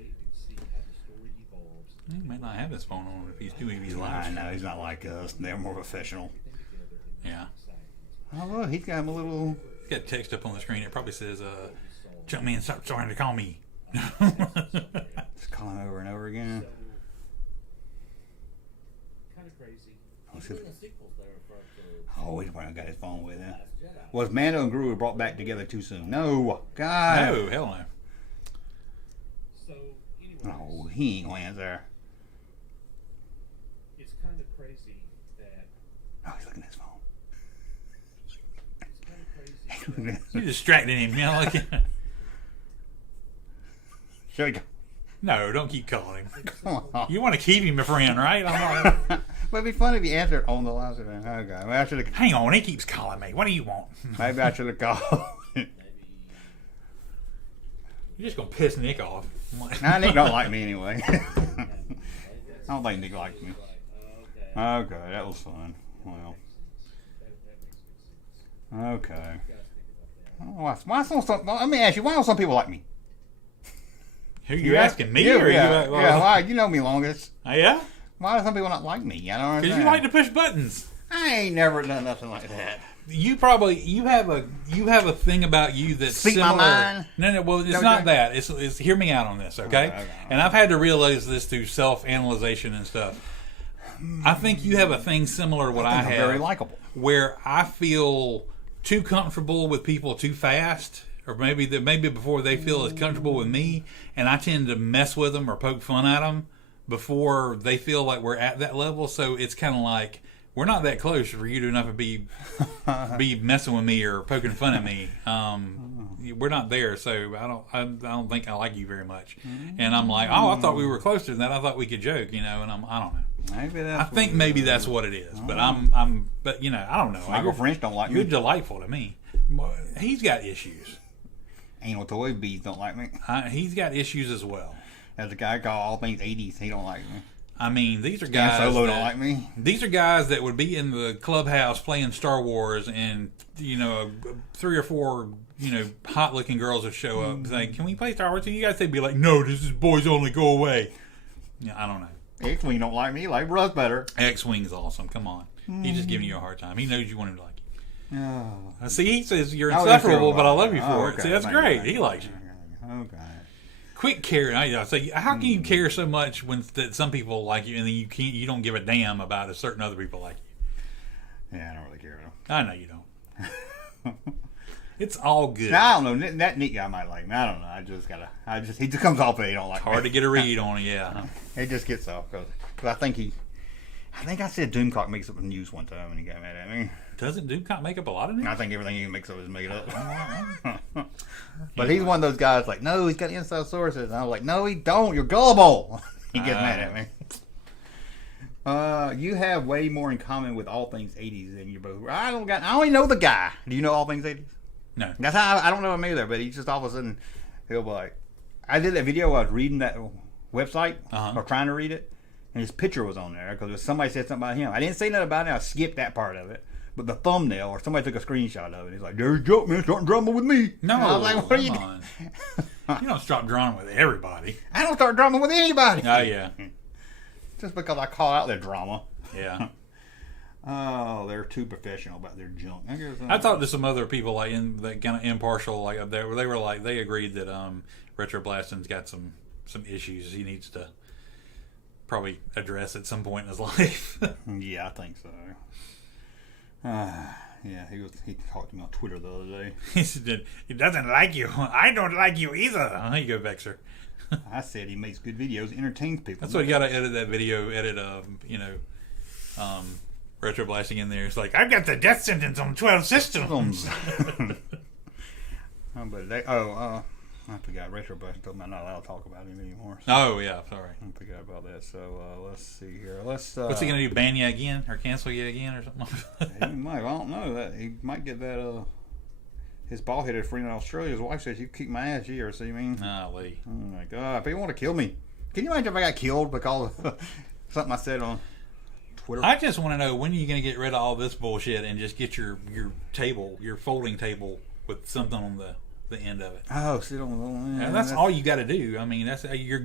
He might not have his phone on if he's doing these live. I know he's not like us. They're more professional. Yeah. Oh look, he's got him a little. He's got text up on the screen. It probably says, "Junkman, stop trying to call me." Just calling over and over again. Oh, he's probably got his phone with him. Was Mando and Gru brought back together too soon? No, God. No, hell no. Oh, he ain't gonna answer. It's kind of crazy that. Oh, he's looking at his phone. It's kind of crazy. You distracted him, you know, like. Should we go? No, don't keep calling him. Come on. You want to keep him a friend, right? But it'd be funny if you answered on the line. Okay, maybe I should have. Hang on, he keeps calling me. What do you want? Maybe I should have called. You're just gonna piss Nick off. Nah, Nick don't like me anyway. I don't think Nick likes me. Okay, that was fun. Well. Okay. Why some? Let me ask you. Why don't some people like me? Who you asking me You, or yeah, you? why? You know me longest. Oh, yeah? Why do some people not like me? I don't understand. Because you like to push buttons. I ain't never done nothing like that. You have a thing about you that's Speak similar. my mind? No. Well, it's Okay. not that. It's hear me out on this, okay? Okay. And I've had to realize this through self-analyzation and stuff. I think you have a thing similar to what I I'm have, very likable. where I feel too comfortable with people too fast, or maybe before they feel as comfortable with me, and I tend to mess with them or poke fun at them before they feel like we're at that level. So it's kind of like, we're not that close for you to enough to be messing with me or poking fun at me. We're not there, so I don't think I like you very much. And I'm like, oh, I thought we were closer than that. I thought we could joke, and I don't know. Maybe that's. I think maybe that's what it is, but I don't know. Michael French don't like You're me. delightful to me. He's got issues. Anal toy bees don't like me. He's got issues as well. As a guy called all things 80s, he don't like me. I mean, these are Dan guys Solo that, don't like me. These are guys that would be in the clubhouse playing Star Wars, and 3 or 4 hot-looking girls would show up saying, "Can we play Star Wars?" And you guys would be like, "No, this is boys only. Go away." Yeah, I don't know. X-Wing don't like me. He like Russ better. X-Wing's awesome. Come on, he's just giving you a hard time. He knows you want him to like you. Oh. See, he says you're Oh, insufferable, that's but I true. love you for Oh, it. okay. See, that's Thank you, great. thank He you. likes you. Okay. Quit caring. I say, how can you care so much when that some people like you, and then you don't give a damn about if certain other people like you? Yeah, I don't really care. I know you don't. It's all good. I don't know. That neat guy might like me. I don't know. He just comes off that he don't like me. Hard to get a read on it, yeah. He just gets off because I think I said Doomcock makes up the news one time and he got mad at me. Doesn't Doomcock make up a lot of it? I think everything he makes up is made up. But he's one of those guys like, no, he's got inside sources. And I was like, no, he don't. You're gullible. He gets mad at me. You have way more in common with all things 80s than you both. I only know the guy. Do you know all things 80s? No. That's how I don't know him either. But he's just all of a sudden he'll be like, I did that video. I was reading that website or trying to read it, and his picture was on there because somebody said something about him. I didn't say nothing about it. I skipped that part of it. But the thumbnail, or somebody took a screenshot of it. He's like, "There's Junkman starting drama with me." No, And I was like, "What are you come on. You don't stop drawing with everybody. I don't start drama with anybody." Oh, yeah. Just because I call out their drama. Yeah. Oh, they're too professional about their junk. I talked to some other people like that kind of impartial, like up there, where they were like, they agreed that Retro Blasting's got some issues he needs to probably address at some point in his life. Yeah, I think so. Yeah, he talked to me on Twitter the other day. He said, he doesn't like you. I don't like you either. There you go, Vexer. I said he makes good videos, entertains people. That's why you got to edit that video, retro blasting in there. It's like, I've got the death sentence on 12 systems. I forgot retro blasting. I'm not allowed to talk about him anymore. So Oh, yeah, sorry. I forgot about that. So let's see here. What's he going to do, ban you again? Or cancel you again or something? He might. I don't know. That he might get that. His bald-headed friend in Australia. His wife says, "You kick my ass, you ever see me?" Golly. Oh my God! People want to kill me. Can you imagine if I got killed because of something I said on Twitter? I just want to know, when are you going to get rid of all this bullshit and just get your table, your folding table with something on the end of it? Oh, sit on the. And that's all you got to do. I mean, that's your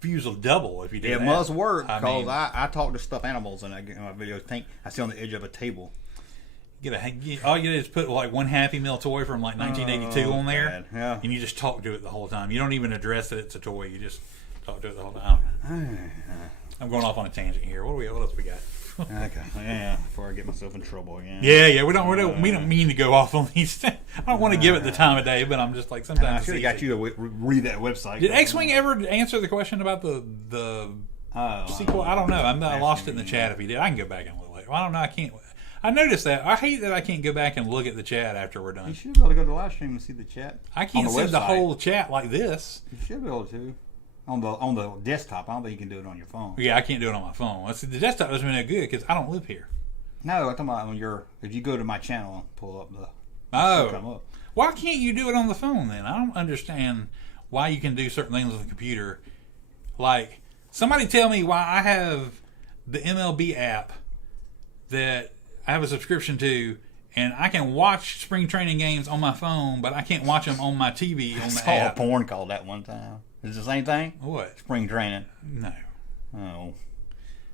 views will double if you do that. It must work because mean, I talk to stuffed animals and I get in my videos. I sit on the edge of a table. All you do is put like one Happy Meal toy from like 1982 on there, bad. Yeah. and you just talk to it the whole time. You don't even address that it's a toy. You just talk to it the whole time. I'm going off on a tangent here. What else we got? Okay, yeah. Before I get myself in trouble again. Yeah. We don't mean to go off on these. I don't want to give it the time of day, but I'm just like, sometimes I should have got you to read that website. Did X-Wing ever answer the question about the sequel? I don't know. I lost it in the chat. If he did, I can go back and look later. I don't know. I can't. I noticed that. I hate that I can't go back and look at the chat after we're done. You should be able to go to the live stream and see the chat. I can't see the whole chat like this. You should be able to. On the desktop. I don't think you can do it on your phone. Yeah, I can't do it on my phone. The desktop doesn't mean no good because I don't live here. No, I'm talking about if you go to my channel and pull up the. Come up. Why can't you do it on the phone then? I don't understand why you can do certain things on the computer. Like, somebody tell me why I have the MLB app that I have a subscription to, and I can watch spring training games on my phone, but I can't watch them on my TV on the I app. saw a porn called that one time. Is it the same thing? What? Spring training. No. Oh.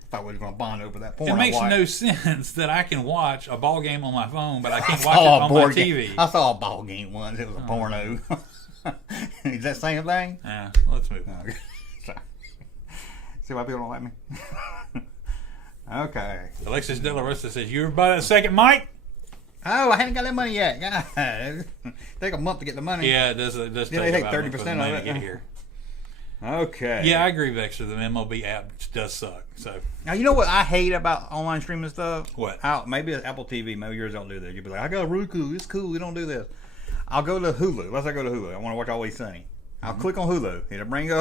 I thought we were going to bond over that porn. It makes no sense that I can watch a ball game on my phone, but I can't watch it on my TV. I saw a ball game once. It was a porno. Is that the same thing? Yeah, let's move on. Okay. Sorry. See why people don't like me? Okay. Alexis De La Rosa says, "You ever buy that second mic?" Oh, I haven't got that money yet. God. Take a month to get the money. Yeah, it does. It does. Yeah, they take 30% of money it. to get here. Okay. Yeah, I agree, Vexter. The MLB app does suck. So now, you know what I hate about online streaming stuff? What? Maybe it's Apple TV. Maybe yours don't do that. You'll be like, I got Roku. It's cool. We don't do this. I'll go to Hulu. Let's say I go to Hulu. I want to watch Always Sunny. I'll click on Hulu. It'll bring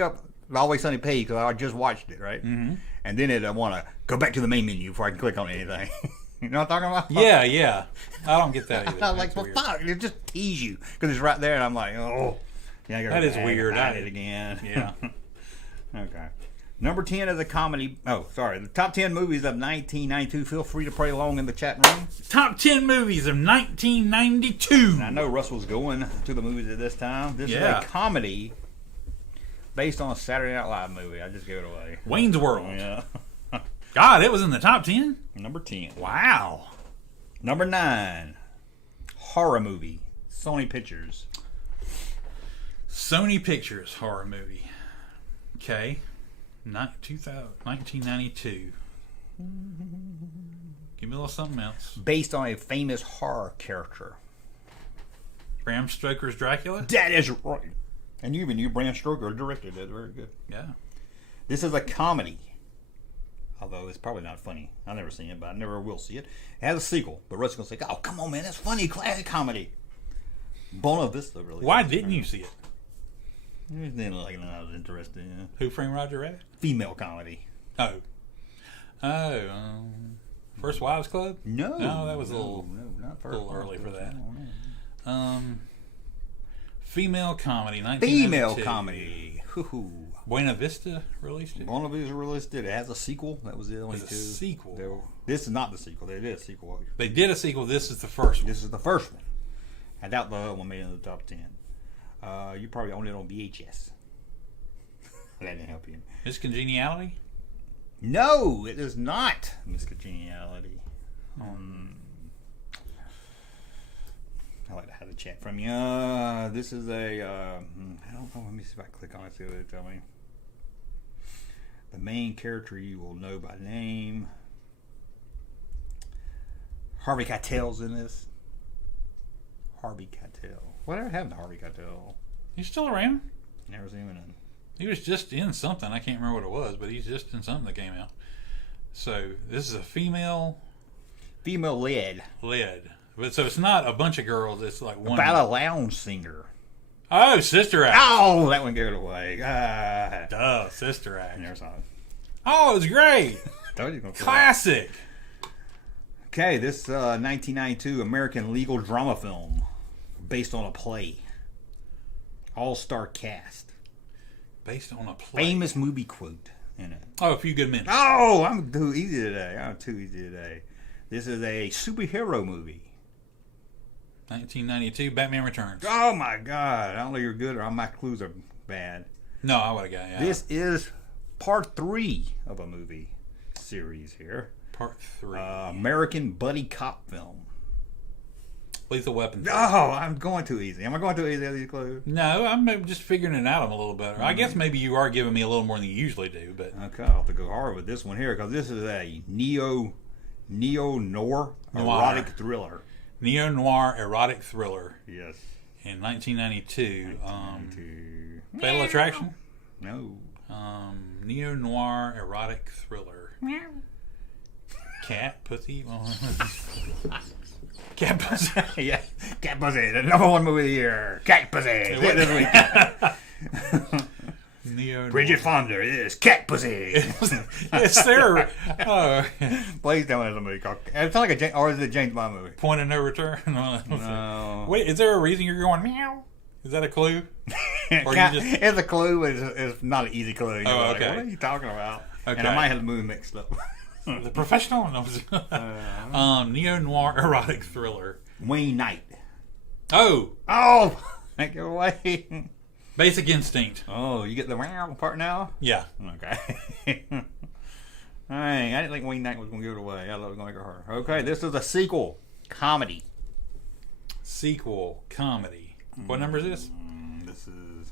up Always Sunny page because I just watched it, right? Mm-hmm. And then it'll want to go back to the main menu before I can click on anything. You know what I'm talking about? Yeah. I don't get that either. I was like, well, fuck. It just tease you because it's right there, and I'm like, oh. Yeah, that is weird. I did it again. Yeah. Okay. Number 10 is a comedy. Oh, sorry. The top 10 movies of 1992. Feel free to play along in the chat room. Top 10 movies of 1992. And I know Russell's going to the movies at this time. This is a comedy based on a Saturday Night Live movie. I just gave it away. Wayne's World. Yeah. God, it was in the top 10? Number 10. Wow. Number 9. Horror movie. Sony Pictures. Sony Pictures horror movie. Okay. 1992. Give me a little something else. Based on a famous horror character. Bram Stoker's Dracula? That is right. And even you, Bram Stoker, directed it. Very good. Yeah. This is a comedy. Although it's probably not funny. I've never seen it, but I never will see it. It has a sequel. But Russ is going to say, oh, come on, man. That's funny. Classic comedy. Buena Vista, really. Why didn't you see it? It didn't like it. I was interested in. Who Framed Roger Rabbit? Female comedy. First Wives Club? No, that was not a little early for that. Female comedy. Female comedy. Buena Vista released it. Buena Vista released it. It has a sequel. That was the only two. A sequel. This is not the sequel. They did a sequel. They did a sequel. This is the first one. This is the first one. I doubt the other one made it in the top 10. You probably own it on VHS. That didn't help you. Miss Congeniality? No, it is not Miss Congeniality. I like to have the chat from you. This is a. I don't know. Let me see if I click on it. See what they tell me. The main character you will know by name. Harvey Keitel's in this. Harvey Keitel. Whatever happened to Harvey Keitel? He's still around. Never seen him in. He was just in something. I can't remember what it was, but he's just in something that came out. So this is a female Female-led. But so it's not a bunch of girls. It's like one. About a lounge singer. Oh, Sister Act. Oh, that one gave it away. Duh, Sister Act. Never saw it. Oh, it's great. Told you gonna Classic. Okay, this 1992 American legal drama film based on a play. All-star cast. Based on a play. Famous movie quote in it. Oh, A Few Good Men. Oh, I'm too easy today. This is a superhero movie. 1992, Batman Returns. Oh my God! I don't know if you're good or my clues are bad. No, I would have got it. Yeah. This is part 3 of a movie series here. Part 3. American buddy cop film. Lethal Weapon. Oh, I'm going too easy. Am I going too easy on these clues? No, I'm just figuring it out a little better. I guess maybe you are giving me a little more than you usually do, but Okay, I'll have to go hard with this one here because this is a neo-noir erotic thriller. Neo-noir erotic thriller Yes. in 1992. Fatal Attraction? No. Neo-noir erotic thriller. Cat, pussy? Cat pussy. Yeah, Cat Pussy, the #1 movie of the year. Cat Pussy. This week. Neo-noir. Bridget Fonda is Cat Pussy. Yes, sir. Oh. Please tell me there's a movie called. It's not like or is it a James Bond movie? Point of no return? No. Wait, is there a reason you're going meow? Is that a clue? Or It's a clue, but it's not an easy clue. You're like, okay. what are you talking about? Okay. And I might have the movie mixed up. The Professional? No. Neo-noir erotic thriller. Wayne Knight. Oh, Make it away. Basic Instinct. Oh, you get the wow part now? Yeah. Okay. All right. I didn't think Wayne Knight was going to give it away. I thought it was going to make it hard. Okay, this is a sequel. Comedy. Sequel comedy. What number is this? This is,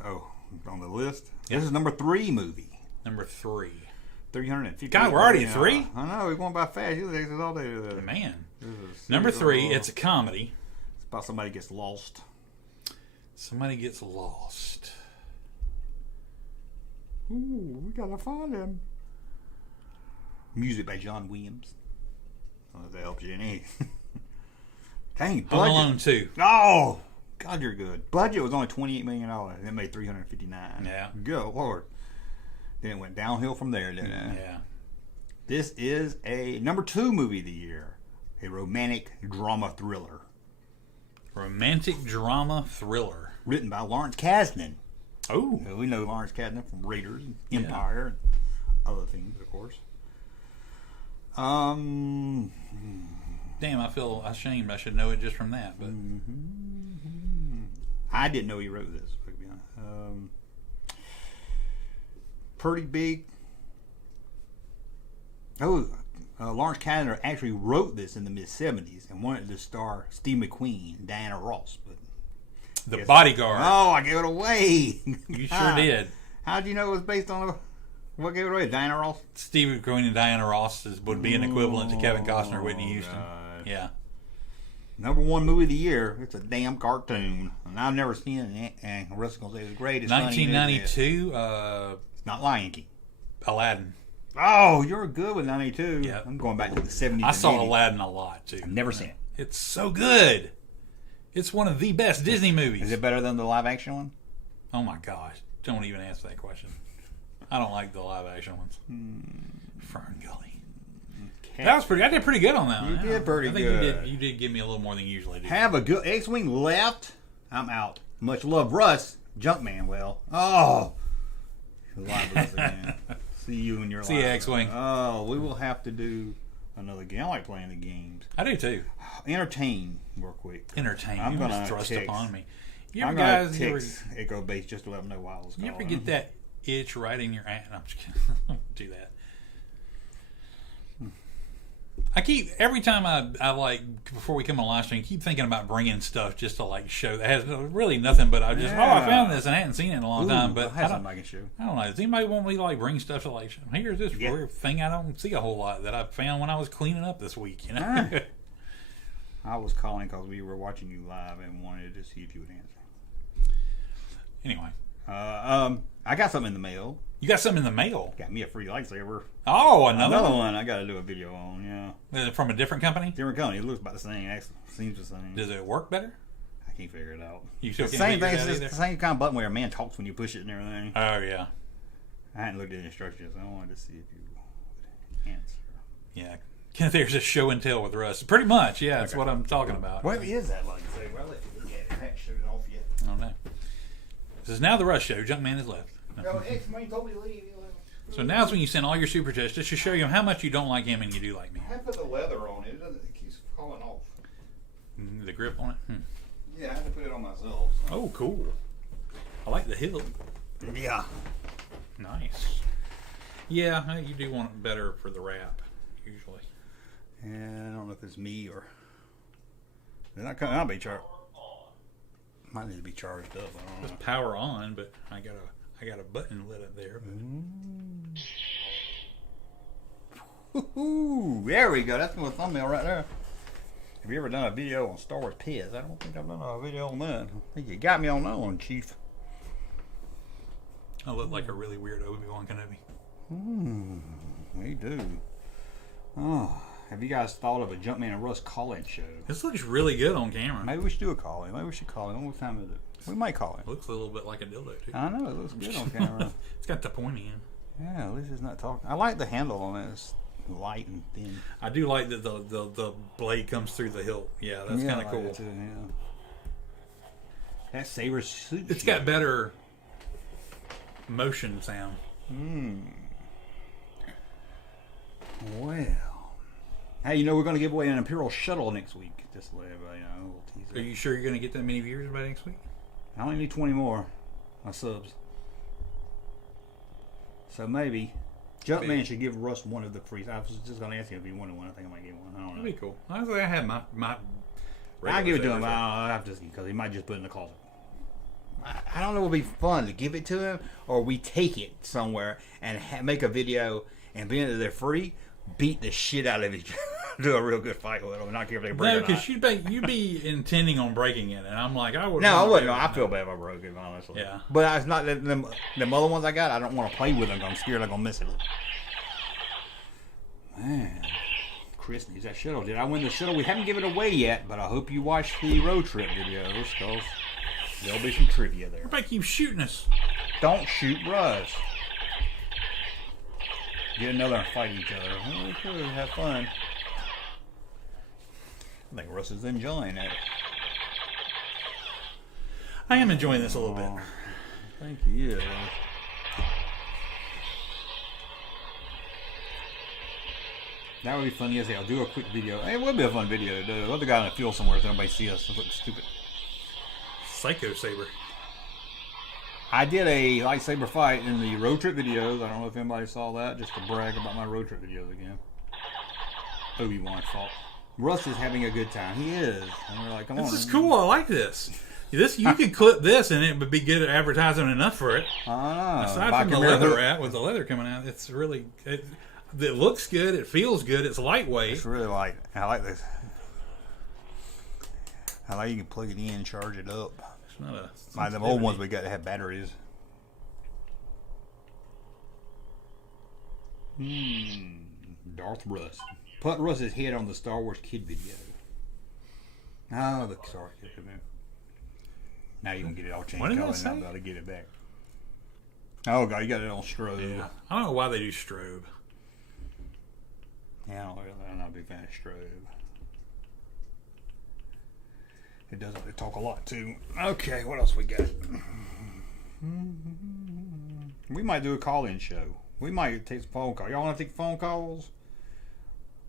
on the list. This is number 3 movie. Number 3. 350. God, we're already at 3? I know, we're going by fast. You take this all day. Man. Number 3, it's a comedy. It's about somebody gets lost. Somebody gets lost. Ooh, we gotta find him. Music by John Williams. I don't know if that helps you any. Dang, budget. Home Alone 2. Oh, God, you're good. Budget was only $28 million. And it made $359. Yeah. Good Lord. Then it went downhill from there, didn't it? Yeah. This is a number 2 movie of the year. A romantic drama thriller. Romantic drama thriller. Written by Lawrence Kasdan. Oh. We know Lawrence Kasdan from Raiders and Empire and other things, of course. Damn, I feel ashamed. I should know it just from that. But I didn't know he wrote this. To be honest. Pretty big. Lawrence Kasdan actually wrote this in the mid-70s and wanted to star Steve McQueen and Diana Ross. But The Bodyguard. Oh, I gave it away. You sure did. How'd you know it was based on what gave it away? Diana Ross? Steve McQueen and Diana Ross would be an equivalent to Kevin Costner, Whitney Houston. God. Yeah. Number 1 movie of the year. It's a damn cartoon. And I've never seen it. And Russ is going to say it's great. It's 1992, It's not Lion King. Aladdin. Oh, you're good with 92. Yeah. I'm going back to the 70s. I saw and 80s. Aladdin a lot, too. I've never seen it. It's so good. It's one of the best Disney movies. Is it better than the live action one? Oh, my gosh. Don't even ask that question. I don't like the live action ones. Fern Gully. That was pretty. I did pretty good on that one. You did pretty I think good. You did give me a little more than you usually do. Have a good X-Wing left. I'm out. Much love, Russ. Junkman, well. Oh. Live with us again. See you in your life. See you, X-Wing. Oh, we will have to do another game. I like playing the games. I do too. Entertain real quick. Entertain. I'm You gonna just thrust text. upon me. You I'm ever going to guys ever, text Echo Base just to let them know why I was you ever calling. get that itch right in your ass? No, I'm just kidding. Don't do that. I keep every time I like before we come on live stream, keep thinking about bringing stuff just to like show that has really nothing. But I just I found this and I hadn't seen it in a long time. But I have something I can show. I don't know. Does anybody want me to like bring stuff to like show? Here's this weird thing I don't see a whole lot that I found when I was cleaning up this week. You know. I was calling because we were watching you live and wanted to see if you would answer. Anyway. I got something in the mail. You got something in the mail? Got me a free lightsaber. Oh, another one I got to do a video on, yeah. From a different company? Different company. It looks about the same. Actually, seems the same. Does it work better? I can't figure it out. You still can't same figure thing. it out It's either? the same kind of button where a man talks when you push it and everything. Oh, yeah. I hadn't looked at the instructions. I wanted to see if you would answer. Yeah. There's a show and tell with Russ. Pretty much, yeah. That's what I'm talking about. What is that lightsaber? I'll let you look at it. I haven't showed it off yet. I don't know. This is now the Russ show. Junkman is left. No, X-Men told me to leave. So now's when you send all your super chats just to show you how much you don't like him and you do like me. I put the leather on it. It keeps falling off. The grip on it? Yeah, I had to put it on myself. So. Oh, cool. I like the hilt. Yeah. Nice. Yeah, you do want it better for the wrap, usually. Yeah, I don't know if it's me or... They're not coming. I'll be charged. Might need to be charged up. I don't know. It's power on, but I got a button lit up there. Ooh, there we go. That's my thumbnail right there. Have you ever done a video on Star Wars Piz? I don't think I've done a video on that. I think you got me on that one, Chief. I look like a really weird Obi-Wan Kenobi. We do. Oh, have you guys thought of a Junkman and Russ call-in show? This looks really good on camera. Maybe we should do a call-in. Maybe we should call in. What time is it? We might call in. Looks a little bit like a dildo, too. I know, it looks good on camera. It's got the pointy end. Yeah, at least it's not talking. I like the handle on it. It's light and thin. I do like that the blade comes through the hilt. Yeah, that's kind of I cool. like it too, yeah. That saber suit. It's got better motion sound. Well, hey, we're going to give away an Imperial shuttle next week. Just to let everybody know. A little teaser. Are you sure you're going to get that many viewers by next week? I only need 20 more. My subs. So maybe Junkman should give Russ one of the free. I was just going to ask him if he wanted one. I think I might get one. I don't know. That'd be cool. Honestly, I have my I'll give it to him. I'll have to see because he might just put it in the closet. I don't know. It would be fun to give it to him, or we take it somewhere and make a video, and being that they're free, beat the shit out of each other. Do a real good fight with them, and not care if they break it. No, because you'd be intending on breaking it, and I'm like, I would. No, I wouldn't. No, I feel bad if I broke it, honestly. Yeah. But it's not them other ones I got. I don't want to play with them. I'm scared I'm gonna miss it. Man, Chris needs that shuttle. Did I win the shuttle? We haven't given it away yet, but I hope you watch the road trip videos because there'll be some trivia there. Everybody keeps shooting us. Don't shoot Russ. Get another and fight each other. Oh, we could have fun. I think Russ is enjoying it. I am enjoying this a little bit. I think he is. That would be funny as hell. Do a quick video. It would be a fun video to do. Let the guy in the field somewhere so nobody see us. It looks stupid. Psycho Saber. I did a lightsaber fight in the road trip videos. I don't know if anybody saw that. Just to brag about my road trip videos again. Obi-Wan's fault. Russ is having a good time. He is. And we're like, come on. This is cool. I like this. You could clip this and it would be good advertising enough for it. I know. Aside from the leather wrap with the leather coming out, it's really it looks good. It feels good. It's lightweight. It's really light. I like this. I like you can plug it in and charge it up. It's not a like the old ones we got that have batteries. Darth Russ. Put Russ's head on the Star Wars Kid video. Oh, the Star Wars Kid video. Now you can get it all changed color and I'm about to get it back. Oh god, you got it on strobe. Yeah. I don't know why they do strobe. Yeah, I'm not a big fan of strobe. It does have to talk a lot too. Okay, what else we got? We might do a call-in show. We might take some phone calls. Y'all want to take phone calls?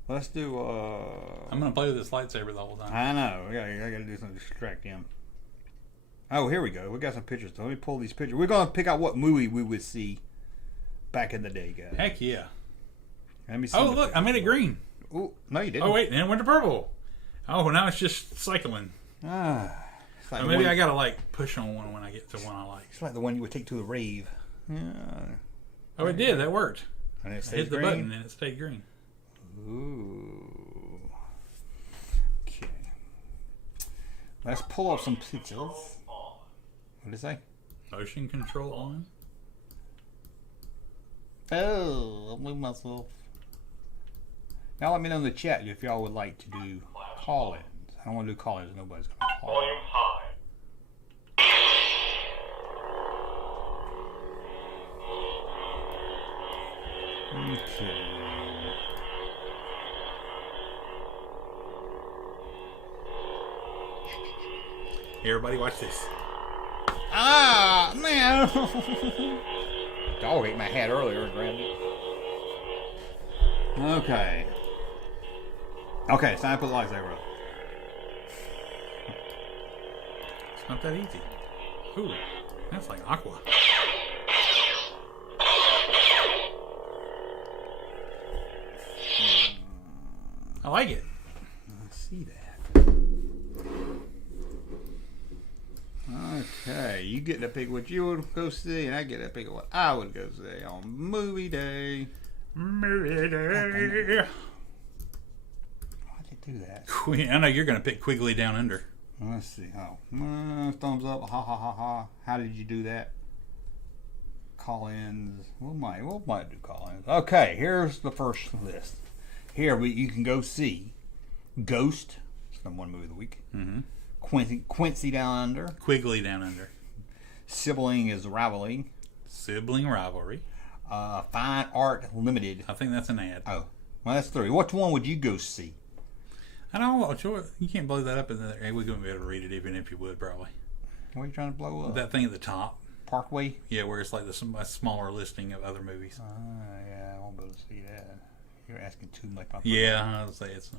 Let's do. I'm gonna play with this lightsaber the whole time. I know. I gotta do something to distract him. Oh, here we go. We got some pictures. Let me pull these pictures. We're gonna pick out what movie we would see back in the day, guys. Heck yeah. Let me see. Oh look, I made it green. Oh no, you didn't. Oh wait, and it went to purple. Oh, well, now it's just cycling. Like maybe I gotta like push on one when I get to one I like. It's like the one you would take to the rave. Yeah. Oh, it did. That worked. And it I hit the button and it stayed green. Ooh. Okay. Let's pull up some pictures. What did it say? Motion control on. Oh, I'll move myself. Now let me know in the chat if y'all would like to do call-ins. I don't want to do call-ins. Nobody's going to call. Volume high. Okay. Hey, everybody, watch this. Ah, man. Dog ate my hat earlier and grabbed it. Okay. Okay, it's time to put the lights there, bro. It's not that easy. Ooh, that's like Aqua. I like it. Let's see that. Okay, you get to pick what you would go see, and I get to pick what I would go see on movie day. Movie day. Why'd they do that? I know you're going to pick Quigley Down Under. Let's see. Oh, thumbs up. Ha ha ha ha. How did you do that? Call-ins. We might do call-ins. Okay, here's the first list. Here you can go see Ghost. It's number one movie of the week. Mm-hmm. Quincy Down Under. Quigley Down Under. Sibling is Rivalry. Sibling Rivalry. Fine Art Limited. I think that's an ad. Oh, well, that's three. Which one would you go see? I don't know. Sure, you can't blow that up in there. Hey, we wouldn't be able to read it even if you would, probably. What are you trying to blow up? That thing at the top. Parkway? Yeah, where it's like a smaller listing of other movies. Yeah, I won't be able to see that. You're asking too much. Yeah, I'll say it's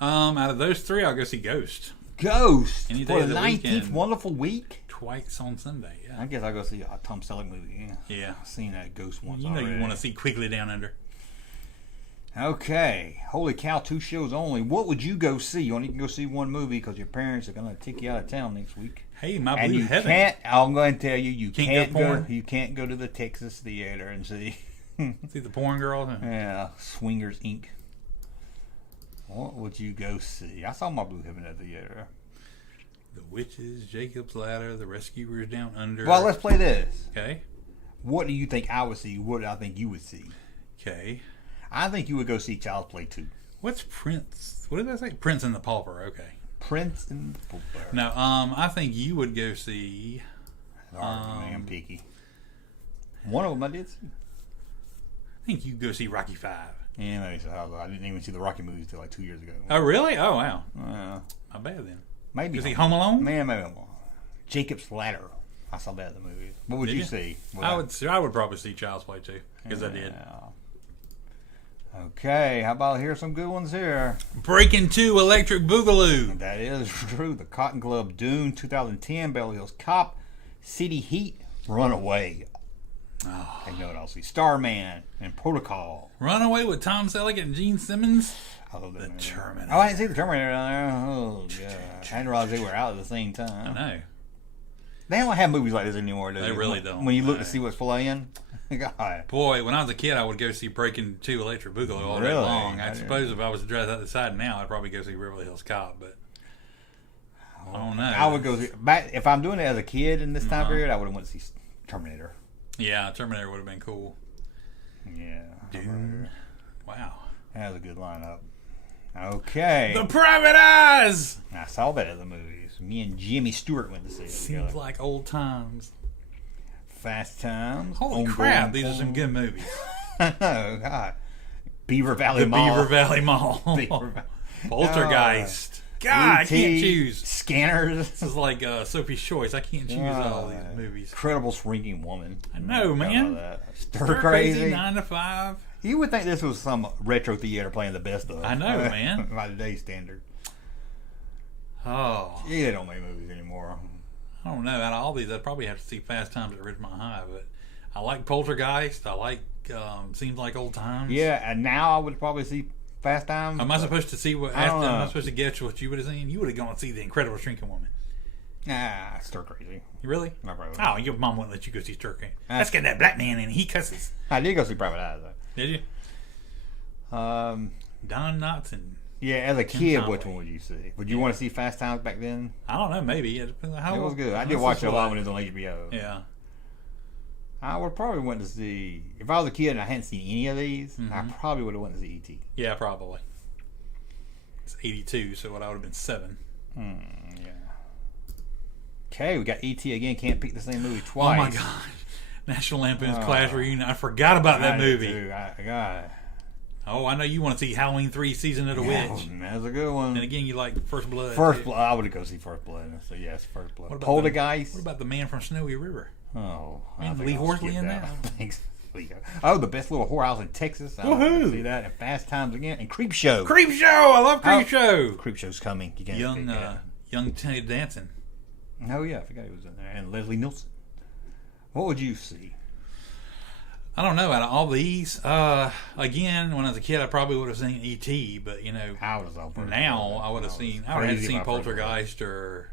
out of those three, I'll go see Ghost. Ghost Any day for of the the 19th weekend. wonderful week. Twice on Sunday. Yeah. I guess I'll go see a Tom Selleck movie. Yeah. I've seen that Ghost once. You know already. you want to see Quigley Down Under. Okay, holy cow! 2 shows only. What would you go see? You only can go see one movie because your parents are gonna take you out of town next week. Hey, my And blue you heaven. can't. I'm going to tell you, you Can't go porn? You can't go to the Texas Theater and see. See the porn girl. Yeah, Swingers Inc. What would you go see? I saw my blue heaven at the theater. The Witches, Jacob's Ladder, The Rescuers Down Under. Well, let's play this. Okay. What do you think I would see? What do I think you would see? Okay. I think you would go see Child's Play 2. What's Prince? What did I say? Prince and the Pauper. Okay. Prince and the Pauper. No, I think you would go see. Sorry, I'm picky. One of them I did see. I think you go see Rocky 5. Yeah, maybe so. I didn't even see the Rocky movies till like 2 years ago. Oh, really? Oh, wow. My bad then. Maybe. Is he Home Alone? Man, maybe I'm wrong. Jacob's Ladder. I saw that in the movies. What would Did you see? I would probably see Child's Play 2 because I did. Okay, how about here's some good ones here. Breaking 2 Electric Boogaloo. That is true. The Cotton Club, Dune, 2010, Beverly Hills Cop, City Heat, Runaway. Oh. I know what I'll see. Starman and Protocol. Runaway with Tom Selleck and Gene Simmons. I love that movie. Terminator. Oh, I didn't see the Terminator down there. Oh, God. I didn't realize they were out at the same time. I know. They don't have movies like this anymore, do They really don't. When you look No. to see what's playing. God. Boy, when I was a kid, I would go see Breaking 2 Electric Boogaloo all day Really? long. I I suppose if I was to dress out the side now, I'd probably go see Beverly Hills Cop, but I don't know. I would go see, back if I'm doing it as a kid in this time period, I would have went to see Terminator. Yeah, Terminator would have been cool. Yeah. Dude. Wow. That was a good lineup. Okay. The Private Eyes! I saw that at the movies. Me and Jimmy Stewart went to see it Seems together. like old times. Fast Times. Holy On crap, Board. these are some good movies. I know, God. Beaver Valley The Mall. Beaver Valley Mall. Beaver Valley. Poltergeist. God, I can't E.T., choose. Scanners. This is like Sophie's Choice. I can't choose all these movies. Incredible Shrinking Woman. I know, man. Stir Crazy. 9 to 5. You would think this was some retro theater playing the best of. I know, man. By today's standard. Oh, Yeah, they don't make movies anymore. I don't know. Out of all these, I'd probably have to see Fast Times at Ridgemont High, but I like Poltergeist. I like Seems Like Old Times. Yeah, and now I would probably see Fast Times. Am I supposed to see what? I don't Am I know. supposed to guess what you would have seen? You would have gone and see The Incredible Shrinking Woman. Nah, Stir Crazy. You really? I probably Oh, your mom wouldn't let you go see Stir Crazy. Let's get that black man in. He cusses. I did go see Private Eyes, though. Did you? Don Knotts and Yeah, as a kid, Conway. which one would you see? Would you want to see Fast Times back then? I don't know. Maybe it depends on how It was good. I how did much watch this it a lot was. when it was on HBO. Yeah. I would probably went to see, if I was a kid and I hadn't seen any of these, I probably would have went to see E.T. Yeah, probably. It's 82, so what I would have been 7. Yeah. Okay, we got E.T. again. Can't pick the same movie twice. Oh my gosh. National Lampoon's Class Reunion. I forgot about that movie. I got it. Oh, I know you want to see Halloween 3 Season of the Witch. That's a good one. And again, you like First Blood. First too. Blood. I would go see First Blood. So yes, First Blood. What about Poltergeist. What about the Man from Snowy River? Oh, I Man, think Lee I'll Horsley skip in that. that? Thanks. Oh, the best little whorehouse in Texas. I want to see that. And Fast Times again. And Creep Show. Creep Show! I love Creep Show! Creep Show's coming. You can't Young, pick that. young Ted Danson. Oh yeah, I forgot he was in there. And Leslie Nielsen. What would you see? I don't know. Out of all these, again, when I was a kid, I probably would have seen E.T., but, you know, I was all now I would have seen, I would have seen Poltergeist or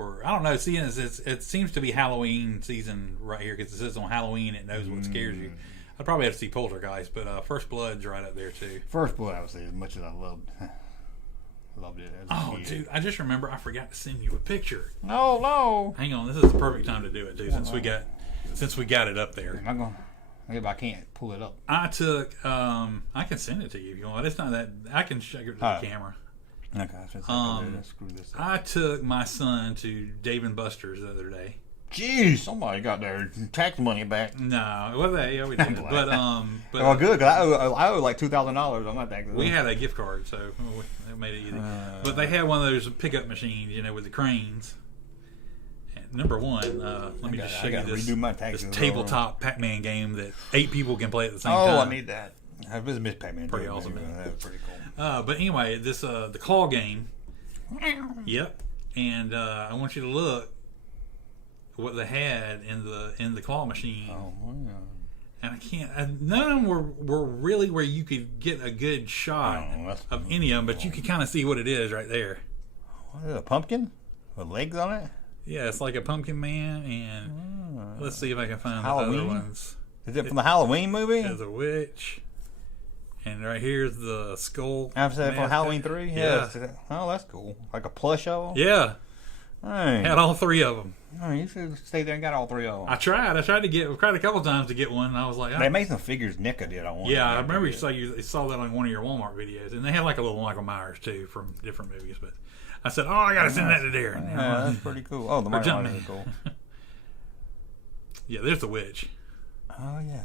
I don't know. Seeing as it seems to be Halloween season right here because it says on Halloween it knows what scares you. I'd probably have to see Poltergeist, but First Blood's right up there too. First Blood, I would say, as much as I loved it as a kid. Dude, I just remember I forgot to send you a picture. No. Hang on, this is the perfect time to do it too, since we got it up there. I'm going. Maybe I can't pull it up. I took. I can send it to you if you want. It's not that. I can show it to the camera. Okay, screw this up. I took my son to Dave & Buster's the other day. Jeez, somebody got their tax money back. No, well, yeah, we did. But well, good, because I owe like $2,000 on my taxes. we had a gift card, so it made it easy. But they had one of those pickup machines, you know, with the cranes. And number one, let me just show you this tabletop Pac-Man game that 8 people can play at the same time. Oh, I need that. I was Miss Pac-Man. Pretty awesome. That was pretty cool. But anyway, this the claw game. Yep, and I want you to look what they had in the claw machine. Oh wow. And I can't. None of them were really where you could get a good shot of any of them, but you could kind of see what it is right there. What is it, a pumpkin with legs on it? Yeah, it's like a pumpkin man, and let's see if I can find Halloween? the other ones. Is it from the Halloween movie? There's a witch, and right here's the skull. I've said from mascot. Halloween 3? Yeah. Oh, that's cool. Like a plush of them? Yeah, Hey. had all 3 of them. Oh, you should stay there and got all 3 of them. I tried a couple times to get one, and I was like, They made some figures NECA did. yeah, I remember you saw that on one of your Walmart videos, and they had like a little Michael Myers too from different movies. But I said, I gotta send that to Darren. Yeah, that's pretty cool. Oh, the Michael Myers Junkman. is cool. Yeah, there's the witch. Oh, yeah.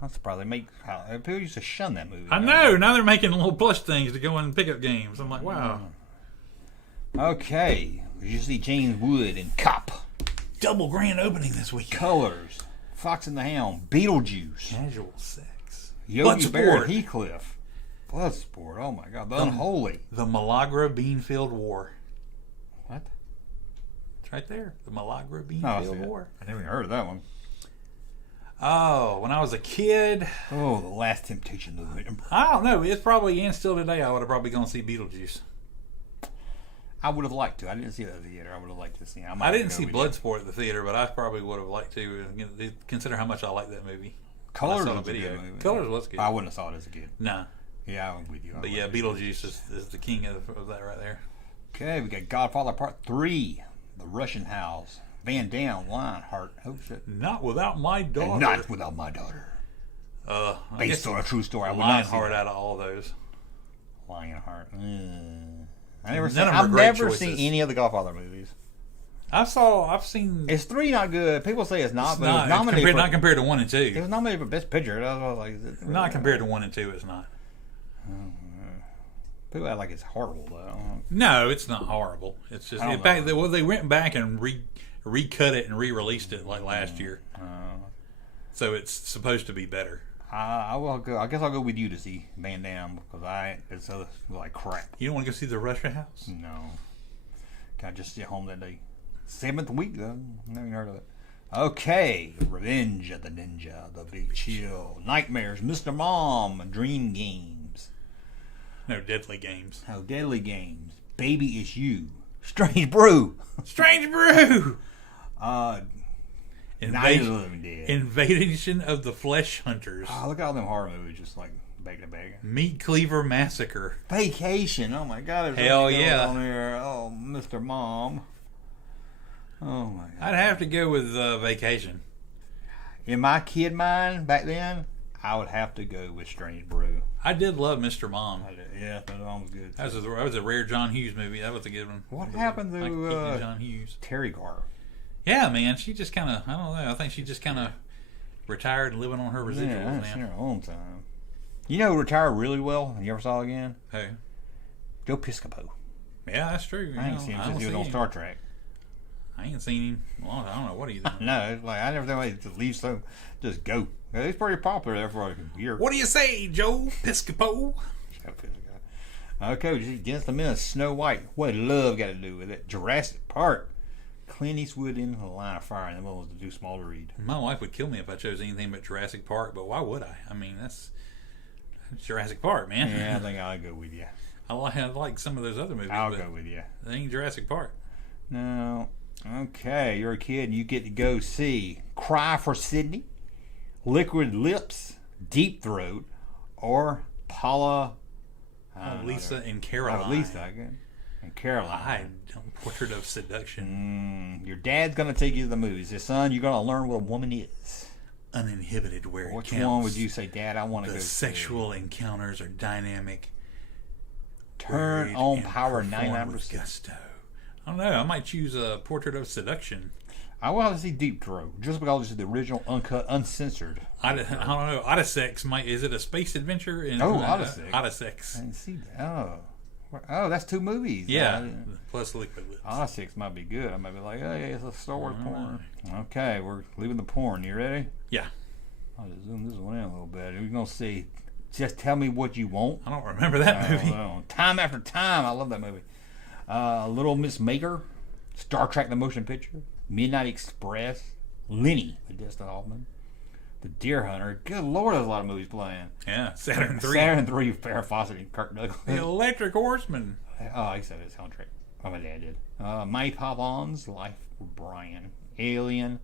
I'm surprised they make. People used to shun that movie. I know. Now they're making little plush things to go in pickup games. I'm like, wow. Okay. You see James Wood and Cop. Double grand opening this week. Colors. Fox and the Hound. Beetlejuice. Casual sex. Yogi Bear Bloodsport. and Heathcliff. Bloodsport. Oh my God. The Unholy. The Malagra Beanfield War. What? It's right there. The Malagra Oh, I Beanfield see it. War. I never even heard of that one. Oh, when I was a kid, Oh, The Last Temptation of the Emperor. I don't know. It's probably, and still today, I would have probably gone to see Beetlejuice. I would have liked to. I didn't see it at the theater. I would have liked to see it. I didn't see Bloodsport at the theater, but I probably would have liked to. Consider how much I like that movie. Colors I saw was the video. a good movie. Colors was good. I wouldn't have saw it as a kid. Nah. Yeah, I'm with you. But yeah, Beetlejuice is the king of that right there. Okay, we got Godfather Part 3. The Russian House. Van Damme, Lionheart. Oh, shit. Not without my daughter. And Not Without My Daughter. I Based guess on a true story. I would not see Lionheart that. out of all those. Lionheart. None of them are I've great never choices. seen any of the Godfather movies. I've seen. It's 3 not good. People say it's not, It's but not, it was nominated not compared to 1 and 2. It was nominated for Best Picture. That's what I was like. Is it really? Not compared to 1 and 2. It's not. People act like it's horrible though. No, it's not horrible. It's just I in don't fact know. they went back and recut it and re-released it like last year. So it's supposed to be better. I will go. I guess I'll go with you to see Van Damme because it's like crap. You don't want to go see the Russia House? No. Can I just sit home that day? 7th week though. Never even heard of it. Okay, Revenge of the Ninja, The Big Chill, Nightmares, Mr. Mom, Dream Games. No, Deadly Games. Oh, Deadly Games, Baby It's You, Strange Brew, Strange Brew. Night of the Living Dead. Invasion of the Flesh Hunters. Oh, look at all them horror movies, just like back to back. Meat Cleaver Massacre. Vacation. Oh my God! There's Hell something going yeah. on here. Oh, Mr. Mom. Oh my God! I'd have to go with Vacation. In my kid mind back then, I would have to go with Strange Brew. I did love Mr. Mom. Yeah, Mr. Mom was good. That was a rare John Hughes movie. That was a good one. What happened Like to John Hughes? Terry Garr? Yeah, man. She just kind of, I don't know. I think she just kind of retired and living on her residuals Yeah, I haven't seen now. her in a long time. You know who retired really well and you ever saw again? Hey. Joe Piscopo. Yeah, that's true. I ain't seen him since he was on Star Trek. I ain't seen him. Well, I don't know what he's doing. No, it's like I never thought he'd leave, so just go. He's pretty popular there for like a year. What do you say, Joe Piscopo? Okay, against the minute, Snow White. What love got to do with it? Jurassic Park. Clint Eastwood in the line of fire, and the one was to do small to read. My wife would kill me if I chose anything but Jurassic Park, but why would I? I mean, that's Jurassic Park, man. Yeah, I think I'll go with you. I like some of those other movies. I'll but go with you. They ain't Jurassic Park. No. Okay, you're a kid and you get to go see Cry for Sydney, Liquid Lips, Deep Throat, or Paula. Lisa and Caroline. Lisa and Caroline. Portrait of Seduction. Your dad's going to take you to the movies. His son, you're going to learn what a woman is. Uninhibited where it Which counts. one would you say, Dad, I want to go The see? sexual encounters are dynamic. Turn on power 99%. Gusto. I don't know. I might choose a Portrait of Seduction. I will have to see Deep Throat just because it's the original, uncut, uncensored. I don't know. Odyssey is it a space adventure? Odyssey. Odyssey. I didn't see that. Oh, that's 2 movies. Yeah. Plus Liquid Lips. Odyssey might be good. I might be like, oh, yeah, it's a Star Wars porn. Okay, we're leaving the porn. You ready? Yeah. I'll just zoom this one in a little bit. We're going to see. Just Tell Me What You Want. I don't remember that movie. Time After Time. I love that movie. Little Miss Maker. Star Trek The Motion Picture. Midnight Express. Lenny with Dustin Hoffman. The Deer Hunter. Good Lord, there's a lot of movies playing. Yeah, Saturn 3. Saturn 3, Farrah Fawcett and Kirk Douglas. The Electric Horseman. Oh, he said his soundtrack. Oh, my dad did. Mighty Papons, Life with Brian. Alien.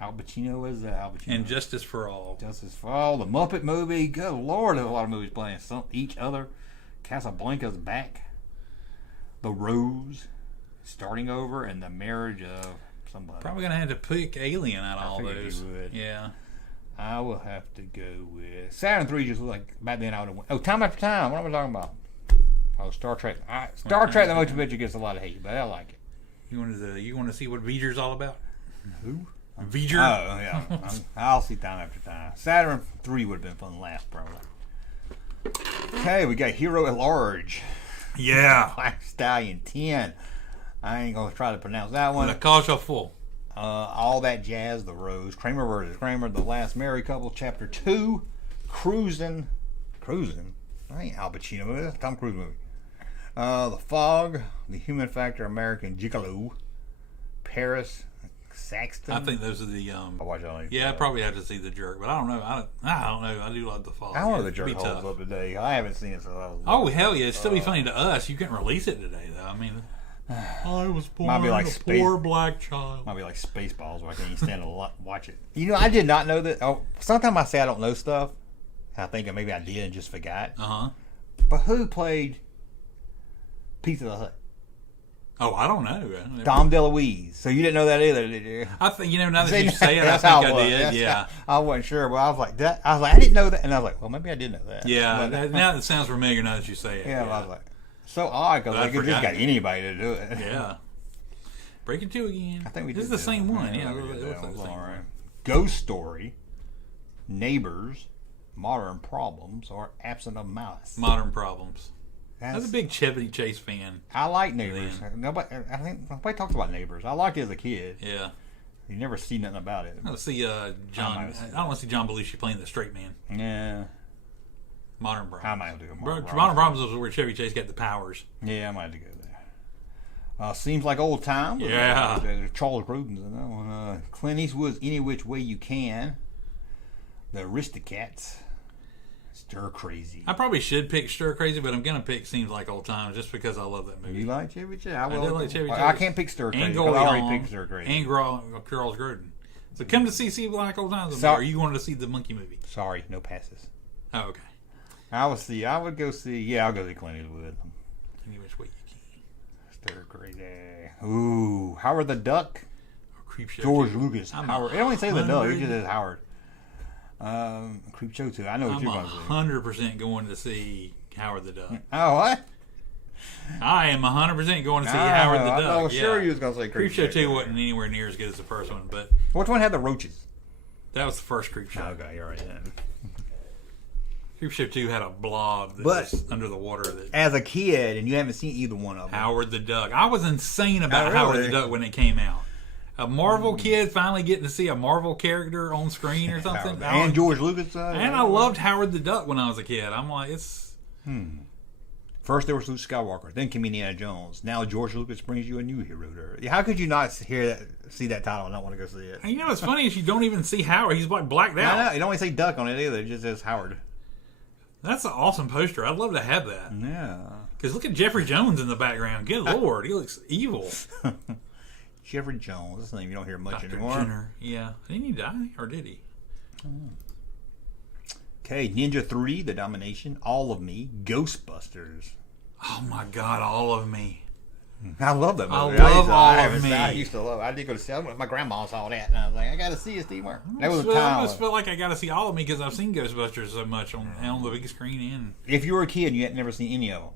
Al Pacino was Al Pacino. And Justice for All. Justice for All. The Muppet Movie. Good Lord, there's a lot of movies playing. Each Other. Casablanca's Back. The Rose. Starting Over. And The Marriage of Somebody. Probably going to have to pick Alien out of all figured those. you would. Yeah. I will have to go with Saturn 3. Just looked like back then I would have went. Oh, Time After Time. What am I talking about? Oh, Star Trek. Star Trek The Motion Picture gets a lot of hate, but I like it. You want to see what V'ger's all about? Who? V'ger? Oh, yeah. I'll see Time After Time. Saturn 3 would have been fun last, probably. Okay, we got Hero at Large. Yeah. Black Stallion 10. I ain't going to try to pronounce that one. La Cage aux Folles. All That Jazz, The Rose. Kramer vs. Kramer, The Last Married Couple, Chapter 2. Cruising. I ain't Al Pacino movie. That's a Tom Cruise movie. The Fog. The Human Factor, American Gigolo. Paris. Saxton. I think those are the. I watch all these. Yeah, I probably have to see The Jerk, but I don't know. I don't know. I do like The Fog. I want The It'd Jerk be holds tough. up today. I haven't seen it since I was. Oh hell yeah! It'd still be funny to us. You couldn't release it today, though. I mean, I was born Might be like a poor black child. Might be like Spaceballs, where I can't even stand to watch it. You know, I did not know that. Oh, sometimes I say I don't know stuff. I think maybe I did and just forgot. But who played Pizza the Hut? Oh, I don't know. Dom DeLuise. So you didn't know that either, did you? I think now that you say it, I That's how think it I was. did. That's Yeah. how- I wasn't sure, but I was like, I didn't know that, and I was like, well, maybe I did know that. Yeah. But- Now it sounds familiar. Now that you say it. yeah, but I was like, so odd because But I they could just forgot. got anybody to do it. Yeah. Break it two again. I think we This is did the same that. one. Yeah. we it did looks that. like It the was same all right. one. Ghost Story, Neighbors, Modern Problems, or Absent of Malice. Modern Problems. I was That's- a big Chevy Chase fan. I like Neighbors. I think nobody talks about Neighbors. I liked it as a kid. Yeah. You never see nothing about it. I want to see John. might have seen I don't want to see John Belushi playing the straight man. Yeah, Modern I Problems. might have to go. Modern Problems was where Chevy Chase got the powers. Yeah, I might have to go there. Seems like old time. Yeah. Charles Grodin's in that one. Clint Eastwood's Any Which Way You Can. The Aristocats. Stir Crazy. I probably should pick Stir Crazy, but I'm gonna pick Seems Like Old Times just because I love that movie. You like Chevy Chase? I do like Chevy Chase. I can't pick Stir Crazy And because I Goldie already Hawn picked Stir Crazy. and Charles Grodin. So come to see Like Old Times. So- Or you wanted to see the monkey movie? Sorry, no passes. Oh, okay. I would go see. Yeah, I'll go see Clint Eastwood. Any which way you can. Stir crazy. Ooh, Howard the Duck. Creep Show. George 2. Lucas. I'm Howard. It don't even say the Duck. It 100 just says Howard. Creep Show 2. I know what I'm you're going to see. 100% going to see Howard the Duck. Oh, what? I am 100% going to see Howard the Duck. I was sure you was going to say Creep Show 2 wasn't anywhere near as good as the first one, but Which one had the roaches? that was the first Creep Show. Okay, you're right. Then. Creep Show 2 had a blob that But- was under the water. That As a kid, and you haven't seen either one of them. Howard the Duck. I was insane about Oh, Howard really? the Duck when it came out. A Marvel kid finally getting to see a Marvel character on screen or something. And George Lucas. And I loved Howard the Duck when I was a kid. I'm like, it's... First there was Luke Skywalker, then came Indiana Jones. Now George Lucas brings you a new hero. How could you not see that title and not want to go see it? And you know what's funny is you don't even see Howard. He's like blacked I out. know, it don't even say Duck on it either. It just says Howard. That's an awesome poster. I'd love to have that. Yeah. Because look at Jeffrey Jones in the background. Good Lord, he looks evil. Jeffrey Jones. That's a name you don't hear much Dr. anymore. Jenner. Yeah. Didn't he die? Or did he? Okay, Ninja 3, The Domination, All of Me, Ghostbusters. Oh my God, All of Me. I love that I movie. love All of Me. I used to love it. I did go to see it. My grandma saw that, and I was like, I got to see it, Steve Martin. That was a I time. just feel like I got to see All of Me because I've seen Ghostbusters so much on the big screen. And If you were a kid and you had never seen any of them,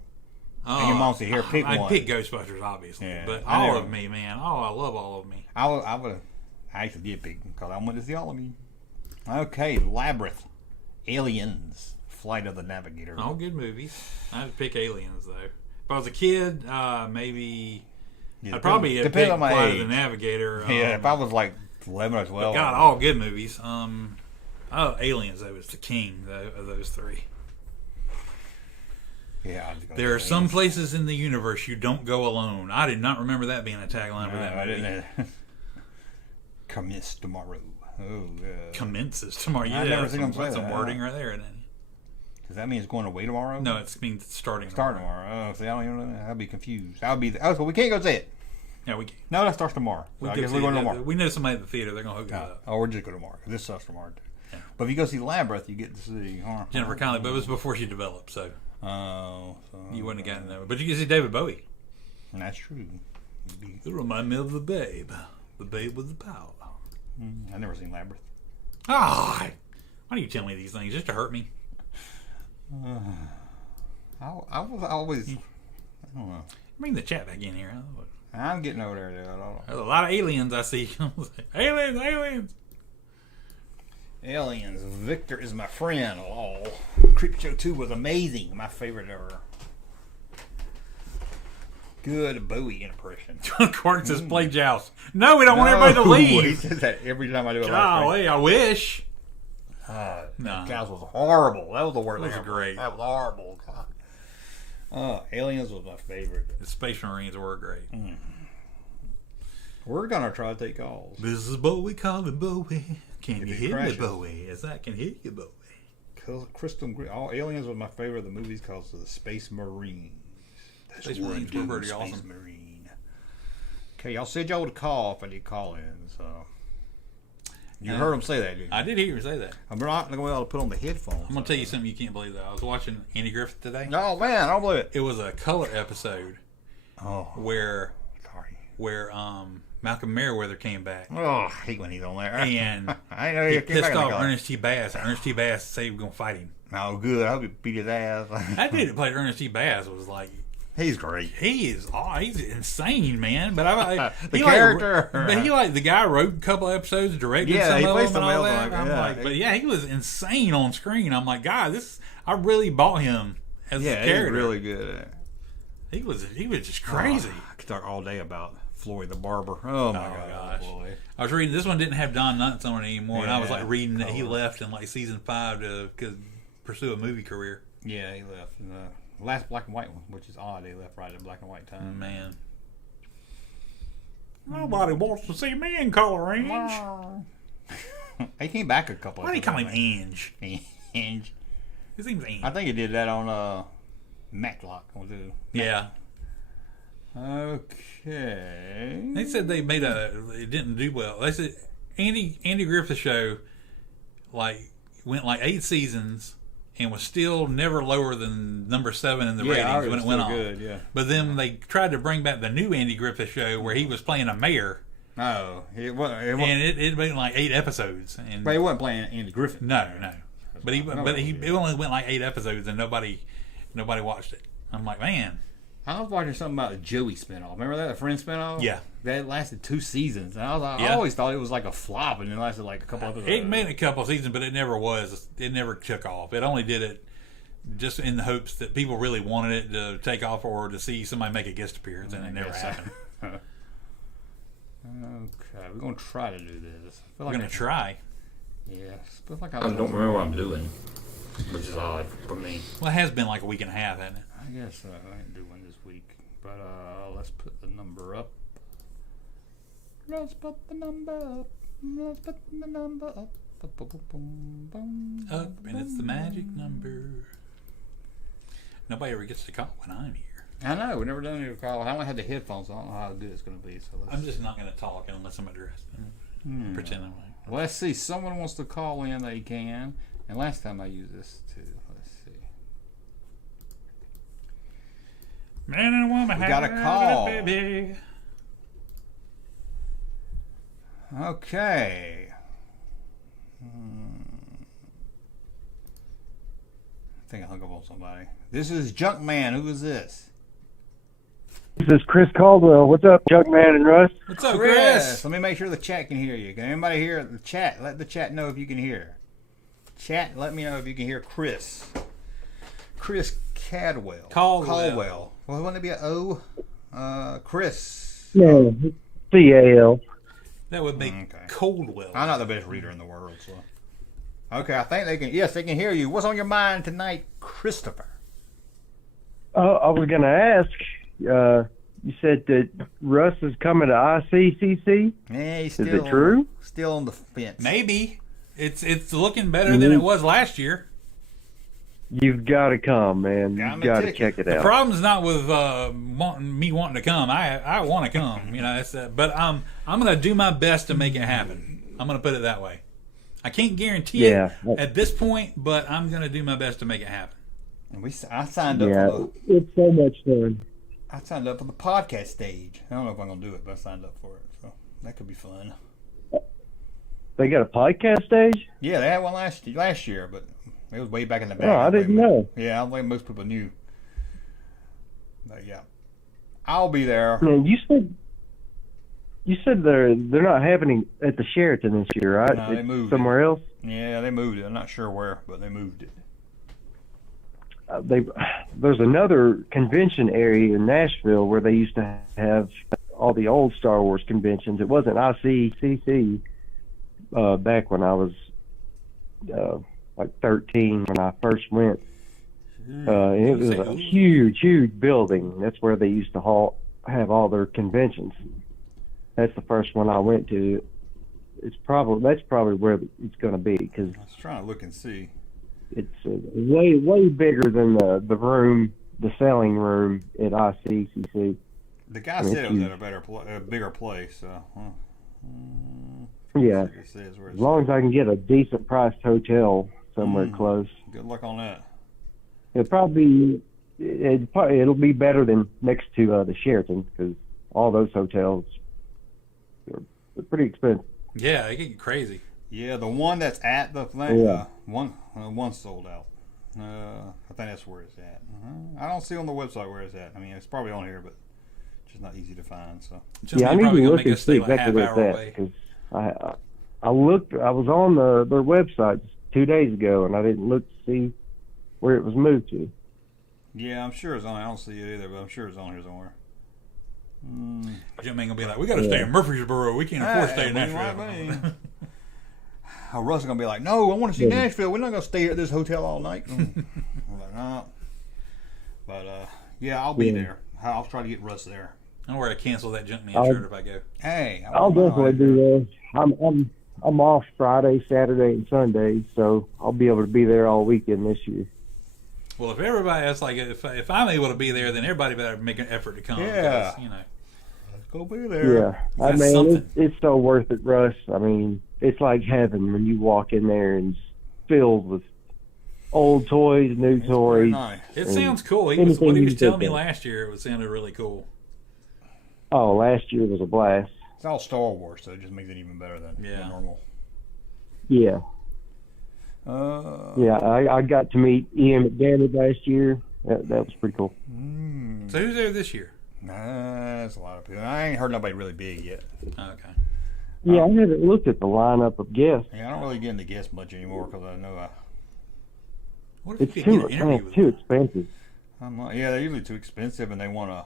and your mom said, here, pick I'd one. pick Ghostbusters, obviously. Yeah, But I All know. of Me, man. Oh, I love All of Me. I actually did pick because I wanted to see All of Me. Okay, Labyrinth, Aliens, Flight of the Navigator. All good movies. I'd pick Aliens, though. If I was a kid, maybe... Yeah, I'd probably have depends picked on my Flight age. of the Navigator. Yeah, if I was like 11 or 12. God, all good movies. Aliens, though, is the king of those three. Yeah, I'd go There are with some Aliens. places in the universe you don't go alone. I did not remember that being a tagline for that I movie. didn't. Commence tomorrow. Oh, Commences tomorrow. Yeah, I've never seen them say that's some that. wording right there, isn't it? does that mean it's going away tomorrow? No, it means starting. Start tomorrow. Oh, see, I don't even know. I'll be confused. so we can't go see it. Yeah, we can. No, that starts tomorrow. So I do guess see we're going that. tomorrow. We know somebody at the theater. They're going to hook us up. Oh, we're just going tomorrow. 'Cause this starts tomorrow, too. Yeah. But if you go see Labyrinth, you get to see Jennifer Connelly, but it was before she developed, so Oh, so you wouldn't have gotten that. But you can see David Bowie. that's true. It remind me of the Babe with the power. I've never seen Labyrinth. Ah, why do you tell me these things just to hurt me? I was always. I don't know. Bring the chat back in here. I'm getting over there, dude. I don't know. There's a lot of aliens I see. aliens. Aliens. Victor is my friend. Oh, Creepshow 2 was amazing. My favorite ever. Good Bowie impression. John Quark says play Joust. No, we don't want everybody to leave. He says that every time I do a live Golly, I wish. No. Joust was horrible. That was the worst That was thing ever. great. That was horrible. God. Aliens was my favorite. The Space Marines were great. We're gonna try to take calls. This is Bowie calling Bowie. Can If you it hear crashes. me, Bowie? As I can hear you, Bowie. Crystal Green. All Aliens was my favorite of the movies because of the Space Marines. That's Space what Marines I were do, pretty Space awesome. Marine. Okay, y'all said y'all would call if I did call in. So you heard him say that, didn't you? I did hear you say that. I'm not going to be able to put on the headphones. I'm going to tell you something you can't believe, though. I was watching Andy Griffith today. Oh man, I don't believe it. It was a color episode Oh, where sorry. Malcolm Merriweather came back. Oh, I hate when he's on there. And I know he you pissed off Ernest T. Bass. And Ernest T. Bass said he was going to fight him. Oh, good. I hope he beat his ass. That dude that played Ernest T. Bass was like, He's great. he's insane, man. But The character. But the guy wrote a couple episodes, directed Yeah, some he of plays them and all somebody else that. like I'm that. like, but yeah, he was insane on screen. I'm like, God, I really bought him as a Yeah, he's character. really good at it. He was just crazy. I could talk all day about Floyd the Barber. Oh my gosh. boy. I was reading this one didn't have Don Knotts on it anymore, and I was Yeah. like reading that he left in like season 5 to pursue a movie career. Yeah, he left. In the last black and white one, which is odd. He left right at black and white time. Man, nobody wants to see me in color, Ange. He came back a couple. Why do you call him episodes, Ange? Ange. His name's Ange. I think he did that on Matlock. Yeah. Okay. They said it didn't do well. They said Andy Griffith show went 8 seasons and was still never lower than number 7 in the ratings ours when was it went still on. good, yeah. But then they tried to bring back the new Andy Griffith show where he was playing a mayor. Oh, it wasn't, And it went like 8 episodes. And but he wasn't playing Andy Griffith. no. But he it only went like 8 episodes and nobody watched it. I'm like, man. I was watching something about the Joey spinoff. Remember that, the Friends spinoff? Yeah. That lasted 2 seasons. And I Yeah. always thought it was like a flop, and it lasted like a couple episodes. It made a couple of seasons, but it never was. It never took off. It only did it just in the hopes that people really wanted it to take off or to see somebody make a guest appearance, and it never happened. Okay, we're going to try to do this. I feel We're like going to try. Yeah, I feel like I don't remember what I'm doing, which is odd for me. Well, it has been like a week and a half, hasn't it? I guess I didn't do one this week. But let's put the number up. Let's put the number up. Let's put the number up. Up, and it's the magic number. Nobody ever gets to call when I'm here. I know, we've never done any call. I only had the headphones, so I don't know how good it's going to be. So I'm just not going to talk unless I'm addressed. Pretend I'm like. Well, let's see. Someone wants to call in, they can. And last time I used this too. Let's see. Man and woman, We got a call. baby. Okay. I think I hung up on somebody. This is Junkman. Who is this? This is Chris Caldwell. What's up, Junkman and Russ? What's up, Chris? Let me make sure the chat can hear you. Can anybody hear the chat? Let the chat know if you can hear. Chat, let me know if you can hear Chris. Chris Cadwell. Caldwell. Well, wouldn't it be an O? Chris. No, C-A-L. That would be Coldwell. I'm not the best reader in the world, so. Okay, I think they can. Yes, they can hear you. What's on your mind tonight, Christopher? I was going to ask, you said that Russ is coming to ICCC? Yeah, he's Is still. it true? Still on the fence. Maybe. It's looking better than it was last year. You've got to come, man. Got You've me got to ticket. check it The out. problem's not with wanting to come. I want to come, you know. That's but I'm gonna do my best to make it happen. I'm gonna put it that way. I can't guarantee it at this point, but I'm gonna do my best to make it happen. And I signed up Yeah, for it's so much fun. I signed up for the podcast stage. I don't know if I'm gonna do it, but I signed up for it, so that could be fun. They got a podcast stage? Yeah, they had one last year, but it was way back in the back. Oh, I didn't know. Yeah, I don't think most people knew. But yeah, I'll be there. Man, you said they're not happening at the Sheraton this year, right? No, they It's moved somewhere else. Yeah, they moved it. I'm not sure where, but they moved it. There's another convention area in Nashville where they used to have all the old Star Wars conventions. It wasn't ICCC back when I was like 13 when I first went. It was a huge building. That's where they used to have all their conventions. That's the first one I went to. That's probably where it's going to be because I was trying to look and see. it's way bigger than the selling room at ICCC. The guy said it was at a bigger place. Yeah, It says where as it's long as I can get a decent priced hotel somewhere close. Good luck on that. It'll be better than next to the Sheraton because all those hotels are pretty expensive. Yeah, they get crazy. Yeah, the one that's at the thing, Yeah. one's sold out. I think that's where it's at. I don't see on the website where it's at. I mean, it's probably on here, but it's just not easy to find. So Yeah, I need to look and see exactly where it's at because I looked. I was on their website 2 days ago, and I didn't look to see where it was moved to. yeah, I'm sure it's on. I don't see it either, but I'm sure it's on here somewhere. Jim ain't gonna be like, we gotta stay in Murfreesboro. We can't afford to stay in Nashville. Russ is gonna be like, no, I want to see Nashville. We're not gonna stay at this hotel all night. I'm like, no. But yeah, I'll be there. I'll try to get Russ there. I'll wear a cancel that Junkman shirt if I go. Hey, I'll definitely be there. I'm off Friday, Saturday, and Sunday, so I'll be able to be there all weekend this year. Well, if everybody else if I'm able to be there, then everybody better make an effort to come. Yeah. Because, you know. Let's go be there. Yeah, I That's mean something. it's so worth it, Russ. I mean, it's like heaven when you walk in there and it's filled with old toys, new toys. Nice. It and sounds cool. What anything he you was can telling me think of. last year, it sounded really cool. Oh, last year was a blast. It's all Star Wars, so it just makes it even better than Yeah. normal. Yeah. Yeah, I got to meet Ian McDermott last year. That was pretty cool. So who's there this year? Nah, that's a lot of people. I ain't heard nobody really big yet. Okay. Yeah, I haven't looked at the lineup of guests. Yeah, I don't really get into guests much anymore because I know What if It's you could too, get an interview with too him? expensive. I'm not, yeah, they're usually too expensive and they want a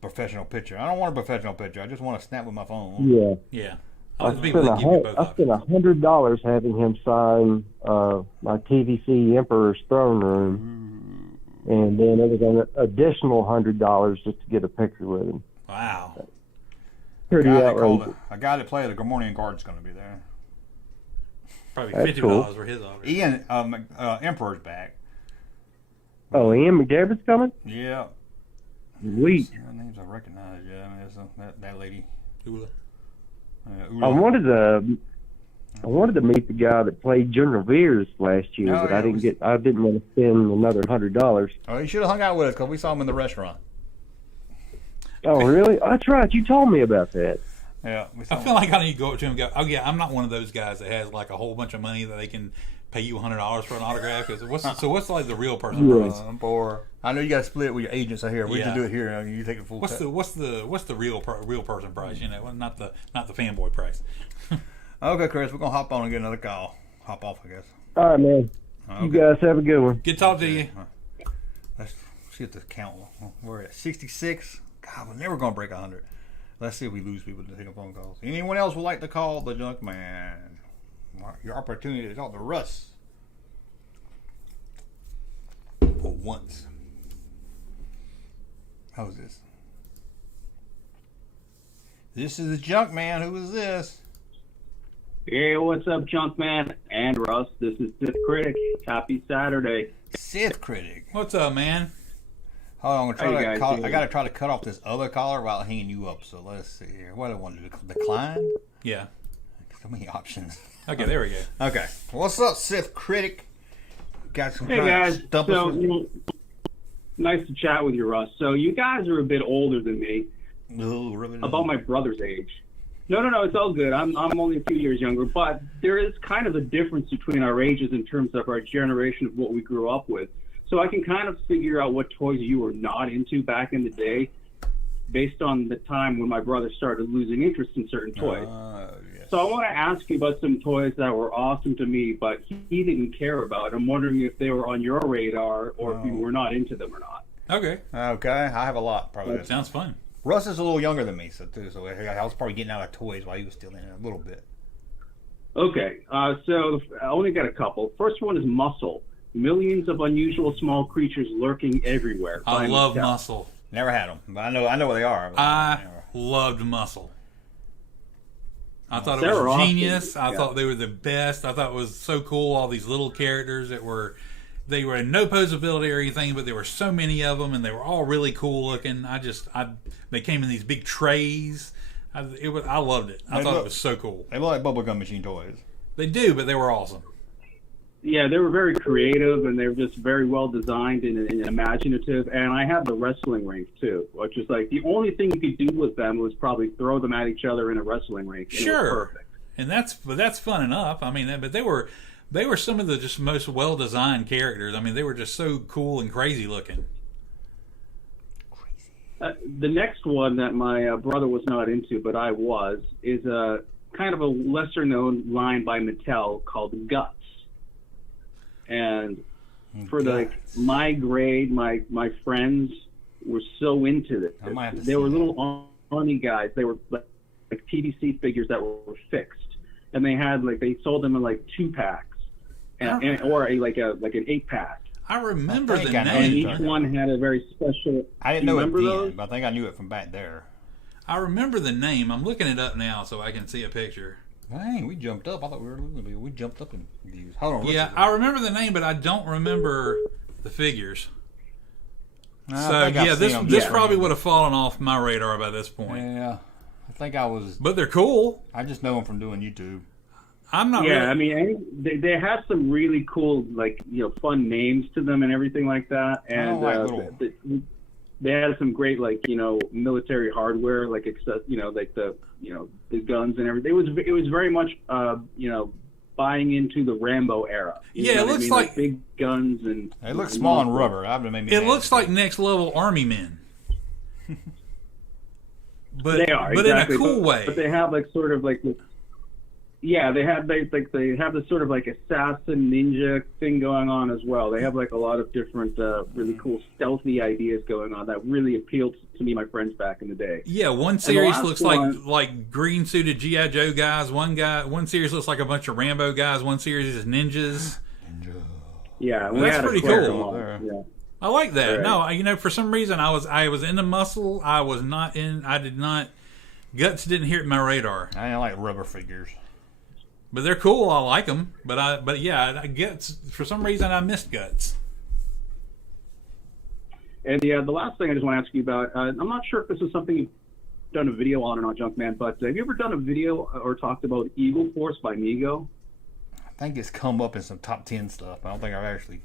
professional picture. I don't want a professional picture. I just want to snap with my phone. Yeah. Yeah. I Oh, the people spent that give you both I spent options. $100 having him sign my TVC Emperor's Throne Room, and then it was an additional $100 just to get a picture with him. Wow. Pretty A outrageous. guy that played the Grammonian Guard's going to be there. Probably That's $50 cool. for his autograph. Ian Emperor's back. Oh, Ian McDermott's coming? Yeah. Sweet. Her names I recognize. Yeah, I mean, it's that lady. Ula. I wanted to meet the guy that played General Veers last year, Oh, but yeah, I didn't want to spend another $100. Oh, he should have hung out with us because we saw him in the restaurant. Oh, really? That's right. You told me about that. Yeah, we saw I feel like I need to go up to him and go, oh, yeah, I'm not one of those guys that has like a whole bunch of money that they can pay you $100 for an autograph. 'Cause what's like the real person price? I'm poor. I know you got to split it with your agents out here. We Yeah. just do it here. You take it full. What's the real person price? You know, not the fanboy price. Okay, Chris, we're gonna hop on and get another call. Hop off, I guess. All right, man. Okay. You guys have a good one. Good talk to you. Let's see if the count. We're at 66. God, we're never gonna break 100. Let's see if we lose people to take phone calls. Anyone else would like to call the Junk Man? Your opportunity to talk to Russ for once. How's this? This is the Junk Man. Who is this? Hey, what's up, Junkman and Russ? This is Sith Critic. Happy Saturday. Sith Critic. What's up, man? Hold on, I'm How you gonna guys call, doing? I gotta try to cut off this other caller while hanging you up. So let's see here. What do I want to do? Decline? Yeah. So many options. Okay, there we go. Okay. What's up, Sith Critic? Got some Hey, trying to guys. stump us So, with- nice to chat with you, Russ. So, you guys are a bit older than me, Ooh, rub it about in. my brother's age. No, it's all good. I'm only a few years younger, but there is kind of a difference between our ages in terms of our generation of what we grew up with. So I can kind of figure out what toys you were not into back in the day based on the time when my brother started losing interest in certain toys. Yes. So I want to ask you about some toys that were awesome to me, but he didn't care about. I'm wondering if they were on your radar or if you were not into them or not. Okay. Okay, I have a lot probably. Sounds fun. Russ is a little younger than me, so I was probably getting out of toys while he was still in it a little bit. Okay, so I only got a couple. First one is Muscle. Millions of unusual small creatures lurking everywhere. I By love Mattel. Muscle. Never had them, but I know what they are. But I never. loved Muscle. I thought it They were was awesome. genius. I Yeah. thought they were the best. I thought it was so cool. All these little characters that were, they were in no posability or anything, but there were so many of them, and they were all really cool looking. They came in these big trays. I loved it. I thought it was so cool. They look like bubblegum machine toys. They do, but they were awesome. Yeah, they were very creative and they were just very well designed and imaginative. And I had the wrestling rink too, which is like the only thing you could do with them was probably throw them at each other in a wrestling rink. And it was Sure, perfect. and that's fun enough. I mean, but they were some of the just most well designed characters. I mean, they were just so cool and crazy looking. The next one that my brother was not into, but I was, is a kind of a lesser known line by Mattel called Guts. And for my grade, my friends were so into this. I might have to They see were that. little Army guys. They were like PVC figures that were fixed, and they sold them in like 2-packs, or an 8-pack. I remember I think the I know And what name. you're each talking one had a very special. I didn't Do know you it remember then, those? but I think I knew it from back there. I remember the name. I'm looking it up now so I can see a picture. Dang, we jumped up. I thought we were losing. We jumped up in views. Hold on. Yeah, I remember the name, but I don't remember the figures. So yeah, this probably would have fallen off my radar by this point. Yeah, I think I was. But they're cool. I just know them from doing YouTube. I'm not. Yeah, really... I mean, they have some really cool, like, fun names to them and everything like that. And they had some great, like, military hardware, like, like the guns and everything. It was very much, buying into the Rambo era. It looks like big guns and. They look small and rubber. It looks like next level Army men. But they are, but exactly. in a cool way. But they have like sort of like this. Yeah, they have they have this sort of like assassin ninja thing going on as well. They have like a lot of different really cool stealthy ideas going on that really appealed to me, my friends back in the day. Yeah, one series looks like green suited G.I. Joe guys. One series looks like a bunch of Rambo guys. One series is ninjas. Yeah, that's pretty cool. Yeah. I like that. Right. No, for some reason I was into muscle. I did not. Guts didn't hit my radar. I didn't like rubber figures. But they're cool. I like them. But yeah, Guts. For some reason, I missed Guts. And the last thing I just want to ask you about, I'm not sure if this is something you've done a video on or not, Junkman, but have you ever done a video or talked about Eagle Force by Mego? I think it's come up in some top 10 stuff. I don't think I've actually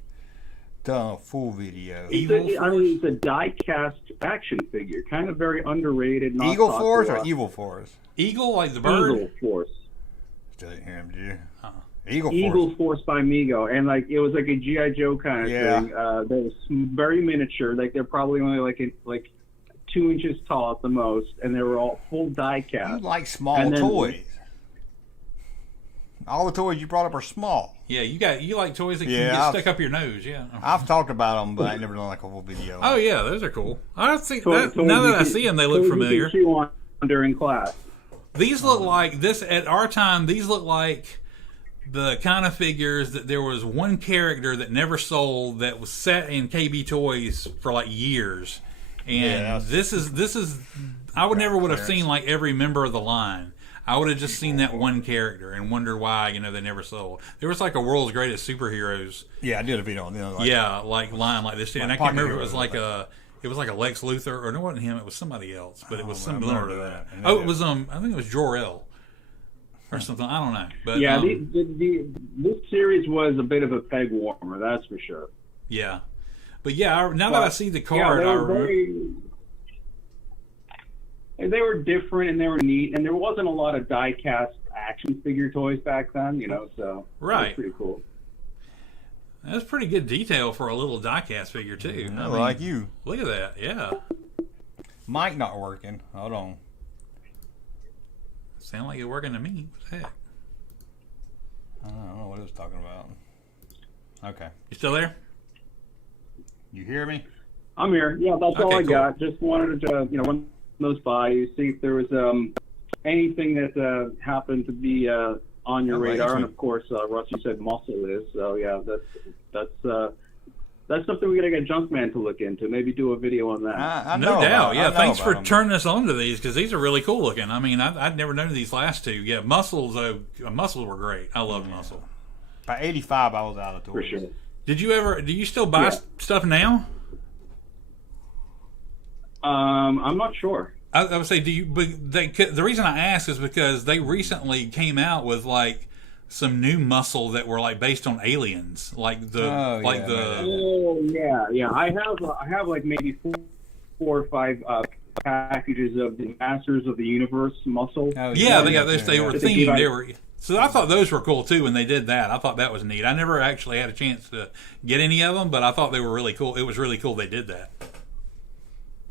done a full video. It's a die-cast action figure, kind of very underrated. Eagle Force or Evil Force? Eagle, like the bird? Eagle Force. Still didn't hear him, did you? Eagle Force by Mego, and like it was like a G.I. Joe kind of thing. They was very miniature. Like they're probably only like 2 inches tall at the most, and they were all full die cast. You like small toys. All the toys you brought up are small. Yeah, you like toys that can get stuck up your nose. Yeah, I've talked about them, but I never done like a full video. Oh yeah, those are cool. I think now that I see them, they look familiar. You can chew on during class. These look like this at our time. These look like the kind of figures that there was one character that never sold that was set in KB Toys for like years, and this is I would have seen like every member of the line. I would have just seen that one character and wondered why they never sold. There was like a World's Greatest Superheroes. Yeah, I did a video on like line like this, and I can't remember if it was like a. It was like a Lex Luthor, or no, it wasn't him. It was somebody else, but it was similar to that. Oh, it was I think it was Jor-El or something. I don't know. But yeah, this series was a bit of a peg warmer, that's for sure. Yeah, but yeah, now that I see the card, I remember. They were different and they were neat, and there wasn't a lot of die-cast action figure toys back then, so right, it was pretty cool. That's pretty good detail for a little die-cast figure, too. I mean, like you. Look at that, yeah. Mic not working. Hold on. Sound like it's working to me. What the heck? I don't know what it was talking about. Okay. You still there? You hear me? I'm here. Yeah, that's all I cool. got. Just wanted to, run those by you, see if there was anything that happened to be on your radar. And of course, Russ, you said muscle is. So yeah, that's something we gotta get Junkman to look into. Maybe do a video on that. No doubt. Yeah, thanks for turning us on to these, because these are really cool looking. I mean, I'd never known these last two. Yeah, muscles were great. I love muscle. By 85, I was out of toys. For sure. Do you still buy stuff now? I'm not sure. I would say, the reason I ask is because they recently came out with like some new muscle that were like based on aliens, like I have like maybe 4 or 5 packages of the Masters of the Universe muscle. They were themed. So I thought those were cool too when they did that. I thought that was neat. I never actually had a chance to get any of them, but I thought they were really cool. It was really cool they did that.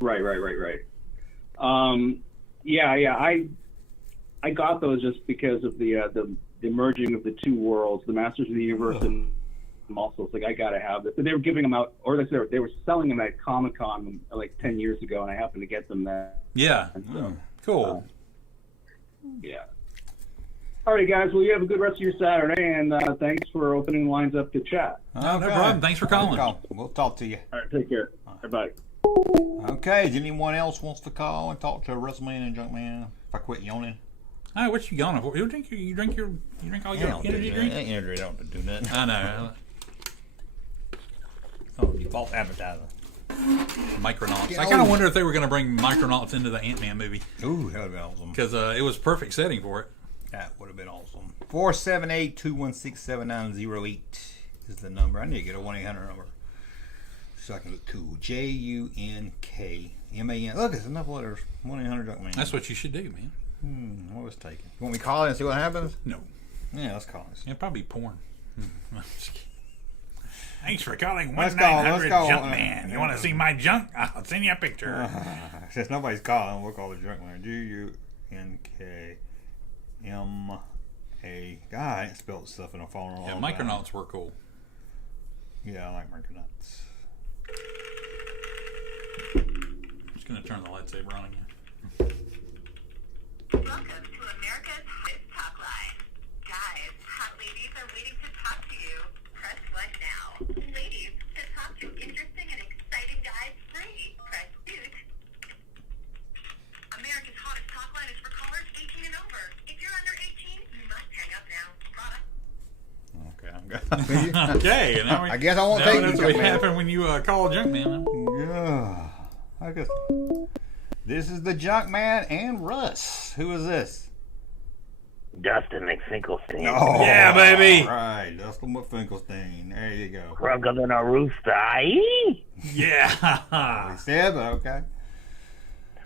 Right. I got those just because of the merging of the two worlds, the Masters of the Universe and muscles. Like, I gotta have this. But they were giving them out, or they were selling them at Comic-Con like 10 years ago, and I happened to get them there. Yeah. So, cool. Yeah. All right, guys. Well, you have a good rest of your Saturday, and thanks for opening lines up to chat. No problem. Thanks for calling. We'll talk to you. All right, take care. Bye. Okay, is anyone else wants to call and talk to WrestleMania and Junkman if I quit yawning? Hey, what you yawning for? You drink all your energy drink? Energy don't do nothing. I know. Oh, you false advertising. Micronauts. I kind of wonder if they were going to bring Micronauts into the Ant-Man movie. Ooh, that would be awesome. Because it was a perfect setting for it. That would have been awesome. 478-216-7908 is the number. I need to get a 1-800 number so I can look cool. Junkman. Look, it's enough letters. 1-800-Junkman. That's what you should do, man. What was taken? You want me to call it and see what happens? No. Yeah, let's call it. It'd probably be porn. Thanks for calling Let's call. 1-900-Junkman. You want to see my junk? I'll send you a picture. Since nobody's calling, we'll call the Junkman. Junkma. God, I ain't spelled stuff in a phone. Yeah, Micronauts were cool. Yeah, I like Micronauts. I'm just going to turn the lightsaber on again. Welcome to America's Hottest Talk Line. Guys, hot ladies are waiting to talk to you. Press 1 now. Ladies, to talk to interesting and exciting guys free, press 2. America's Hottest Talk Line is for callers 18 and over. If you're under 18, you must hang up now. Product. Okay, I'm good. Okay, and I guess I won't take that's you, what Junkman. happened when you call Junkman. Yeah. I guess. This is the Junkman and Russ. Who is this? Dustin McFinkelstein. Oh, Yeah, baby. All right, Dustin McFinkelstein. There you go. Cruggle in a rooster. Aye? Yeah. He said, okay.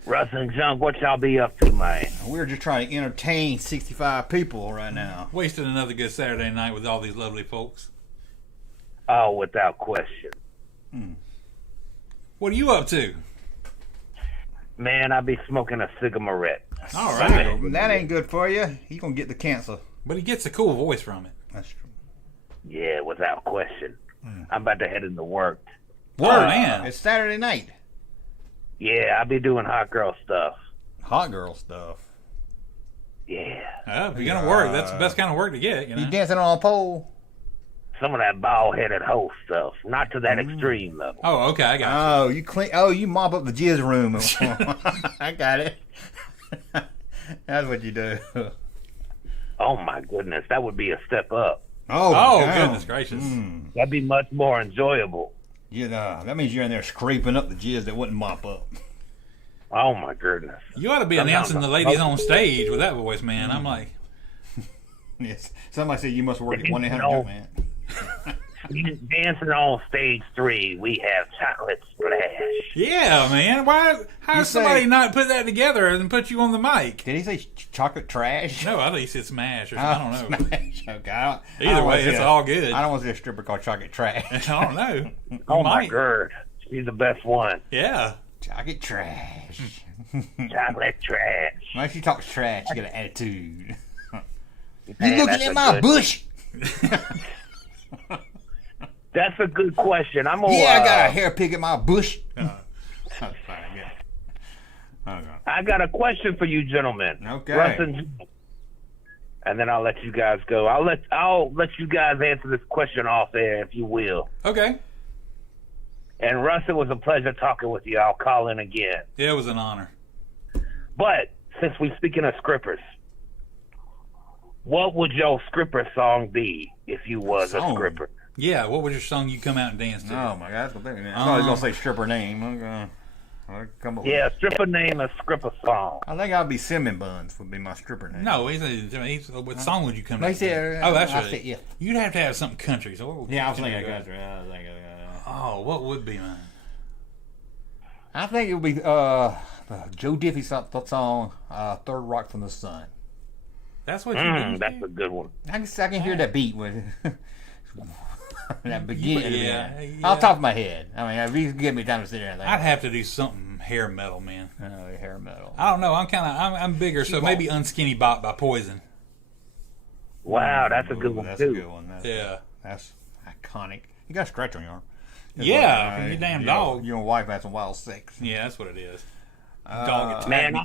Russ and Junk, what y'all be up to, man? We're just trying to entertain 65 people right now. Wasted another good Saturday night with all these lovely folks. Oh, without question. What are you up to? Man, I be smoking a cigarette. All right. That ain't good for you. You're going to get the cancer. But he gets a cool voice from it. That's true. Yeah, without question. I'm about to head into work. Oh, man. It's Saturday night. Yeah, I be doing hot girl stuff. Hot girl stuff. Yeah. If you're going to work, that's the best kind of work to get, you know? You dancing on a pole? Some of that bald-headed hoe stuff. Not to that extreme level. Oh, okay, I got you. You mop up the jizz room. I got it. That's what you do. Oh, my goodness. That would be a step up. Oh, goodness gracious. That'd be much more enjoyable. That means you're in there scraping up the jizz that wouldn't mop up. Oh, my goodness. You ought to be announcing the ladies on stage with that voice, man. I'm like... Yes. Somebody said you must work at 1-800-Junkman. Dancing on stage 3, we have chocolate splash. Yeah, man. How does somebody not put that together and put you on the mic? Did he say chocolate trash? No, I thought he said smash or something. I don't know. Smash. Okay. Either way, it's all good. I don't want to see a stripper called chocolate trash. I don't know. Oh, my God. She's the best one. Yeah. Chocolate trash. Chocolate trash. When she talks trash, she got an attitude. Man, you looking at my bush? That's a good question. I got a hair pick at my bush. That's fine, yeah. Okay. I got a question for you, gentlemen. Okay. Russ and then I'll let you guys go. I'll let you guys answer this question off air, if you will. Okay. And Russ, it was a pleasure talking with you. I'll call in again. Yeah, it was an honor. But since we're speaking of scrippers, what would your scripper song be if you was a scripper? Yeah, what was your song you come out and dance to? Oh my God, I thought he was gonna say stripper name. I'll come up with stripper name and scripper song. I think I'll be Cinnamon Buns would be my stripper name. No, what song would you come out? Said, that's right. Said, yeah. You'd have to have something country. So what would I was thinking country. What would be mine? I think it would be Joe Diffie's song, Third Rock from the Sun. That's what you do? That's a good one. I can hear that beat with that beginning. Yeah. Off the top of my head. I mean, if you give me time to sit there and think. I'd have to do something hair metal, man. Hair metal. I don't know. I'm bigger, so maybe Unskinny Bop by Poison. Wow, that's a good one, That's too. a good one. That's iconic. You got a scratch on your arm. Yeah, you damn dog. Your wife had some wild sex. Yeah, that's what it is. Dog attack. Man,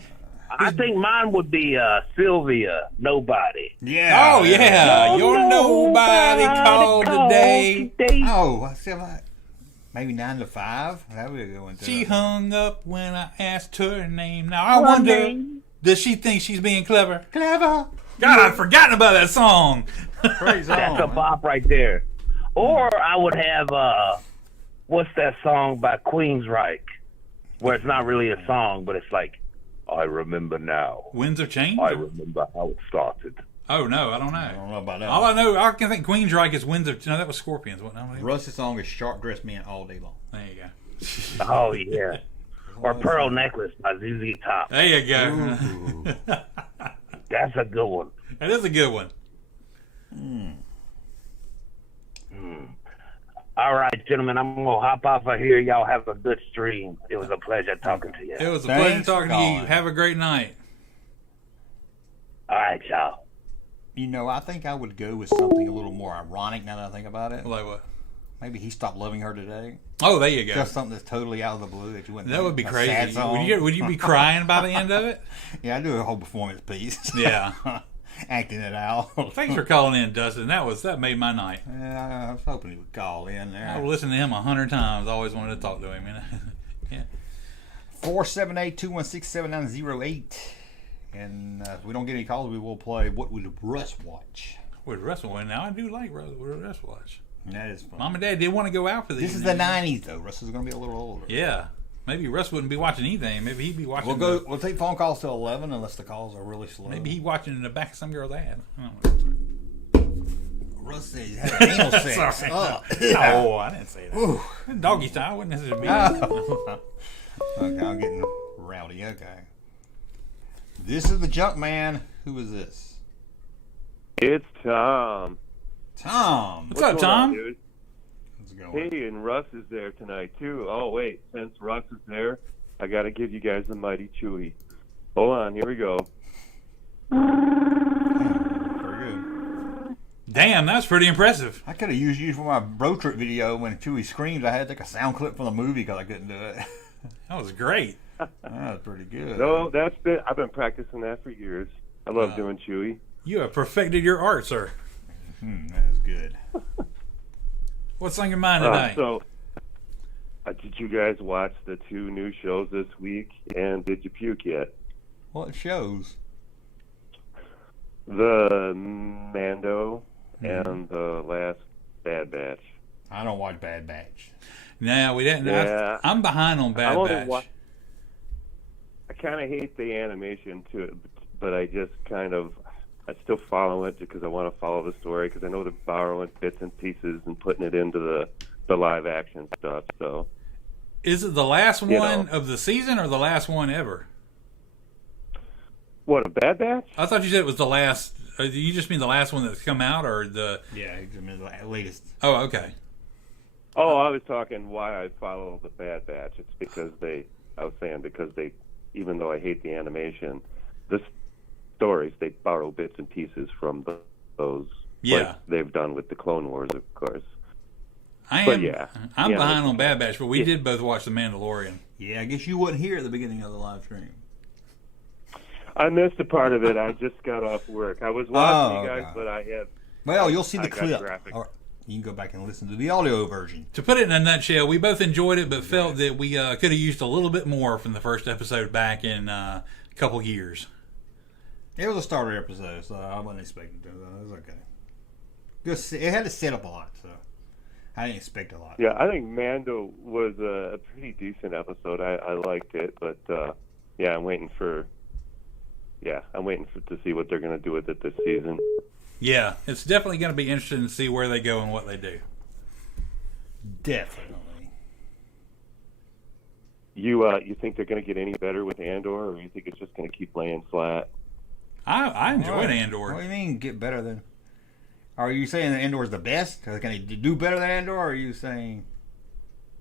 I think mine would be Sylvia, Nobody. Yeah. Oh, yeah. You're nobody called today. Oh, maybe 9 to 5? That would be a good one, too. She hung up when I asked her name. Now, I wonder, does she think she's being clever? Clever. God, I'd forgotten about that song. Great song. That's a bop right there. Or I would have, what's that song by Queensryche? Where it's not really a song, but it's like, I remember now. Winds of Change? I remember how it started. Oh no, I don't know. I don't know about that. All I know, I can think Queensryche is Winds of... No, that was Scorpions. What? No, Russ's song is Sharp Dressed Men All Day Long. there you go. Oh yeah. Or Pearl Necklace by ZZ Top. There you go. That's a good one. That is a good one. All right, gentlemen, I'm gonna hop off of here. Y'all have a good stream. It was a pleasure talking to you. It was a pleasure talking to you. Have a great night. All right, y'all. You know, I think I would go with something a little more ironic now that I think about it. Like what? Maybe he stopped loving her today. Oh, there you go. Just something that's totally out of the blue that you wouldn't. That would be crazy. Sad song. Would you be crying by the end of it? Yeah, I do a whole performance piece. Yeah. Acting it out. Thanks for calling in, Dustin. That made my night. Yeah, I was hoping he would call in there. I would listen to him 100 times. I always wanted to talk to him. Yeah. 478-216-7908. And if we don't get any calls, we will play What Would Russ Watch? With Russ watch. Now I do like Russ watch. That is fun. Mom and Dad did want to go out for these. This is the 90s, though. Russ is going to be a little older. Yeah. Maybe Russ wouldn't be watching anything. Maybe he'd be watching. We'll take phone calls till 11 unless the calls are really slow. Maybe he's watching in the back of some girl's ad. I don't know. Russ said he had anal sex. Sorry. Oh. No, I didn't say that. Ooh. Doggy style. Wouldn't necessarily be. Okay, I'm getting rowdy. Okay. This is the Junkman. Who is this? It's Tom. Tom. What's up, Tom? On, dude? Hey, and Russ is there tonight, too. Oh, wait. Since Russ is there, I got to give you guys the Mighty Chewy. Hold on. Here we go. Very good. Damn, that's pretty impressive. I could have used you for my road trip video when Chewy screams. I had to take a sound clip from the movie because I couldn't do it. That was great. That was pretty good. No, I've been practicing that for years. I love doing Chewy. You have perfected your art, sir. That is good. What's on your mind tonight? Did you guys watch the 2 new shows this week? And did you puke yet? What shows? The Mando and the last Bad Batch. I don't watch Bad Batch. No, we didn't. Yeah. I'm behind on Bad Batch. I kind of hate the animation to it, but I just I still follow it because I want to follow the story because I know they're borrowing bits and pieces and putting it into the live action stuff. So, is it the last one of the season or the last one ever? What, a Bad Batch? I thought you said it was the last. You just mean the last one that's come out, or the? Yeah, the latest. Oh, okay. Oh, I was talking why I follow the Bad Batch. It's because even though I hate the animation, the stories, they borrow bits and pieces from those. Yeah. Like they've done with the Clone Wars, of course. I'm behind on Bad Batch, but we did both watch The Mandalorian. Yeah, I guess you wasn't here at the beginning of the live stream. I missed a part of it. I just got off work. I was watching you guys, but I had... Well, you'll see the clip. Or you can go back and listen to the audio version. To put it in a nutshell, we both enjoyed it, but felt that we could have used a little bit more from the first episode back in a couple years. It was a starter episode, so I wasn't expecting to. It was okay. It had to set up a lot, so I didn't expect a lot. Yeah, I think Mando was a pretty decent episode. I liked it, but I'm waiting to see what they're going to do with it this season. Yeah, it's definitely going to be interesting to see where they go and what they do. Definitely. You think they're going to get any better with Andor, or you think it's just going to keep laying flat? I enjoyed Andor. What do you mean get better than? Are you saying that Andor is the best? Can they do better than Andor, or are you saying?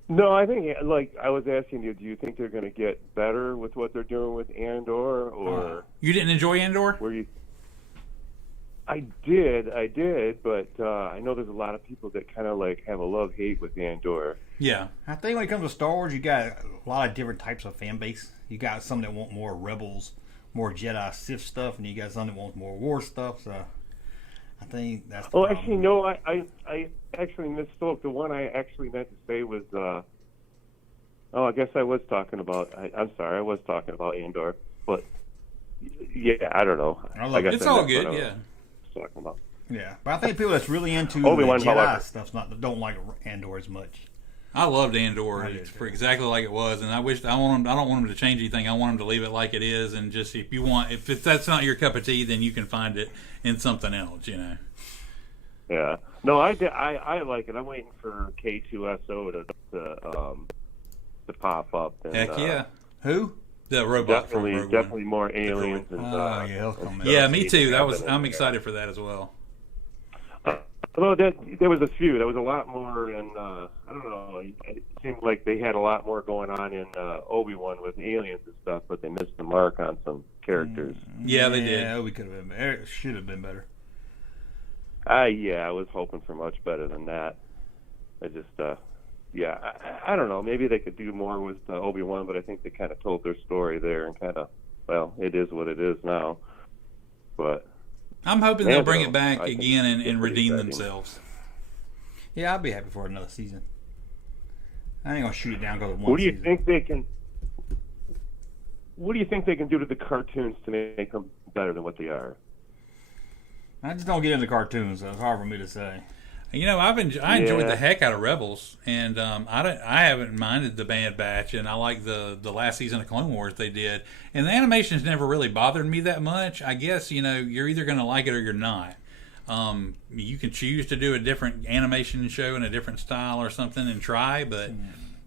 No, I think, like, I was asking you, do you think they're going to get better with what they're doing with Andor, or... You didn't enjoy Andor? I did, but I know there's a lot of people that kind of, like, have a love-hate with Andor. Yeah. I think when it comes to Star Wars, you got a lot of different types of fan base. You got some that want more Rebels, more Jedi Sith stuff, and you got some that want more war stuff, so... I think that's the problem. Actually, no, I actually misspoke. The one I actually meant to say was, I guess I was talking about, I'm sorry, I was talking about Andor, but, yeah, I don't know. It's all good, yeah. Talking about. Yeah, but I think people that's really into Obi-Wan Jedi stuff don't like Andor as much. I loved Andor for exactly like it was, and I don't want them to change anything. I want them to leave it like it is, and just if that's not your cup of tea, then you can find it in something else, you know. Yeah. No, I like it. I'm waiting for K2SO to pop up. And, Heck yeah. Who? The robot from Rogue One. Definitely more aliens. Yeah, me too. I'm excited for that as well. Although there was a few. There was a lot more, and I don't know. It seemed like they had a lot more going on in Obi-Wan with aliens and stuff, but they missed the mark on some characters. Yeah, they did. Yeah, Obi could have been better. It should have been better. I was hoping for much better than that. I just, I don't know. Maybe they could do more with Obi-Wan, but I think they kind of told their story there and kind of, well, it is what it is now. But I'm hoping they'll bring it back again and redeem themselves. Yeah, I'll be happy for another season. I ain't gonna shoot it down because of one. What do you think they can? What do you think they can do to the cartoons to make them better than what they are? I just don't get into cartoons, so it's hard for me to say. You know, I enjoyed the heck out of Rebels, and I haven't minded the Bad Batch, and I like the last season of Clone Wars they did, and the animation's never really bothered me that much. I guess, you know, you're either going to like it or you're not. You can choose to do a different animation show in a different style or something and try, but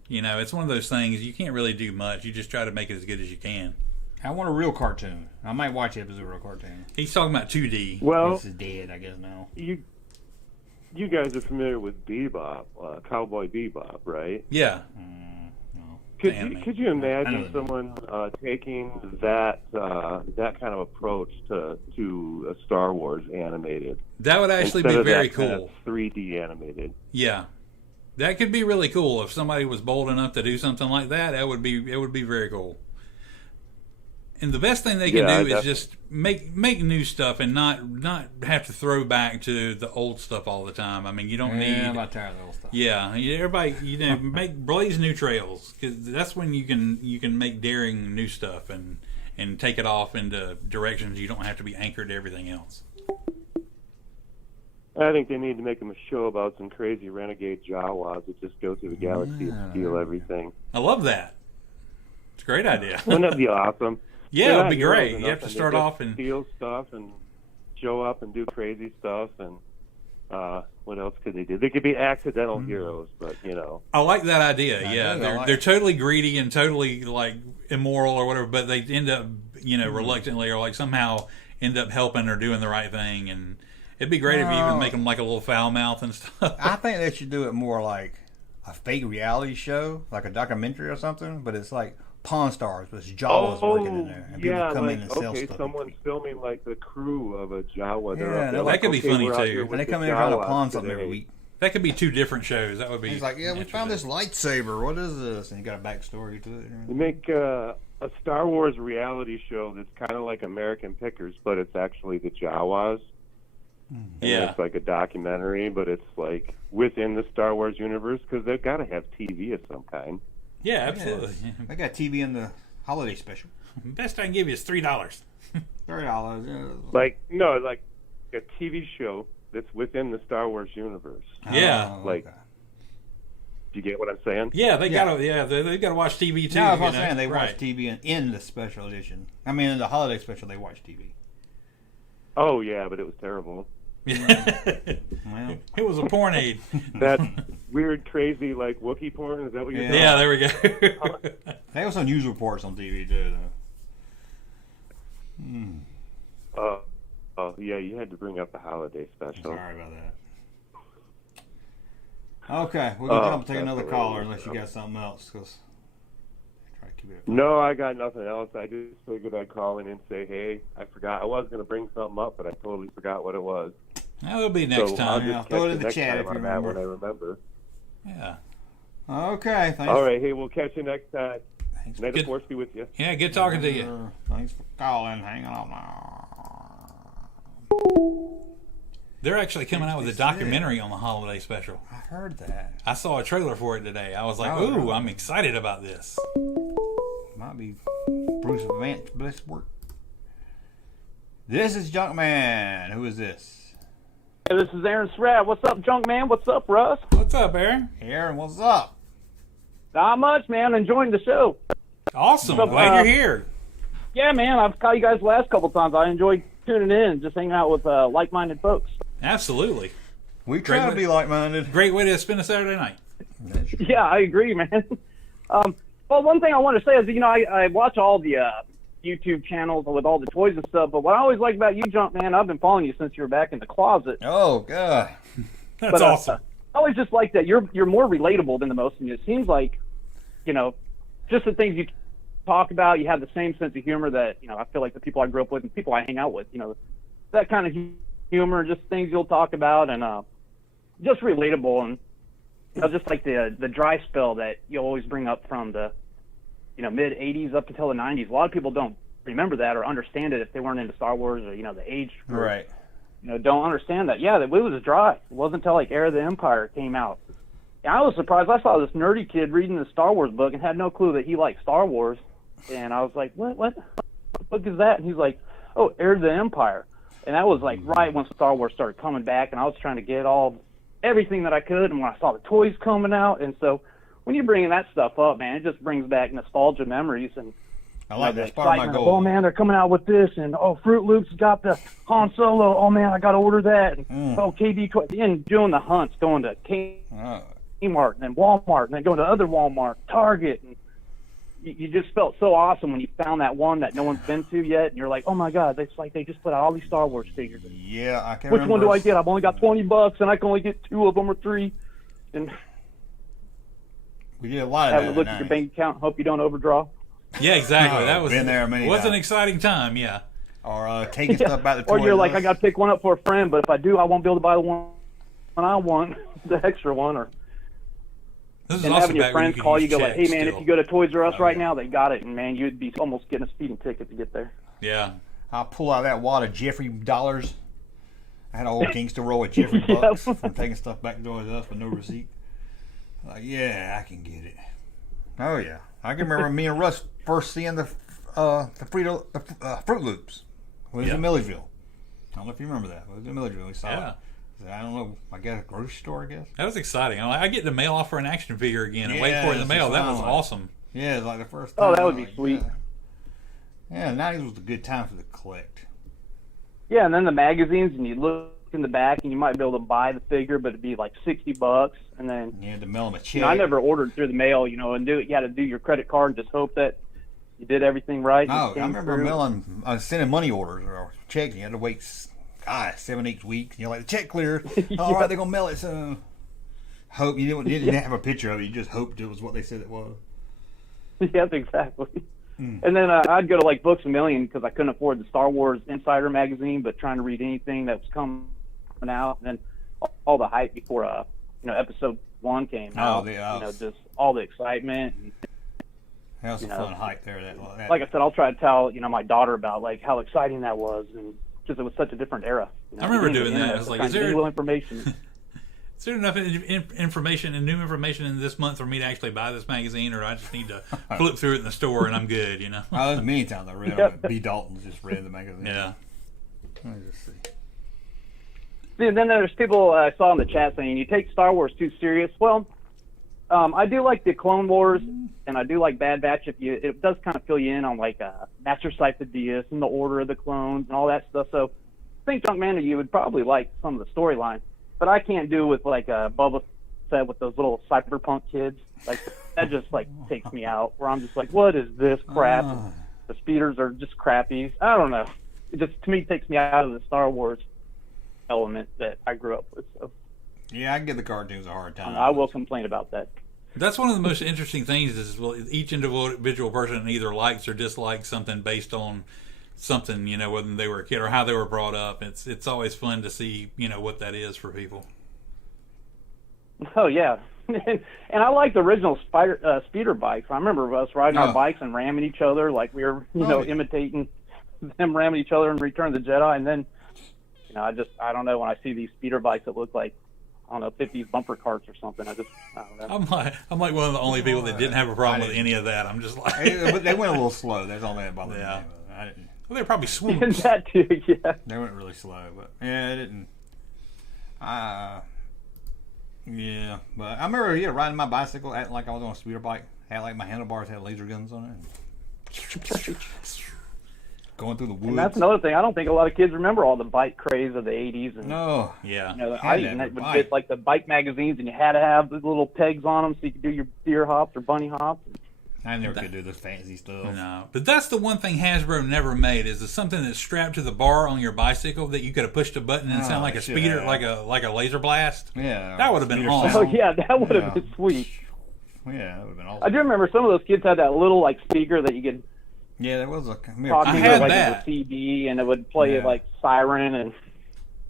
you know, it's one of those things you can't really do much. You just try to make it as good as you can. I want a real cartoon. I might watch it if it's a real cartoon. He's talking about 2D. Well, this is dead, I guess now. You guys are familiar with Bebop, Cowboy Bebop, right? Yeah. Could you imagine someone taking that kind of approach to a Star Wars animated? That would actually be very cool. Kind of 3D animated. Yeah, that could be really cool if somebody was bold enough to do something like that. It would be very cool. And the best thing they can do is just make new stuff and not have to throw back to the old stuff all the time. I mean, you don't need. I'm not tired of the old stuff. Yeah, everybody, blaze new trails, because that's when you can make daring new stuff and take it off into directions you don't have to be anchored to everything else. I think they need to make them a show about some crazy renegade Jawas that just go through the galaxy and steal everything. I love that. It's a great idea. Wouldn't that be awesome? Yeah, it'd be great. You have to start off and steal stuff and show up and do crazy stuff. And what else could they do? They could be accidental heroes, but you know. I like that idea. Yeah, they're totally greedy and totally like immoral or whatever, but they end up, you know, reluctantly or like somehow end up helping or doing the right thing. And it'd be great if you even make them like a little foul mouth and stuff. I think they should do it more like a fake reality show, like a documentary or something. But it's like Pawn Stars, but it's Jawas working in there, and people come in and sell stuff. Someone's filming like the crew of a Jawa. Yeah, that could be funny too. And they come in and try to pawn something every week. That could be two different shows. That would be. He's like, yeah, we found this lightsaber. What is this? And you got a backstory to it. You make a Star Wars reality show that's kind of like American Pickers, but it's actually the Jawas. Yeah, it's like a documentary, but it's like within the Star Wars universe because they've got to have TV of some kind. Yeah, absolutely. Yeah. I got TV in the holiday special. Best I can give you is $3. $3. Like a TV show that's within the Star Wars universe. Yeah, oh, like. Okay. Do you get what I'm saying? Yeah, they gotta watch TV too. No, that's what I'm saying. They watch TV in the special edition. I mean, in the holiday special, they watch TV. Oh yeah, but it was terrible. Well, it was a porn aid. That weird, crazy, like Wookiee porn. Is that what you're saying? Yeah, there we go. There was some news reports on TV too. Oh yeah, you had to bring up the holiday special. Sorry about that. Okay, we're gonna jump and take another caller unless you got something else. Cause try to keep it. No, I got nothing else. I just figured I'd call in and say, hey, I forgot. I was gonna bring something up, but I totally forgot what it was. That'll be next time. I'll throw it in the chat if you remember. When I remember. Yeah. Okay. Thanks. All right. Hey, we'll catch you next time. Thanks. May the force be with you. Yeah, good talking to you. Thanks for calling. Hang on now. They're actually coming out with a documentary on the holiday special. I heard that. I saw a trailer for it today. I was like, ooh, I'm excited about this. Might be Bruce Vance Bliss work. This is Junkman. Who is this? Hey, this is Aaron Srad. What's up, Junkman? What's up, Russ? What's up, Aaron? Aaron, what's up? Not much, man. Enjoying the show. Awesome. So, Glad you're here. Yeah, man. I've caught you guys the last couple times. I enjoyed tuning in, just hanging out with like-minded folks. Absolutely. We try to be like-minded. Great way to spend a Saturday night. Yeah, I agree, man. Well, one thing I want to say is, I watch all the YouTube channels with all the toys and stuff, but what I always like about you, Junkman, I've been following you since you were back in the closet. Oh, God. That's awesome. I always just like that you're more relatable than the most, and it seems like, just the things you talk about, you have the same sense of humor that, I feel like the people I grew up with and people I hang out with, that kind of humor, just things you'll talk about, and just relatable, and just like the dry spell that you always bring up from the mid 80s up until the 90s. A lot of people don't remember that or understand it if they weren't into Star Wars or the age group. Right. Don't understand that. Yeah, it was dry. It wasn't until like Heir of the Empire came out. And I was surprised. I saw this nerdy kid reading the Star Wars book and had no clue that he liked Star Wars. And I was like, what book is that? And he's like, oh, Heir of the Empire. And that was like right when Star Wars started coming back, and I was trying to get everything that I could. And when I saw the toys coming out, and so when you're bringing that stuff up, man, it just brings back nostalgia memories. And I like that. That's part of my goal. Oh man, they're coming out with this, and Fruit Loops got the Han Solo. Oh man, I got to order that. And KD, and doing the hunts, going to Kmart and then Walmart, and then going to other Walmart, Target, and you just felt so awesome when you found that one that no one's been to yet, and you're like, oh my God, it's like they just put out all these Star Wars figures. Yeah, I can. Which one do I get? I've only got $20, and I can only get 2 of them or 3. And we did a lot of have that. to look at your bank account, hope you don't overdraw. Yeah, exactly. That was been there many was times. an exciting time. Yeah. Or taking stuff out the toy. Or you're like, I got to pick one up for a friend, but if I do, I won't be able to buy the one I want, the extra one. Or this is and also having your friends call you, go like, hey man, still. if you go to Toys R Us right now, they got it, and man, you'd be almost getting a speeding ticket to get there. Yeah. I'll pull out that wad of Jeffrey dollars. I had a whole gangster roll of Jeffrey bucks from taking stuff back to Toys R Us with no receipt. Like, yeah, I can get it. Oh yeah, I can remember me and Russ first seeing the Fruit Loops. It was in Milledgeville. I don't know if you remember that. It was in Milledgeville. We saw it. I don't know. I guess a grocery store, I guess. That was exciting. I get the mail off for an action figure again and wait for it in the mail. That was awesome. Yeah, it was like the first time. Oh, that would be sweet. Yeah, the 90s was a good time for the collect. Yeah, and then the magazines, and you look in the back, and you might be able to buy the figure, but it'd be like $60, and then you had to mail them a check. I never ordered through the mail, and do it. You had to do your credit card and just hope that you did everything right. No, I remember sending money orders or checks. You had to wait 7-8 weeks. And you're like, the check cleared. All right, they're gonna mail it. So hope you didn't have a picture of it. You just hoped it was what they said it was. Yes, exactly. And then I'd go to like Books A Million because I couldn't afford the Star Wars Insider magazine, but trying to read anything that was coming out, and then all the hype before Episode 1 came out. Just all the excitement. And, that was some fun hype there. That like I said, I'll try to tell my daughter about like how exciting that was, and because it was such a different era. I remember doing that. I was like, is there information? Is there enough information and new information in this month for me to actually buy this magazine, or do I just need to flip through it in the store and I'm good, Oh, there's many times I read it. B. Dalton just read the magazine. Yeah. Let me just see. And then there's people I saw in the chat saying, you take Star Wars too serious. Well, I do like the Clone Wars, and I do like Bad Batch. It does kind of fill you in on like Master Cypher and the Order of the Clones and all that stuff. So I think Junkman, you would probably like some of the storyline. But I can't do with like Bubba Fett with those little cyberpunk kids. Like that just like takes me out. Where I'm just like, what is this crap? The speeders are just crappy. I don't know. It just to me takes me out of the Star Wars element that I grew up with. So yeah, I give the cartoons a hard time. I will complain about that. That's one of the most interesting things is each individual person either likes or dislikes something based on something, whether they were a kid or how they were brought up. It's always fun to see, what that is for people. Oh, yeah. And I like the original speeder bikes. I remember us riding our bikes and ramming each other like we were, imitating them ramming each other in Return of the Jedi. And then, I don't know, when I see these speeder bikes that look like, 50s bumper carts or something. I don't know. I'm like one of the only people that didn't have a problem with any of that. I'm just like... But they went a little slow. That's all that bothered me. I didn't. Well, they're probably swoops. That too, yeah. They went really slow, but yeah, it didn't. Yeah, but I remember riding my bicycle, acting like I was on a speeder bike, acting like my handlebars had laser guns on it. Going through the woods. And that's another thing. I don't think a lot of kids remember all the bike craze of the 80s. And, No. Yeah. You know, I even would get like the bike magazines, and you had to have the little pegs on them so you could do your deer hops or bunny hops. I never could do this fancy stuff. No, but that's the one thing Hasbro never made is something that's strapped to the bar on your bicycle that you could have pushed a button and sound like a speeder, like a laser blast. Yeah, that would have been awesome. Oh yeah, that would have been sweet. Yeah, that would have been awesome. I do remember some of those kids had that little like speaker that you could. Yeah, there was a. Talk I into had like that. a CD, and it would play like siren and.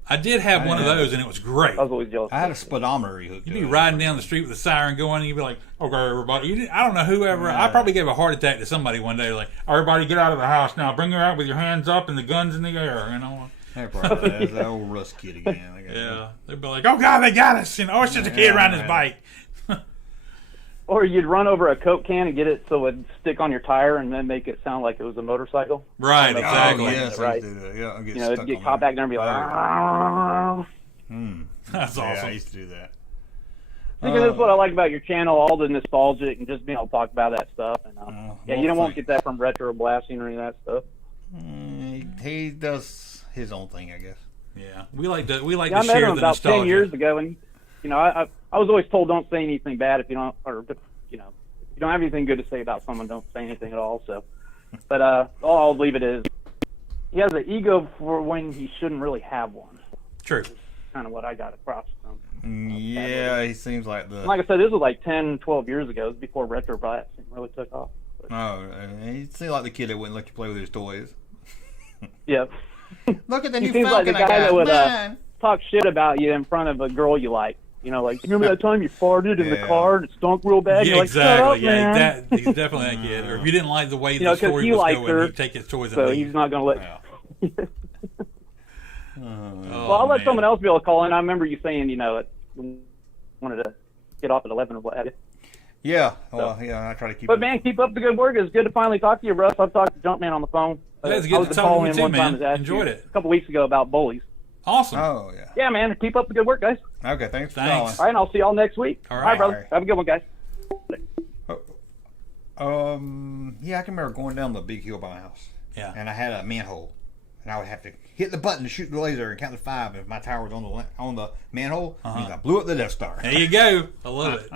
I did have one of those, and it was great. I was always jealous. I had a speedometer. You'd be riding down the street with a siren going, and you'd be like, "Okay, everybody." I don't know whoever. I probably gave a heart attack to somebody one day. Like, everybody, get out of the house now. Bring her out with your hands up and the guns in the air. You know. That probably is that old Russ kid again. Yeah, they'd be like, "Oh God, they got us!" You know, it's just a kid riding his bike. Or you'd run over a Coke can and get it so it'd stick on your tire and then make it sound like it was a motorcycle. Right, exactly. Oh, yes, right. Yeah, You know, it'd get caught back there and be like, That's awesome. Yeah, I used to do that. I think that's what I like about your channel, all the nostalgic and just being able to talk about that stuff. And, yeah, you won't get that from retro blasting or any of that stuff. He does his own thing, I guess. Yeah, we like to I met share him the about nostalgia. 10 years ago, and you know, I was always told don't say anything bad if you don't, or you know, if you don't have anything good to say about someone, don't say anything at all. So, but all I'll leave it is he has an ego for when he shouldn't really have one. True. Kind of what I got across from. Yeah, he seems like the. Like I said, this was like 10, 12 years ago. It was before retro blasting really took off. Oh, he seemed like the kid that wouldn't let you play with his toys. Yep. Look at the He new seems like the Falcon guy I got. that would Man. talk shit about you in front of a girl you like. You know, like, remember that time you farted in the car and it stunk real bad? Yeah, You're like, exactly. shut up, man. He's definitely that kid. Or if you didn't like the way You know, the 'cause story he was likes going, her, he'd take his toys and so leave. he's not going to let... Oh, well, I'll let someone else be able to call in. I remember you saying, you know, wanted to get off at 11 or what have you. Yeah, well, yeah, I try to keep. But, man, keep up the good work. It's good to finally talk to you, Russ. I've talked to Junkman on the phone. Yeah, it's I good was to to talk call to you in too, one time man. to ask Enjoyed you it. a couple weeks ago about bullies. Awesome. Oh, yeah. Yeah, man, keep up the good work, guys. Okay, thanks for Thanks. calling. All right, and I'll see y'all next week. All All right. right, brother. All right. Have a good one, guys. Yeah, I can remember going down the big hill by my house. Yeah. And I had a manhole, and I would have to hit the button to shoot the laser and count to 5. If my tower was on the manhole, means I blew up the Death Star. There you go. I love it.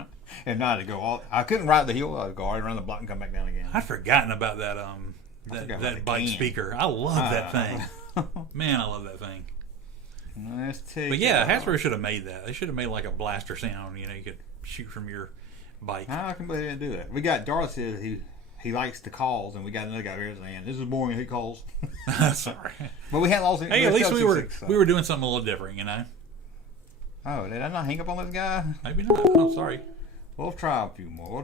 And now to go I couldn't ride the hill. I'd go all around the block and come back down again. I'd forgotten about that forgot that about the bike can. speaker. I love that thing. Man, I love that thing. Let's take. But yeah, Hasbro should have made that. They should have made like a blaster sound. You know, you could shoot from your bike. I can believe they didn't do that. We got Darth says he likes the calls, and we got another guy here saying this is boring. He calls. Sorry. But we hadn't lost any. Hey, at least we were so. we were doing something a little different, you know. Oh, did I not hang up on this guy? Maybe not. Oh, sorry. We'll try a few more.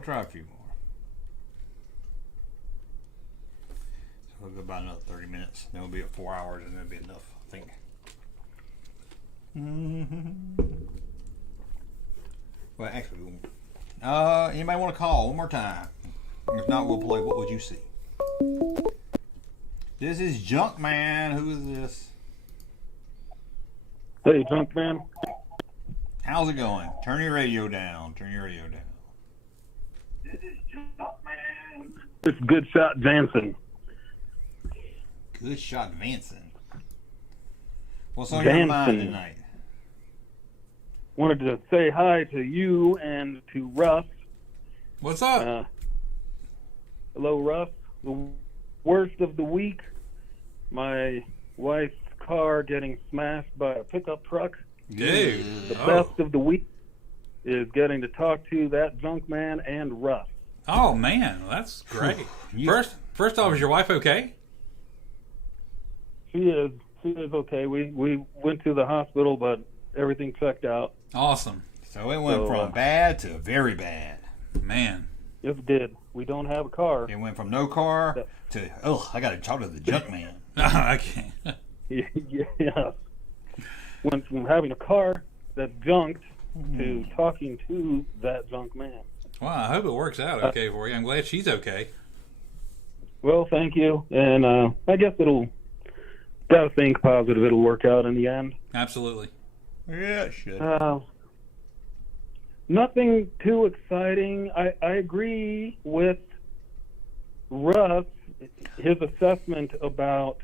So we'll go about another 30 minutes. Then we'll be at 4 hours, and that'll be enough, I think. Well, actually, anybody want to call one more time? If not, we'll play What Would You See? This is Junkman. Who is this? Hey, Junkman. How's it going? Turn your radio down. It's Good Shot Jansen. Good shot, Vanson. What's on your mind tonight? Wanted to say hi to you and to Russ. What's up? Hello, Russ. The worst of the week, my wife's car getting smashed by a pickup truck. Dude. The best of the week is getting to talk to that Junkman and Russ. Oh man, that's great. First off, is your wife okay? She is okay. We went to the hospital, but everything checked out. Awesome. So it went from bad to very bad. Man. Yes, it did. We don't have a car. It went from no car to, I got to talk to the junk man. I can't. Yeah. Went from having a car that's junked to talking to that junk man. Well, I hope it works out okay for you. I'm glad she's okay. Well, thank you. And I guess gotta think positive. It'll work out in the end. Absolutely. Yeah, it should. Nothing too exciting. I agree with Russ, his assessment about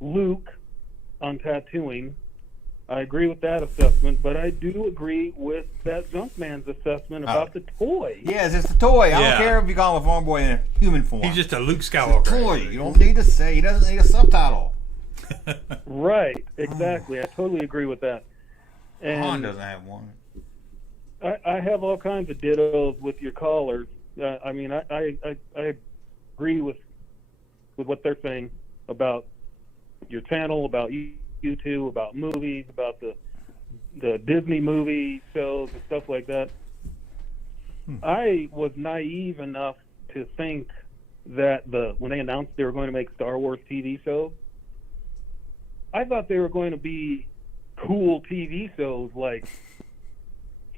Luke on tattooing. I agree with that assessment, but I do agree with that Junkman's assessment about the toy. Yeah, it's just a toy. I Yeah. don't care if you call him a farm boy in a human form. He's just a Luke It's Skywalker. a toy. You don't need to say. He doesn't need a subtitle. Right, exactly. I totally agree with that. And Han doesn't have one. I have all kinds of dittos with your callers. I mean, I agree with what they're saying about your channel, about you two, about movies, about the Disney movie shows and stuff like that. I was naive enough to think that when they announced they were going to make Star Wars TV shows, I thought they were going to be cool TV shows like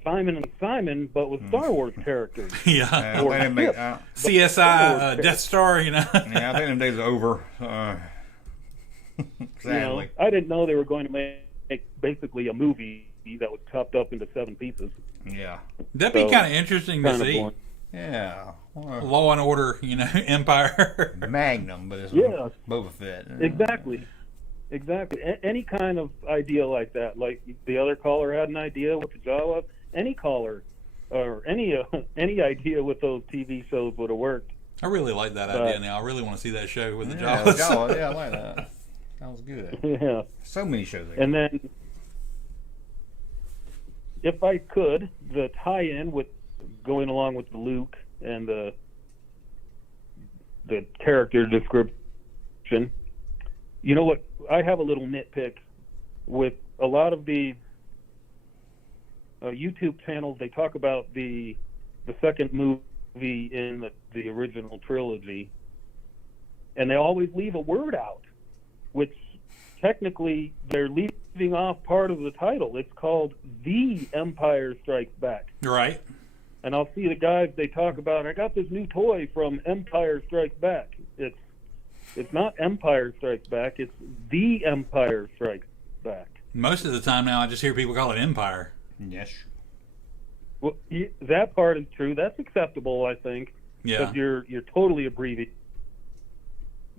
Simon and Simon, but with Star Wars characters. Yeah. Or they make, CSI, Death Star, you know. Yeah, I think them days are over. You know, Sadly. I didn't know they were going to make basically a movie that was chopped up into 7 pieces. Yeah. That'd be kind of interesting to see. boring. Yeah. Law and Order, you know, Empire. Magnum, but it's Yeah. Boba Fett. Exactly. Any kind of idea like that, like the other caller had an idea with the Jawa. Any caller or any idea with those TV shows would have worked. I really like that idea now. I really want to see that show with the Yeah, Jawas. Jawa, yeah, I like that. That was good. Yeah. So many shows. And then, if I could, the tie-in with going along with Luke and the character description. You know what? I have a little nitpick with a lot of the YouTube channels. They talk about the second movie in the original trilogy, and they always leave a word out, which technically they're leaving off part of the title. It's called The Empire Strikes Back. Right. And I'll see the guys, they talk about, I got this new toy from Empire Strikes Back. It's not Empire Strikes Back, it's The Empire Strikes Back. Most of the time now, I just hear people call it Empire. Yes. Well, that part is true. That's acceptable, I think. Yeah. Because you're totally abbreviating.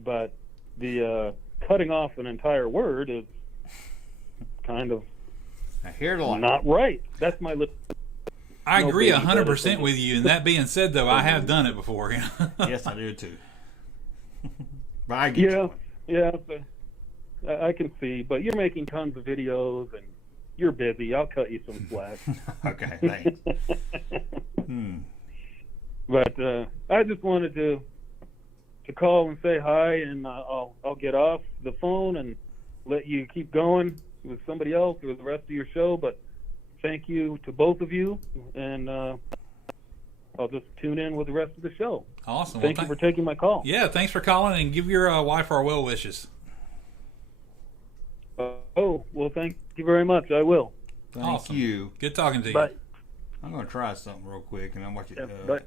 But the cutting off an entire word is kind of I hear it a lot. not right. That's my little... I No agree baby 100% with you. And that being said, though, I have done it before. Yes, I do too. But I get you. Yeah, so I can see. But you're making tons of videos and you're busy. I'll cut you some slack. Okay, thanks. But I just wanted to call and say hi, and I'll get off the phone and let you keep going with somebody else or the rest of your show. But thank you to both of you, and I'll just tune in with the rest of the show. Awesome. Thank you for taking my call. Yeah, thanks for calling, and give your wife our well wishes. Well, thank you very much. I will. Thank Awesome. you. Good talking to you. Bye. I'm going to try something real quick, and I'm watching it Bye.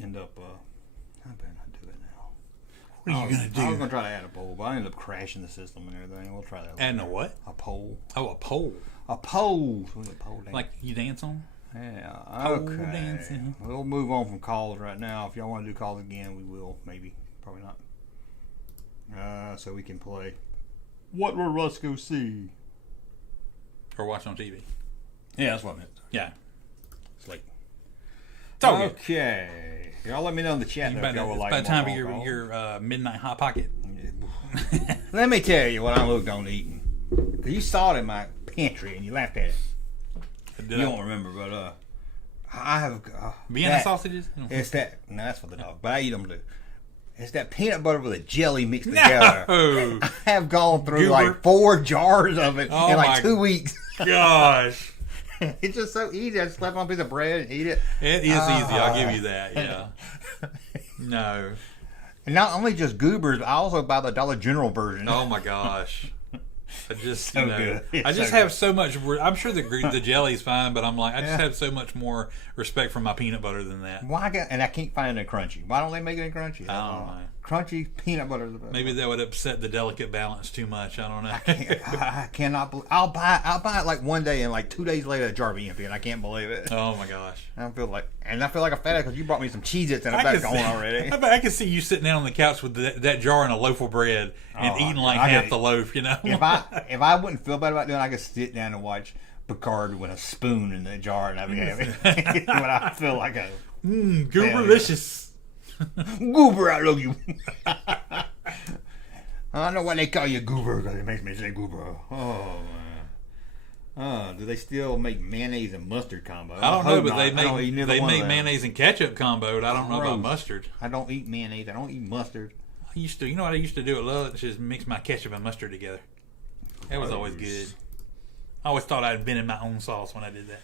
end up... I better not do it now. What are you going to do? I was going to try to add a poll, but I ended up crashing the system and everything. We'll try that later. Adding a what? A poll. Oh, a pole. A poll. What's a pole dance? Like you dance on? Yeah. Pole Okay. dancing. We'll move on from calls right now. If y'all want to do calls again, we will. Maybe. Probably not. So we can play What Will Russ Go See? Or watch on TV. Yeah, that's what I meant. Yeah. It's like... It's all good. Okay. Y'all let me know in the chat if y'all would like It's more about time for phone calls. your midnight hot pocket. Let me tell you what I looked on eating. 'Cause you saw it in my pantry and you laughed at it. You don't remember, but I have Vienna sausages? It's that. No, that's for the dog, but I eat them too. It's that peanut butter with a jelly mixed together. No. I have gone through Goober. like 4 jars of it Oh in my like 2 weeks. Gosh. It's just so easy. I just slap on a piece of bread and eat it. It is easy. I'll give you that. Yeah. No. And not only just goobers, but I also buy the Dollar General version. Oh my gosh. I just, So good. It's I just so have good. so much. I'm sure the jelly's fine, but I'm like, I just have so much more respect for my peanut butter than that. Why? And I can't find it in crunchy. Why don't they make it in crunchy? I don't know. Crunchy peanut butter is the best. Maybe that would upset the delicate balance too much. I don't know. I cannot believe. I'll buy it like one day, and like 2 days later, the jar will be empty, and I can't believe it. Oh my gosh! I feel like a fat because you brought me some Cheez-Its and I'm back going already. I can see you sitting down on the couch with that jar and a loaf of bread and eating like half the loaf. You know, if I wouldn't feel bad about doing it, I could sit down and watch Picard with a spoon in the jar, and I'd be happy. When I feel like a gooberlicious. Goober, I love you. I don't know why they call you Goober because it makes me say Goober. Oh, man. Do they still make mayonnaise and mustard combo? I don't know, but they make mayonnaise and ketchup combo. I don't know about mustard. I don't eat mayonnaise. I don't eat mustard. I used to. You know what I used to do at lunch is mix my ketchup and mustard together. That was always good. I always thought I'd invented my own sauce when I did that.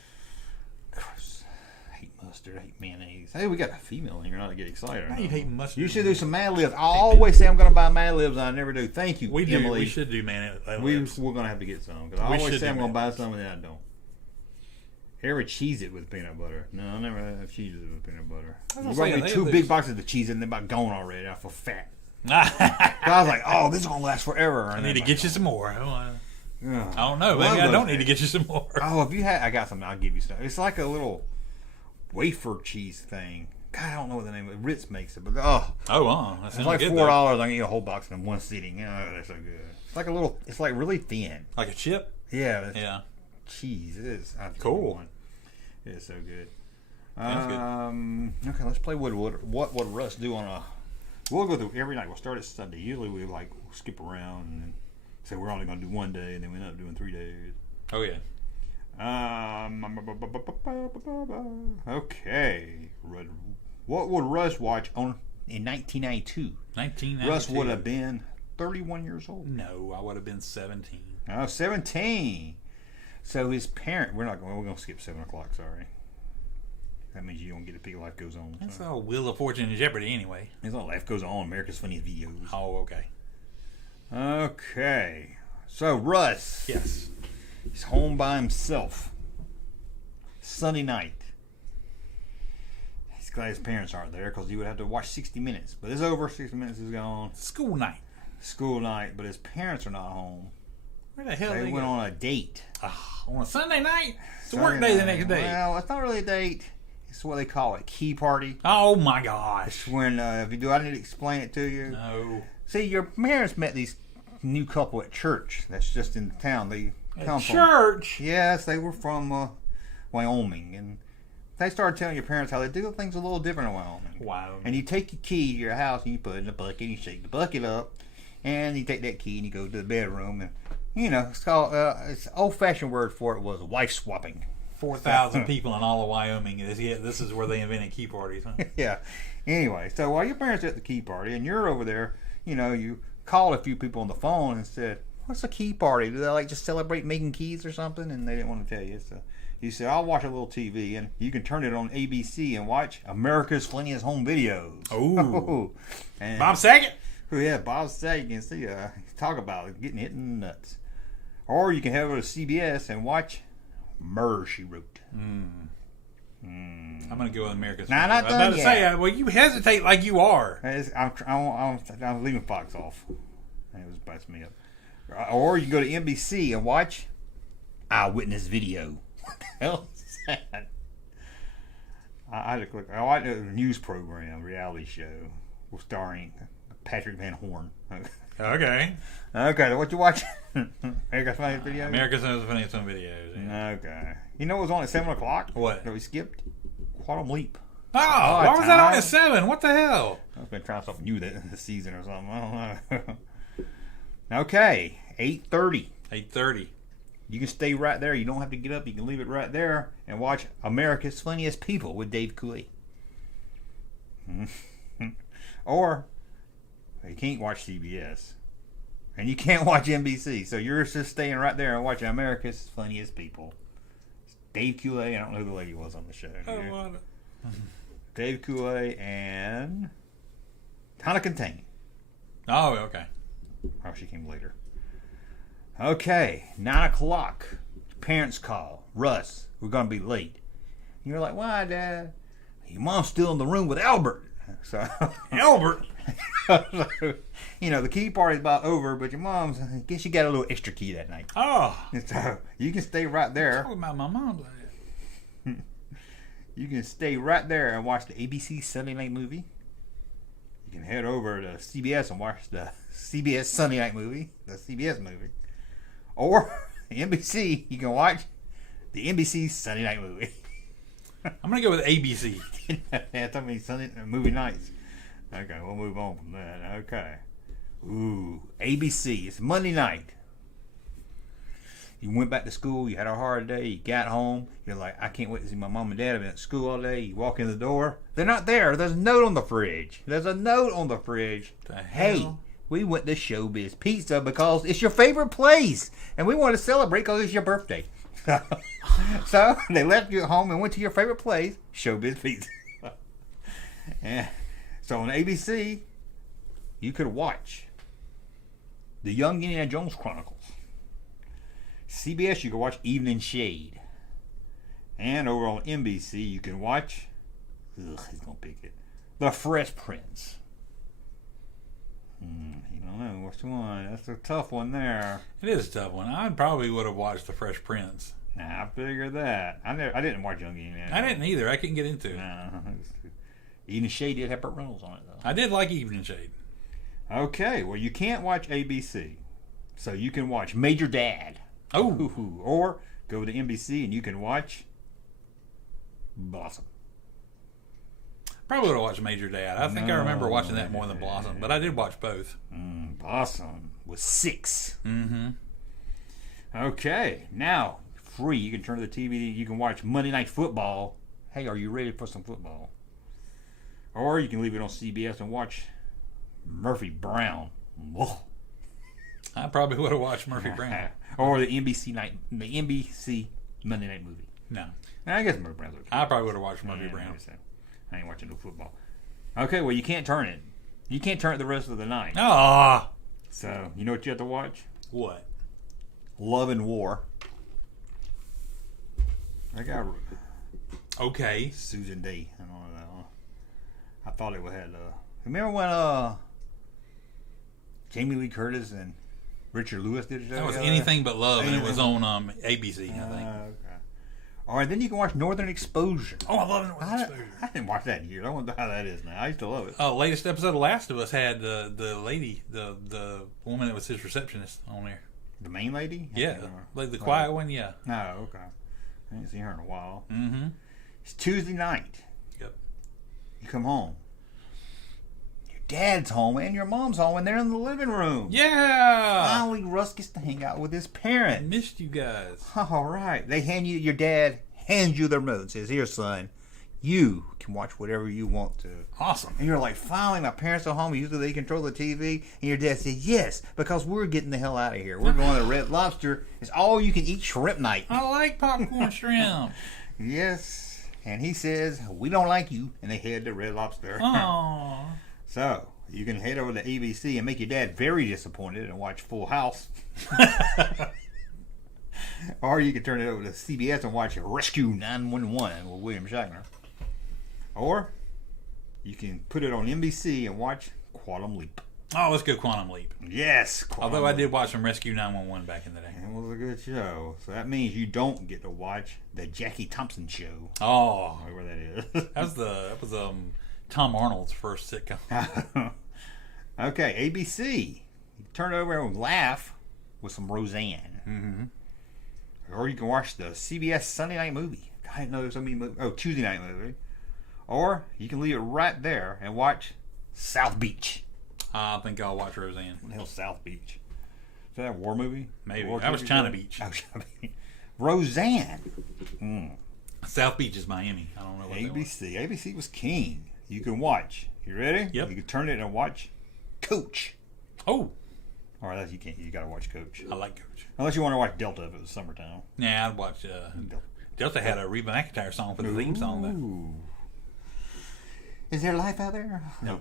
Gross. I hate mustard. I hate mayonnaise. Hey, we got a female in here. Not to get excited. Why you hate mustard? You should do some Mad Libs. I always say I'm going to buy Mad Libs, and I never do. Thank you, Emily. We should do Mad Libs. We're going to have to get some. Because I always say I'm going to buy some, and then I don't. Ever Cheez-It with peanut butter? No, I never have Cheez-It with peanut butter. You brought me 2 big boxes of Cheez-It, and they're about gone already. I feel fat. I was like, oh, this is going to last forever. I need to get you some more. I don't know. Maybe I don't need to get you some more. Oh, if you had, I got something. I'll give you some. It's like a little wafer cheese thing. God, I don't know what the name of it. Ritz makes it, but wow, it's like $4. I can eat a whole box in one sitting. Oh, that's so good. It's like a little. It's like really thin, like a chip. Yeah. Cheese. It is cool. It is so good. Okay, let's play. What would Russ do on a? We'll go through every night. We'll start at Sunday. Usually we we'll skip around and say we're only going to do one day, and then we end up doing 3 days. Oh yeah. Okay. What would Russ watch in 1992? 1992. Russ would have been 31 years old. No, I would have been 17. Oh, 17. So his parent. We're going to skip 7 o'clock. Sorry. That means you don't get to pick Life Goes On. That's all Wheel of Fortune and Jeopardy anyway. It's all Life Goes On. America's Funniest Videos. Oh, okay. Okay. So Russ. Yes. He's home by himself. Sunday night. He's glad his parents aren't there because he would have to watch 60 Minutes. But it's over. 60 Minutes is gone. School night. But his parents are not home. Where the hell they went on a date. On a Sunday night? It's a work day the next day. Well, it's not really a date. It's what they call a key party. Oh my gosh. It's when, if you do, I need to explain it to you. No. See, your parents met these new couple at church that's just in town. They come from church? Yes, they were from Wyoming. And they started telling your parents how they do things a little different in Wyoming. Wow. And you take your key to your house and you put it in a bucket and you shake the bucket up. And you take that key and you go to the bedroom. And, it's called, it's an old-fashioned word for it was wife swapping. 4,000 people in all of Wyoming. This is where they invented key parties, huh? Yeah. Anyway, so while your parents are at the key party and you're over there, you called a few people on the phone and said, what's a key party? Do they just celebrate making keys or something? And they didn't want to tell you. So you said, I'll watch a little TV and you can turn it on ABC and watch America's Funniest Home Videos. Ooh. And, Bob Saget? Oh, yeah, Bob Saget. You can see, talk about it, getting hit in the nuts. Or you can head over to CBS and watch Murder, She Wrote. I'm going to go with America's Nah, not done yet. Say, well, you hesitate like you are. I'm leaving Fox off. It was busting me up. Or you can go to NBC and watch Eyewitness Video. What the hell is that? I had to click. I watched a news program, reality show, starring Patrick Van Horn. Okay. Okay, what you watching? America's Funniest Videos? America's Funniest Home Videos. Yeah. Okay. You know what was on at 7 o'clock? What? That we skipped? Quantum Leap. Oh, why was that on at 7? What the hell? I've been trying something new this season or something. I don't know. Okay, 8:30. 8:30. You can stay right there. You don't have to get up. You can leave it right there and watch America's Funniest People with Dave Coulee. Or you can't watch CBS. And you can't watch NBC. So you're just staying right there and watching America's Funniest People. Dave Coulee. I don't know who the lady was on the show. I don't want it. Dave Coulee and Tana Contain. Oh, okay. Oh, she came later. Okay, 9 o'clock. Parents call. Russ, we're going to be late. And you're like, why, Dad? Your mom's still in the room with Albert. So Albert. so, you know, the key party's about over, but your mom's, I guess you got a little extra key that night. Oh. And so you can stay right there. Talking about my mom's. You can stay right there and watch the ABC Sunday Night Movie. You can head over to CBS and watch the CBS Sunday Night Movie, the CBS movie. Or NBC, you can watch the NBC Sunday Night Movie. I'm going to go with ABC. Yeah, tell me Sunday movie nights. Okay, we'll move on from that. Okay. Ooh, ABC. It's Monday night. You went back to school. You had a hard day. You got home. You're like, I can't wait to see my mom and dad. I've been at school all day. You walk in the door. They're not there. There's a note on the fridge. There's a note on the fridge. Hey, we went to Showbiz Pizza because it's your favorite place. And we want to celebrate because it's your birthday. So they left you at home and went to your favorite place, Showbiz Pizza. Yeah. So on ABC, you could watch The Young Indiana Jones Chronicles. CBS, you can watch Evening Shade. And over on NBC, you can watch, he's going to pick it, The Fresh Prince. You don't know which one. That's a tough one there. It is a tough one. I probably would have watched The Fresh Prince. Nah, I figured that. I didn't watch Young Indiana. I didn't either. I couldn't get into it. No. Evening Shade did have Burt Reynolds on it, though. I did like Evening Shade. Okay, well, you can't watch ABC. So you can watch Major Dad. Oh. Or go to NBC and you can watch Blossom. Probably would have watched Major Dad. I think I remember watching that more than Blossom, but I did watch both. Blossom was 6. Mm-hmm. Okay, now, free. You can turn to the TV. You can watch Monday Night Football. Hey, are you ready for some football? Or you can leave it on CBS and watch Murphy Brown. Whoa. I probably would have watched Murphy Brown. Or the NBC Monday Night Movie. No. I guess Murphy Brown's okay. I probably would have watched Murphy Brown. I ain't watching no football. Okay, well, you can't turn it. You can't turn it the rest of the night. Ah. So, you know what you have to watch? What? Love and War. I got okay. Susan D. I don't know that one. I thought it had. Remember when Jamie Lee Curtis and Richard Lewis did it? That was Anything But Love, and it was on ABC, I think. Okay. All right, then you can watch Northern Exposure. Oh, I love Northern Exposure. I didn't watch that in years. I wonder how that is now. I used to love it. Latest episode of Last of Us had the lady, the woman that was his receptionist on there. The main lady? Yeah, like the quiet one. Yeah. Oh, okay. I haven't seen her in a while. Mm-hmm. It's Tuesday night. Yep. You come home. Your dad's home and your mom's home, and they're in the living room. Yeah. Finally, Russ gets to hang out with his parents. I missed you guys. All right. They hand you, your dad hands you the remote and says, "Here, son, you can watch whatever you want to." Awesome. And you're like, finally, my parents are home. Usually they control the TV. And your dad says, yes, because we're getting the hell out of here. We're going to Red Lobster. It's all you can eat shrimp night. I like popcorn shrimp. Yes. And he says, we don't like you. And they head to Red Lobster. Aww. So, you can head over to ABC and make your dad very disappointed and watch Full House. Or you can turn it over to CBS and watch Rescue 911 with William Shatner. Or you can put it on NBC and watch Quantum Leap. Oh, let's go Quantum Leap. Yes. Although I did watch some Rescue 911 back in the day. It was a good show. So that means you don't get to watch the Jackie Thompson Show. Oh. Whatever that is. that was Tom Arnold's first sitcom. Okay, ABC. You can turn it over and laugh with some Roseanne. Mm-hmm. Or you can watch the CBS Sunday Night Movie. I didn't know there was so many movies. Oh, Tuesday Night Movie. Or you can leave it right there and watch South Beach. I think I'll watch Roseanne. What the hell's South Beach? Is that a war movie? Maybe. War That was TV China show? Beach. Oh, China Beach. Roseanne. South Beach is Miami. I don't know what ABC. ABC was king. You can watch. You ready? Yep. You can turn it and watch Coach. Oh. Or else you can't. You got to watch Coach. I like Coach. Unless you want to watch Delta if it was summertime. Yeah, I'd watch Delta had a Reba McEntire song for the theme song, though. Is there life out there? No.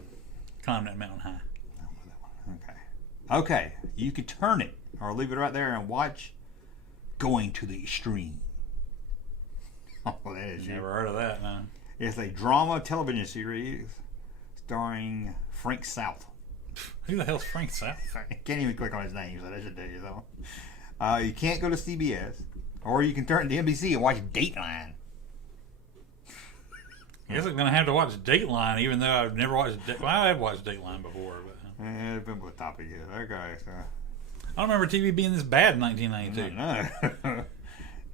Climb that mountain high. Okay. You could turn it or leave it right there and watch Going to the Extreme. Oh, that is Never heard of that, man. It's a drama television series starring Frank South. Who the hell's Frank South? I can't even click on his name, so that should tell you something. You can't go to CBS, or you can turn to NBC and watch Dateline. I guess I'm going to have to watch Dateline, even though I've never watched Well, I have watched Dateline before. But Yeah, it's been with topic here. Okay, so. I don't remember TV being this bad in 1992. No.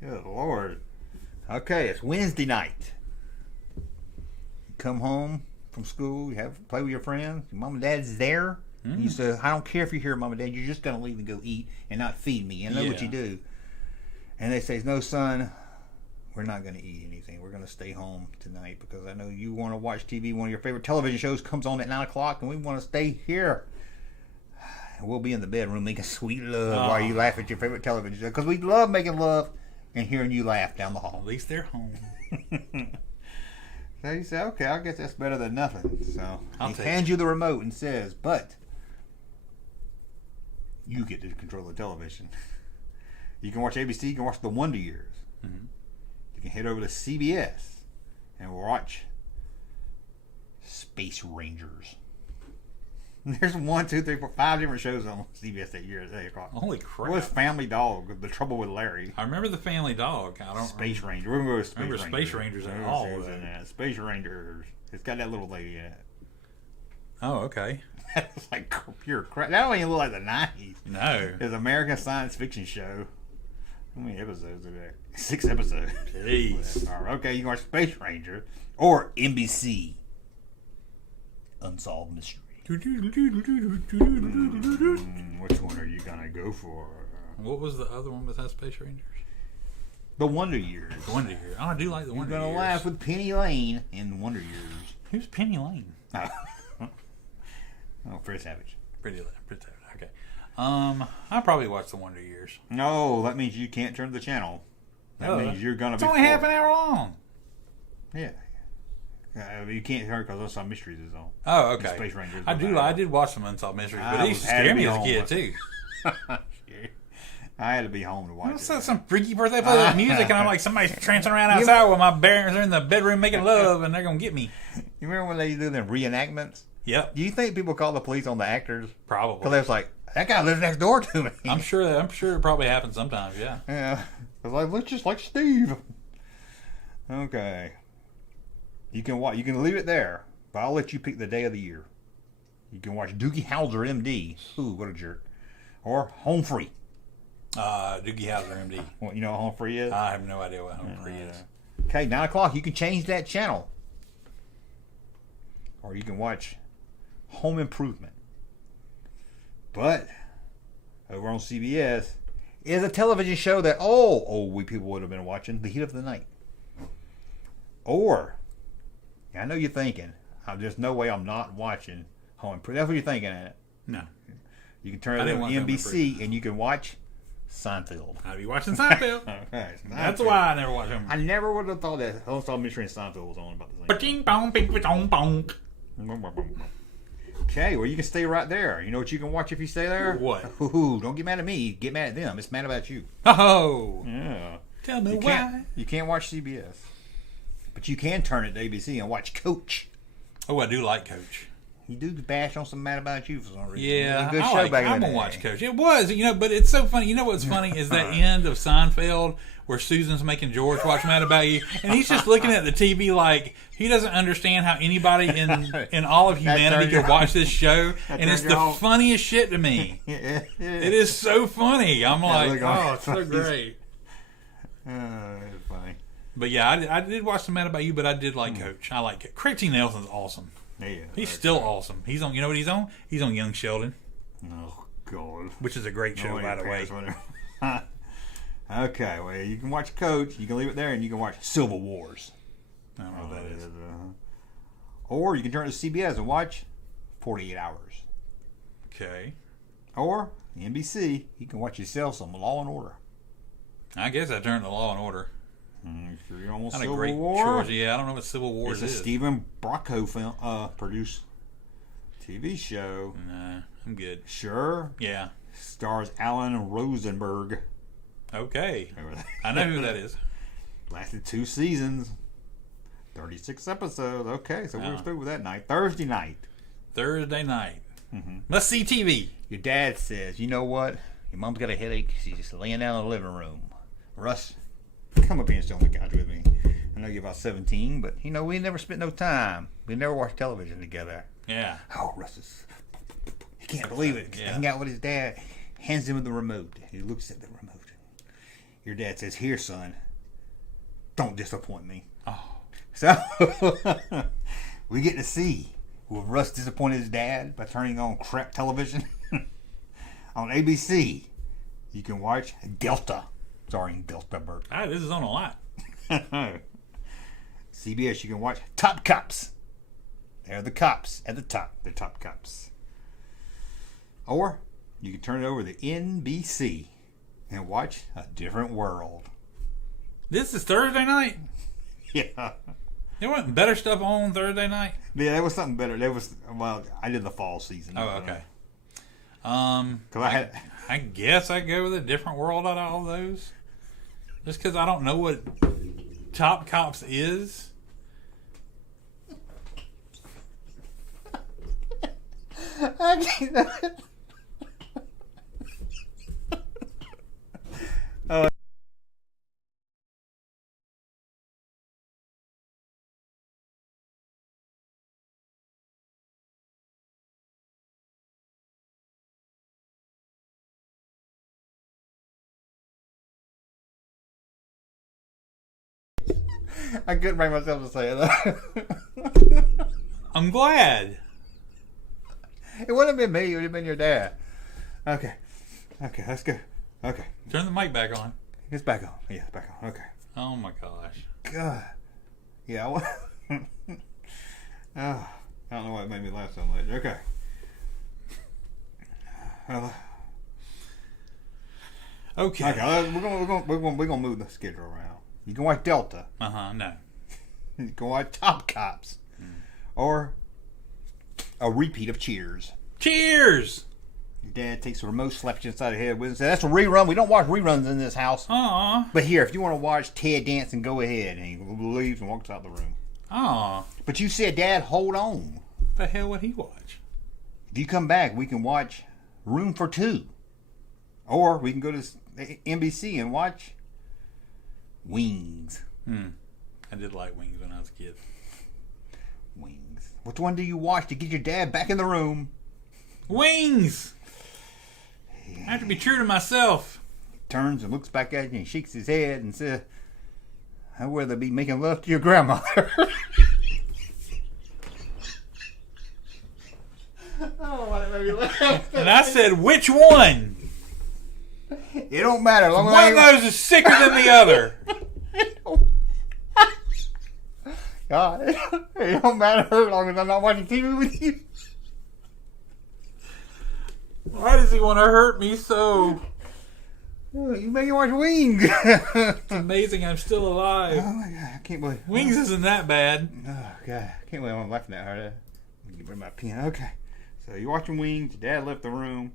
Good Lord. Okay, it's Wednesday night. You come home from school, you play with your friends, your mom and dad's there. You say, I don't care if you're here, mom and dad, you're just going to leave and go eat and not feed me. And know what you do. And they say, no, son, we're not going to eat anything. We're going to stay home tonight because I know you want to watch TV. One of your favorite television shows comes on at 9 o'clock, and we want to stay here. We'll be in the bedroom making sweet love while you laugh at your favorite television show. Because we love making love and hearing you laugh down the hall. At least they're home. So you say, okay, I guess that's better than nothing. So he hands it. you the remote and says, but you get to control the television. You can watch ABC, you can watch The Wonder Years. Mm-hmm. You can head over to CBS and watch Space Rangers. There's 1, 2, 3, 4, 5 different shows on CBS that year at 8 o'clock. Holy crap. What was Family Dog? The Trouble with Larry. I remember the Family Dog. I don't Space Ranger. We're going to go with Space Rangers at all. Space Rangers. It's got that little lady in it. Oh, okay. That's like pure crap. That don't even look like the 90s. No. It's an American science fiction show. How many episodes are there? 6 episodes. Jeez. Okay, you can watch Space Ranger or NBC Unsolved Mystery. Which one are you gonna go for? What was the other one besides Space Rangers? The Wonder Years. The Wonder Years. Oh, I do like the Wonder Years. You're gonna laugh with Penny Lane in the Wonder Years. Who's Penny Lane? Oh, Fred Savage. Pretty Savage. Okay. I probably watch the Wonder Years. No, that means you can't turn the channel. That means you're gonna It's be. only half an hour long. Yeah. You can't hear because Unsolved Mysteries is on. Oh, okay. And Space Rangers. I did watch some Unsolved Mysteries, but they used to scare me as a kid too. I had to be home to watch it. Some freaky birthday they play that music, and I'm like, somebody's trancing around outside while my parents are in the bedroom making love, and they're gonna get me. You remember when they do them reenactments? Yep. Do you think people call the police on the actors? Probably. Because they was like, that guy lives next door to me. I'm sure it probably happens sometimes. Yeah. Yeah. It's like, looks just like Steve. Okay. You can leave it there, but I'll let you pick the day of the year. You can watch Doogie Howser, MD. Ooh, what a jerk. Or Home Free. Doogie Howser, MD. Well, you know what Home Free is? I have no idea what Home Free is. Okay, 9 o'clock. You can change that channel. Or you can watch Home Improvement. But over on CBS is a television show that we people would have been watching, The Heat of the Night. Or, I know you're thinking, there's no way I'm not watching Home Improvement. That's what you're thinking, ain't it? No. You can turn it on NBC and you can watch Seinfeld. I'll be watching Seinfeld. Okay, That's why I never watched him. I never would have thought that Unsolved Mystery and Seinfeld was on about the same time. Okay, well, you can stay right there. You know what you can watch if you stay there? What? Ooh, don't get mad at me. Get mad at them. It's mad about you. Oh. Yeah. Tell me why. You can't watch CBS. But you can turn it to ABC and watch Coach. Oh, I do like Coach. You do bash on some Mad About You for some reason. Yeah, good show back in the day. I'm gonna watch Coach. It was, but it's so funny. You know what's funny is that end of Seinfeld where Susan's making George watch Mad About You, and he's just looking at the TV like he doesn't understand how anybody in all of humanity could watch this show, and it's the funniest shit to me. It is so funny. I'm like, it's so great. It's funny. But yeah, I did watch some Mad About You, but I did like Coach. I like it. Craig T. Nelson's awesome. Yeah, he's still awesome. He's on. You know what he's on? He's on Young Sheldon. Oh God! Which is a great show, by the way. Okay, well, you can watch Coach. You can leave it there, and you can watch Civil Wars. I don't know what that is. Or you can turn to CBS and watch 48 Hours. Okay. Or NBC, you can watch yourself some Law and Order. I guess I turned to Law and Order. Sure, you're almost Not Civil a great War. choice. Yeah, I don't know what Civil Wars is. It's a Stephen Brocco film, produced TV show. Nah, I'm good. Sure. Yeah. Stars Alan Rosenberg. Okay. I know who that is. Lasted 2 seasons. 36 episodes. Okay, so we're Oh. through with that night. Thursday night. Thursday night. Mm-hmm. Must see TV. Your dad says, you know what? Your mom's got a headache. She's just laying down in the living room. Russ, come up here and sit on the couch with me. I know you're about 17, but, you know, we never spent no time. We never watched television together. Yeah. Oh, Russ is... He can't believe it. Yeah. Hang out with his dad. Hands him the remote. He looks at the remote. Your dad says, here, son. Don't disappoint me. Oh. So, we get to see... Will Russ disappoint his dad by turning on crap television? On ABC, you can watch Delta, starring Delta Burke. This is on a lot. CBS, you can watch Top Cops. They're the cops at the top. They're top cops. Or you can turn it over to NBC and watch A Different World. This is Thursday night? Yeah. There wasn't better stuff on Thursday night? Yeah, there was something better. There was, well, I did the fall season. Oh, okay. I guess I'd go with A Different World out of all those. Just because I don't know what Top Cops is. I couldn't bring myself to say it. I'm glad. It wouldn't have been me. It would have been your dad. Okay. Okay, let's go. Okay. Turn the mic back on. It's back on. Yeah, it's back on. Okay. Oh my gosh. God. Yeah. Oh, I don't know why it made me laugh so much. Okay. Okay. Okay. We're gonna move the schedule around. You can watch Delta. No. You can watch Top Cops, or a repeat of Cheers. Cheers. Your dad takes the remote, slaps you inside the head with it, and says, "That's a rerun. We don't watch reruns in this house." Aw. But here, if you want to watch Ted Danson, go ahead. And he leaves and walks out the room. Aw. But you said, Dad, hold on. What the hell would he watch? If you come back, we can watch Room for Two. Or we can go to NBC and watch Wings. I did like Wings when I was a kid. Wings. Which one do you watch to get your dad back in the room? Wings! I have to be true to myself. He turns and looks back at you and shakes his head and says, I'd rather be making love to your grandmother. Oh, why did you laugh? And I said, which one? It don't matter. Long as One of those is sicker than the other. God, it don't matter as long as I'm not watching TV with you. Why does he want to hurt me so? Oh, you make me watch Wings. It's amazing I'm still alive. Oh my God, I can't believe Wings isn't that bad. Oh God, I can't believe I'm laughing that hard. Let me get rid of my pen. Okay, so you're watching Wings. Your dad left the room,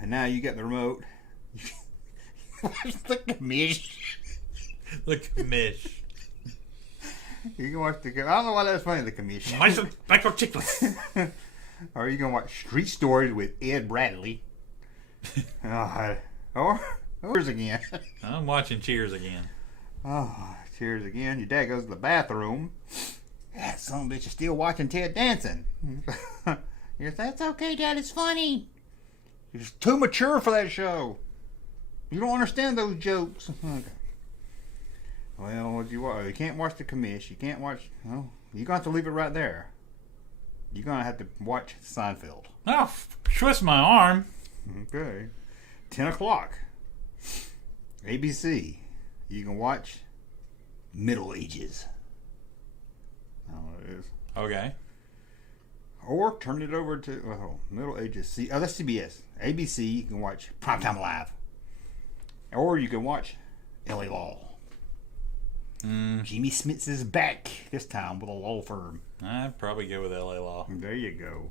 and now you got the remote. Watch the commish. The commish. You can watch the. I don't know why that's funny. The commish. Michael Chiklis. Or you can watch Street Stories with Ed Bradley. Or Cheers again. I'm watching Cheers again. Oh, Cheers again. Your dad goes to the bathroom. That son of a bitch is still watching Ted Danson. You're that's okay, Dad. It's funny. You're just too mature for that show. You don't understand those jokes. Okay. Well, what you watch? You can't watch the commish. You can't watch. Oh, you're going to have to leave it right there. You're going to have to watch Seinfeld. Oh, twist my arm. Okay. 10 o'clock. ABC. You can watch Middle Ages. I don't know what it is. Okay. Or turn it over to Middle Ages. That's CBS. ABC, you can watch Primetime Live. Or you can watch L.A. Law. Jimmy Smits is back, this time with a law firm. I'd probably go with L.A. Law. There you go.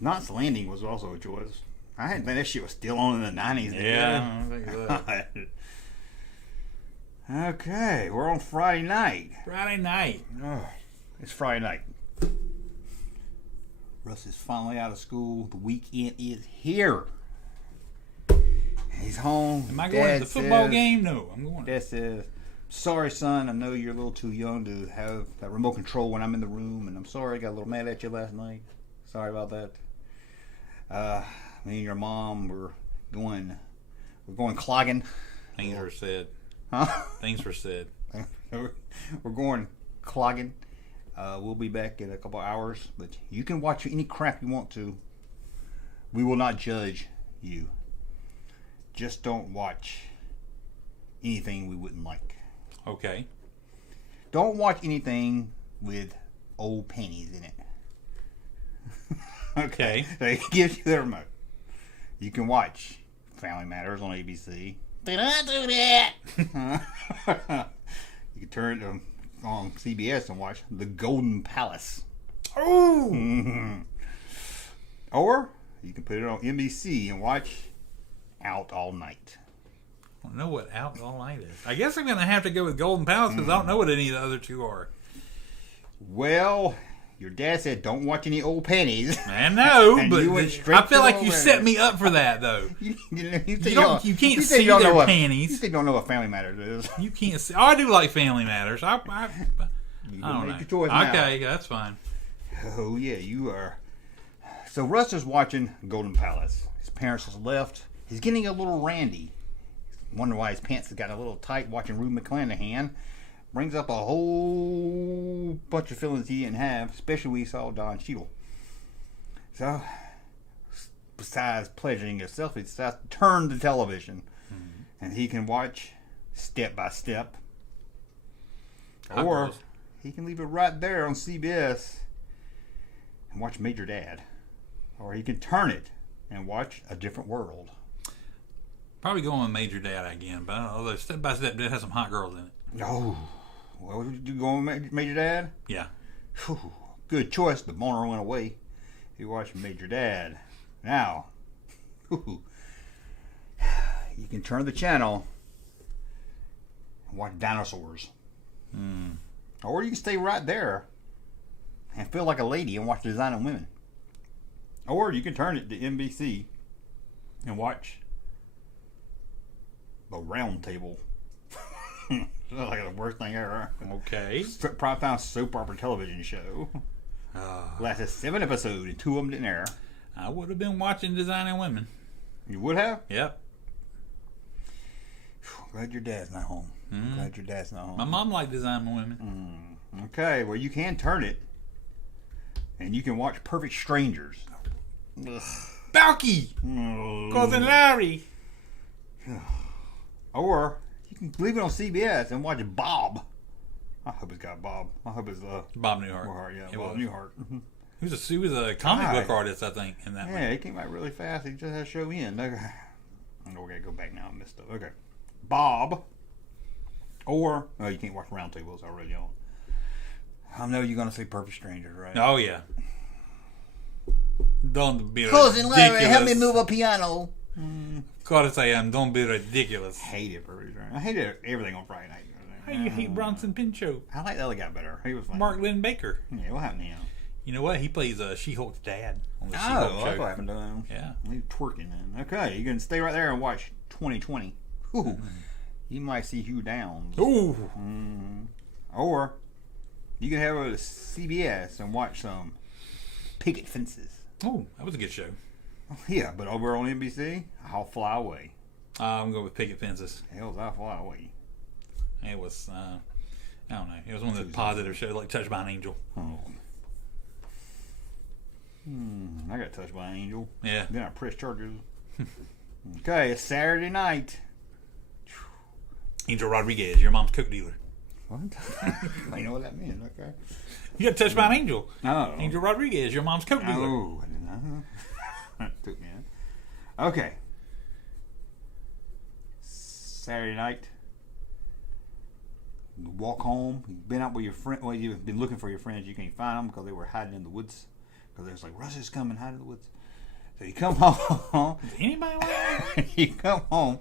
Knots Landing was also a choice. I didn't think that shit was still on in the 90s. Yeah, I don't think so. Okay, we're on Friday night. Friday night. Oh, it's Friday night. Russ is finally out of school. The weekend is here. He's home. Am I going to the football game? No, I'm going. Dad says, sorry, son, I know you're a little too young to have that remote control when I'm in the room, and I'm sorry I got a little mad at you last night. Sorry about that. Me and your mom we're going clogging. Things were said. Huh? Things were said. We're going clogging. We'll be back in a couple hours, but you can watch any crap you want to. We will not judge you. Just don't watch anything we wouldn't like. Okay. Don't watch anything with old panties in it. Okay. So it gives you the remote. You can watch Family Matters on ABC. Do not do that. You can turn it on CBS and watch The Golden Palace. Oh. Mm-hmm. Or you can put it on NBC and watch Out All Night. I don't know what Out All Night is. I guess I'm going to have to go with Golden Palace because I don't know what any of the other two are. Well, your dad said don't watch any old panties. I know, And but you went straight I feel to like old you panties. set me up for that, though. You can't see their panties. You don't know what Family Matters is. You can't see. Oh, I do like Family Matters. I You don't make know. your choice now. Okay, that's fine. Oh, yeah, you are. So Russ is watching Golden Palace. His parents has left. He's getting a little randy. Wondering why his pants have got a little tight watching Rue McClanahan. Brings up a whole bunch of feelings he didn't have, especially when he saw Don Cheadle. So, besides pleasuring himself, he decides to turn the television. And he can watch Step by Step. Or he can leave it right there on CBS and watch Major Dad. Or he can turn it and watch A Different World. Probably going with Major Dad again, but although Step by Step did have some hot girls in it. Oh, well, you going with Major Dad? Yeah. Whew, good choice, but Boner went away. He watched Major Dad. Now, you can turn the channel and watch dinosaurs. Or you can stay right there and feel like a lady and watch Designing Women. Or you can turn it to NBC and watch The Round Table. That's like the worst thing ever. Okay. Prime time soap opera television show. Lasted 7 episodes and 2 of them didn't air. I would have been watching Designing Women. You would have? Yep. Glad your dad's not home. Glad your dad's not home. My mom liked Designing Women. Okay, well you can turn it and you can watch Perfect Strangers. Balky! Cousin Larry! Or you can leave it on CBS and watch Bob. I hope it's got Bob. I hope it's Bob Newhart. Yeah, It Bob was. Newhart. He was a comic book artist, I think, in that one. Yeah, he came out really fast. He just had a show in. Okay. I know we gotta go back now. I messed up. Okay. Bob. Or, oh, you can't watch Round Table. It's already on. I know you're gonna say Perfect Strangers, right? Oh, yeah. Don't be Cousin ridiculous. Larry, help me move a piano. Of course I am. Don't be ridiculous. I hated Perfect Strangers. I hated everything on Friday night. How you hate Bronson Pinchot? I like the other guy better. He was fun. Mark Lynn Baker. Yeah, what happened to him? You know what? He plays She-Hulk's dad on the She-Hulk show. That's what happened to him. Yeah. He's twerking then. Okay, you can stay right there and watch 2020. Ooh, you might see Hugh Downs. Ooh. Or you can have a CBS and watch some Picket Fences. Oh, that was a good show. Yeah, but over on NBC, I'll Fly Away. I'm going with Picket Fences. Hell's I'll Fly Away. It was, I don't know. It was one of the positive shows, like Touched by an Angel. Oh. I got touched by an angel. Yeah. Then I pressed charges. Okay, it's Saturday night. Angel Rodriguez, your mom's coke dealer. What? I know what that means. Okay. You got touched by an angel. No. Angel Rodriguez, your mom's coke dealer. Oh, I didn't know. That took me in. Okay. Saturday night. You walk home. You've been out with your friend. Well, you've been looking for your friends. You can't find them because they were hiding in the woods. Because they was like, Russ is coming, hide in the woods. So you come home. Is anybody like that? You come home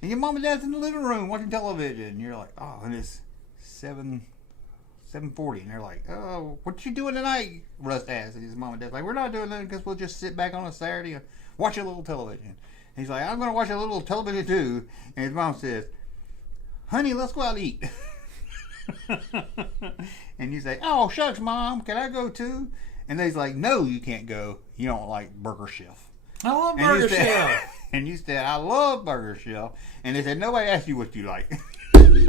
And your mom and dad's in the living room watching television. And you're like, oh, and it's 7:40. And they're like, oh, what you doing tonight? Russ asks. And his mom and dad's like, we're not doing nothing because we'll just sit back on a Saturday and watch a little television. And he's like, I'm going to watch a little television too. And his mom says, honey, let's go out and eat. And you say, oh, shucks, Mom, can I go too? And he's like, no, you can't go. You don't like Burger Chef. I love Burger Chef. And you said, I love Burger Chef. And they said, nobody asked you what you like. Just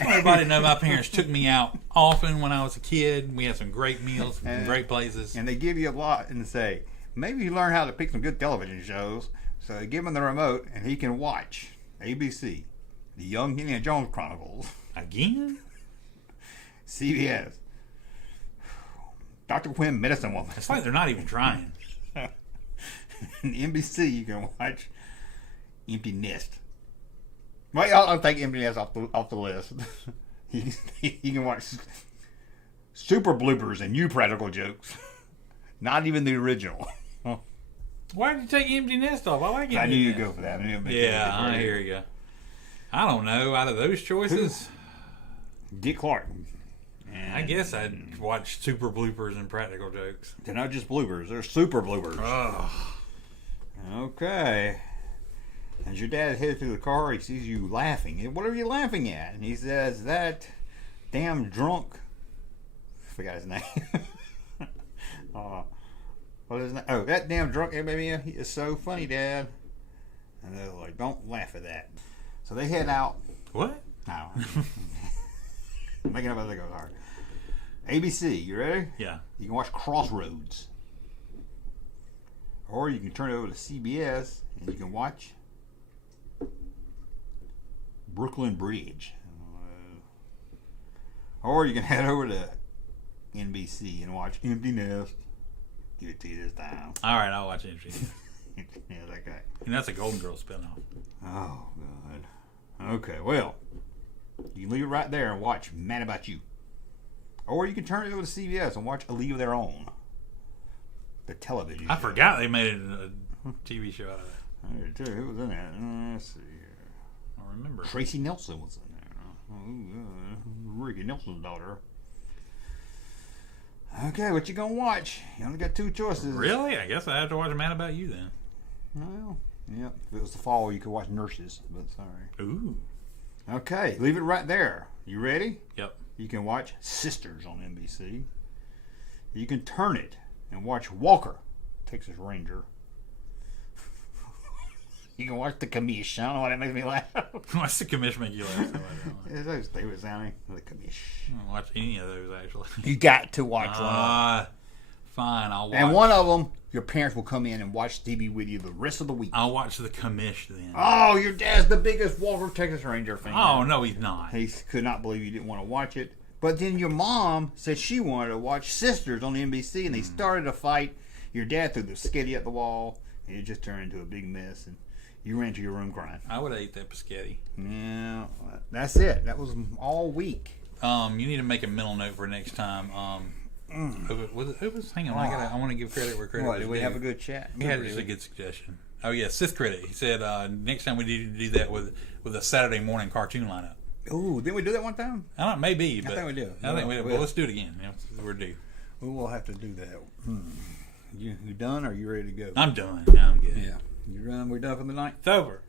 want everybody to know my parents took me out often when I was a kid. We had some great meals from great places. And they give you a lot and say, maybe you learn how to pick some good television shows. So they give him the remote and he can watch ABC, The Young Indiana Jones Chronicles. Again? CBS, Dr. Quinn, Medicine Woman. It's like they're not even trying. And NBC, you can watch Empty Nest. Well, I'll take Empty Nest off the list. You can watch Super Bloopers and New Practical Jokes. Not even the original. Why did you take Empty Nest off? I like it. I knew you'd go for that. Yeah, I hear you. I don't know. Out of those choices, Dick Clark. I guess I'd watch Super Bloopers and Practical Jokes. They're not just bloopers; they're super bloopers. Oh. Okay. As your dad heads to the car, he sees you laughing. And what are you laughing at? And he says, "That damn drunk." I forgot his name. What is his name? Oh, that damn drunk baby. He is so funny, Dad. And they're like, "Don't laugh at that." So they head out. What? No. Making up as I go. All right. ABC, you ready? Yeah. You can watch Crossroads. Or you can turn it over to CBS and you can watch Brooklyn Bridge. Or you can head over to NBC and watch Empty Nest. Give it to you this time. All right, I'll watch Empty Nest. Yeah, that guy. And that's a Golden Girls spinoff. Oh, God. Okay, well, you can leave it right there and watch Mad About You. Or you can turn it over to CBS and watch A League of Their Own. The television show. I forgot they made a TV show out of that. I did too. Who was in that? Let's see here. I remember. Tracy Nelson was in there. Ricky Nelson's daughter. Okay, what you gonna watch? You only got two choices. Really? I guess I have to watch Mad About You then. Well, yep. If it was the fall, you could watch Nurses, but sorry. Ooh. Okay, leave it right there. You ready? Yep. You can watch Sisters on NBC. You can turn it and watch Walker, Texas Ranger. You can watch The Commish. I don't know why that makes me laugh. What's The Commish make you laugh? It's those favorite sounding. The Commish. I don't watch any of those, actually. You got to watch one. Fine, I'll watch. And one of them, your parents will come in and watch TV with you the rest of the week. I'll watch The Commish then. Oh, your dad's the biggest Walker Texas Ranger fan. Oh, no, he's not. He could not believe you didn't want to watch it. But then your mom said she wanted to watch Sisters on NBC, and they started a fight. Your dad threw the sketty at the wall, and it just turned into a big mess, and you ran to your room crying. I would have ate that biscotti. Yeah, that's it. That was all week. You need to make a mental note for next time. Who was hanging on? I want to give credit where credit was due. Did we have a good chat? He had just a good suggestion. Oh yeah, Sith Credit. He said next time we need to do that with a Saturday morning cartoon lineup. Ooh, didn't we do that one time? I don't know, maybe, but I think we did. I think we did. Well, let's do it again. We're due. We will have to do that. You done? Or are you ready to go? I'm done. Yeah, I'm good. Yeah. You done? We're done for the night? It's over.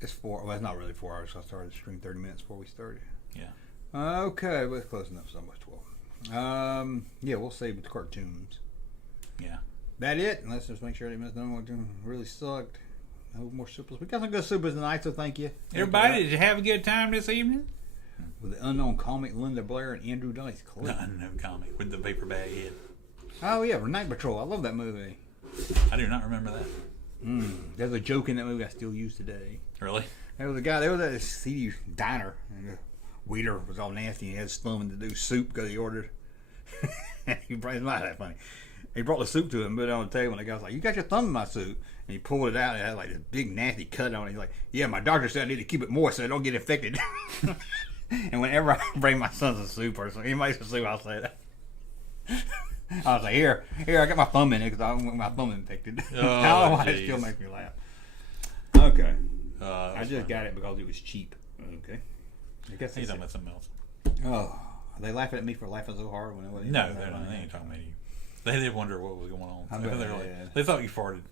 It's 4. Well, it's not really 4 hours. I started the stream 30 minutes before we started. Yeah. Okay, well, it's close enough. It's almost 12. Yeah, we'll save the cartoons. Yeah. That it? And let's just make sure they missed no one really sucked. No more supers. We got some good supers tonight, so thank you. Everybody, did you have a good time this evening? With the unknown comic Linda Blair and Andrew Dice Clay. The unknown comic with the paper bag head. Oh yeah, Night Patrol. I love that movie. I do not remember that. There's a joke in that movie I still use today. Really? There was a guy. There was a seedy diner, and the waiter was all nasty. And he had his thumb to do soup because he ordered. It's not that funny. He brought the soup to him, put it on the table, and the guy was like, "You got your thumb in my soup?" And he pulled it out, and it had like this big nasty cut on it. He's like, "Yeah, my doctor said I need to keep it moist so I don't get infected." And whenever I bring my son some soup or something, he makes some soup, I'll say that. I was like, here, I got my thumb in it because I don't want my thumb infected. Oh, I don't know why it still makes me laugh. Okay. I just got it because it was cheap. Okay. I guess he's talking about something else. Oh, are they laughing at me for laughing so hard when I wasn't? No, they're not. They ain't talking about you. They did wonder what was going on. I bet They thought you farted.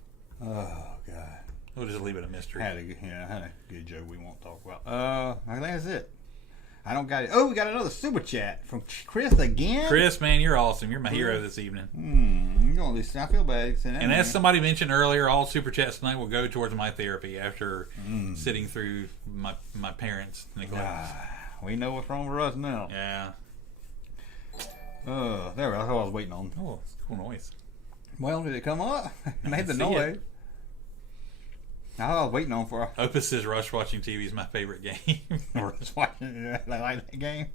Oh God. We'll just leave it a mystery. I had a good joke we won't talk about. I think that's it. I don't got it. Oh, we got another super chat from Chris again. Chris, man, you're awesome. You're my hero this evening. You're gonna listen. I feel bad. And as somebody mentioned earlier, all super chats tonight will go towards my therapy after sitting through my parents' neglect. We know what's wrong with us now. Yeah. There. That's what I was waiting on. Oh, it's a cool noise. Well, did it come up? It made the noise. I was waiting on for. Opus says Rush watching TV is my favorite game. Rush watching. I like that game.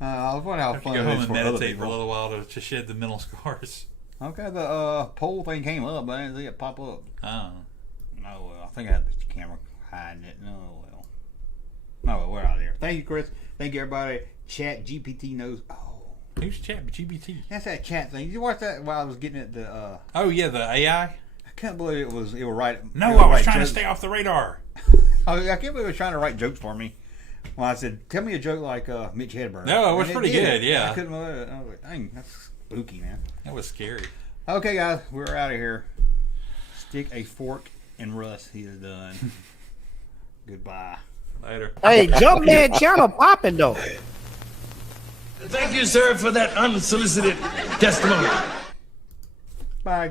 I was wondering how fun it is. Go home and for meditate for a little while to shed the mental scars. Okay, the poll thing came up, but I didn't see it pop up. Oh. Oh well, I think I had the camera hiding it. Oh well. Oh well, we're out of here. Thank you, Chris. Thank you, everybody. Chat GPT knows. Oh. Who's Chat GPT? That's that chat thing. Did you watch that while I was getting it? Oh yeah, the AI. I can't believe it was right. No, I was trying to stay off the radar. I can't believe it was trying to write jokes for me. Well, I said, "Tell me a joke like Mitch Hedberg." No, it was pretty good. Yeah, I couldn't. I was like, "Dang, that's spooky, man." That was scary. Okay, guys, we're out of here. Stick a fork in Russ. He is done. Goodbye. Later. Hey, Junkman channel popping though. Thank you, sir, for that unsolicited testimony. Bye.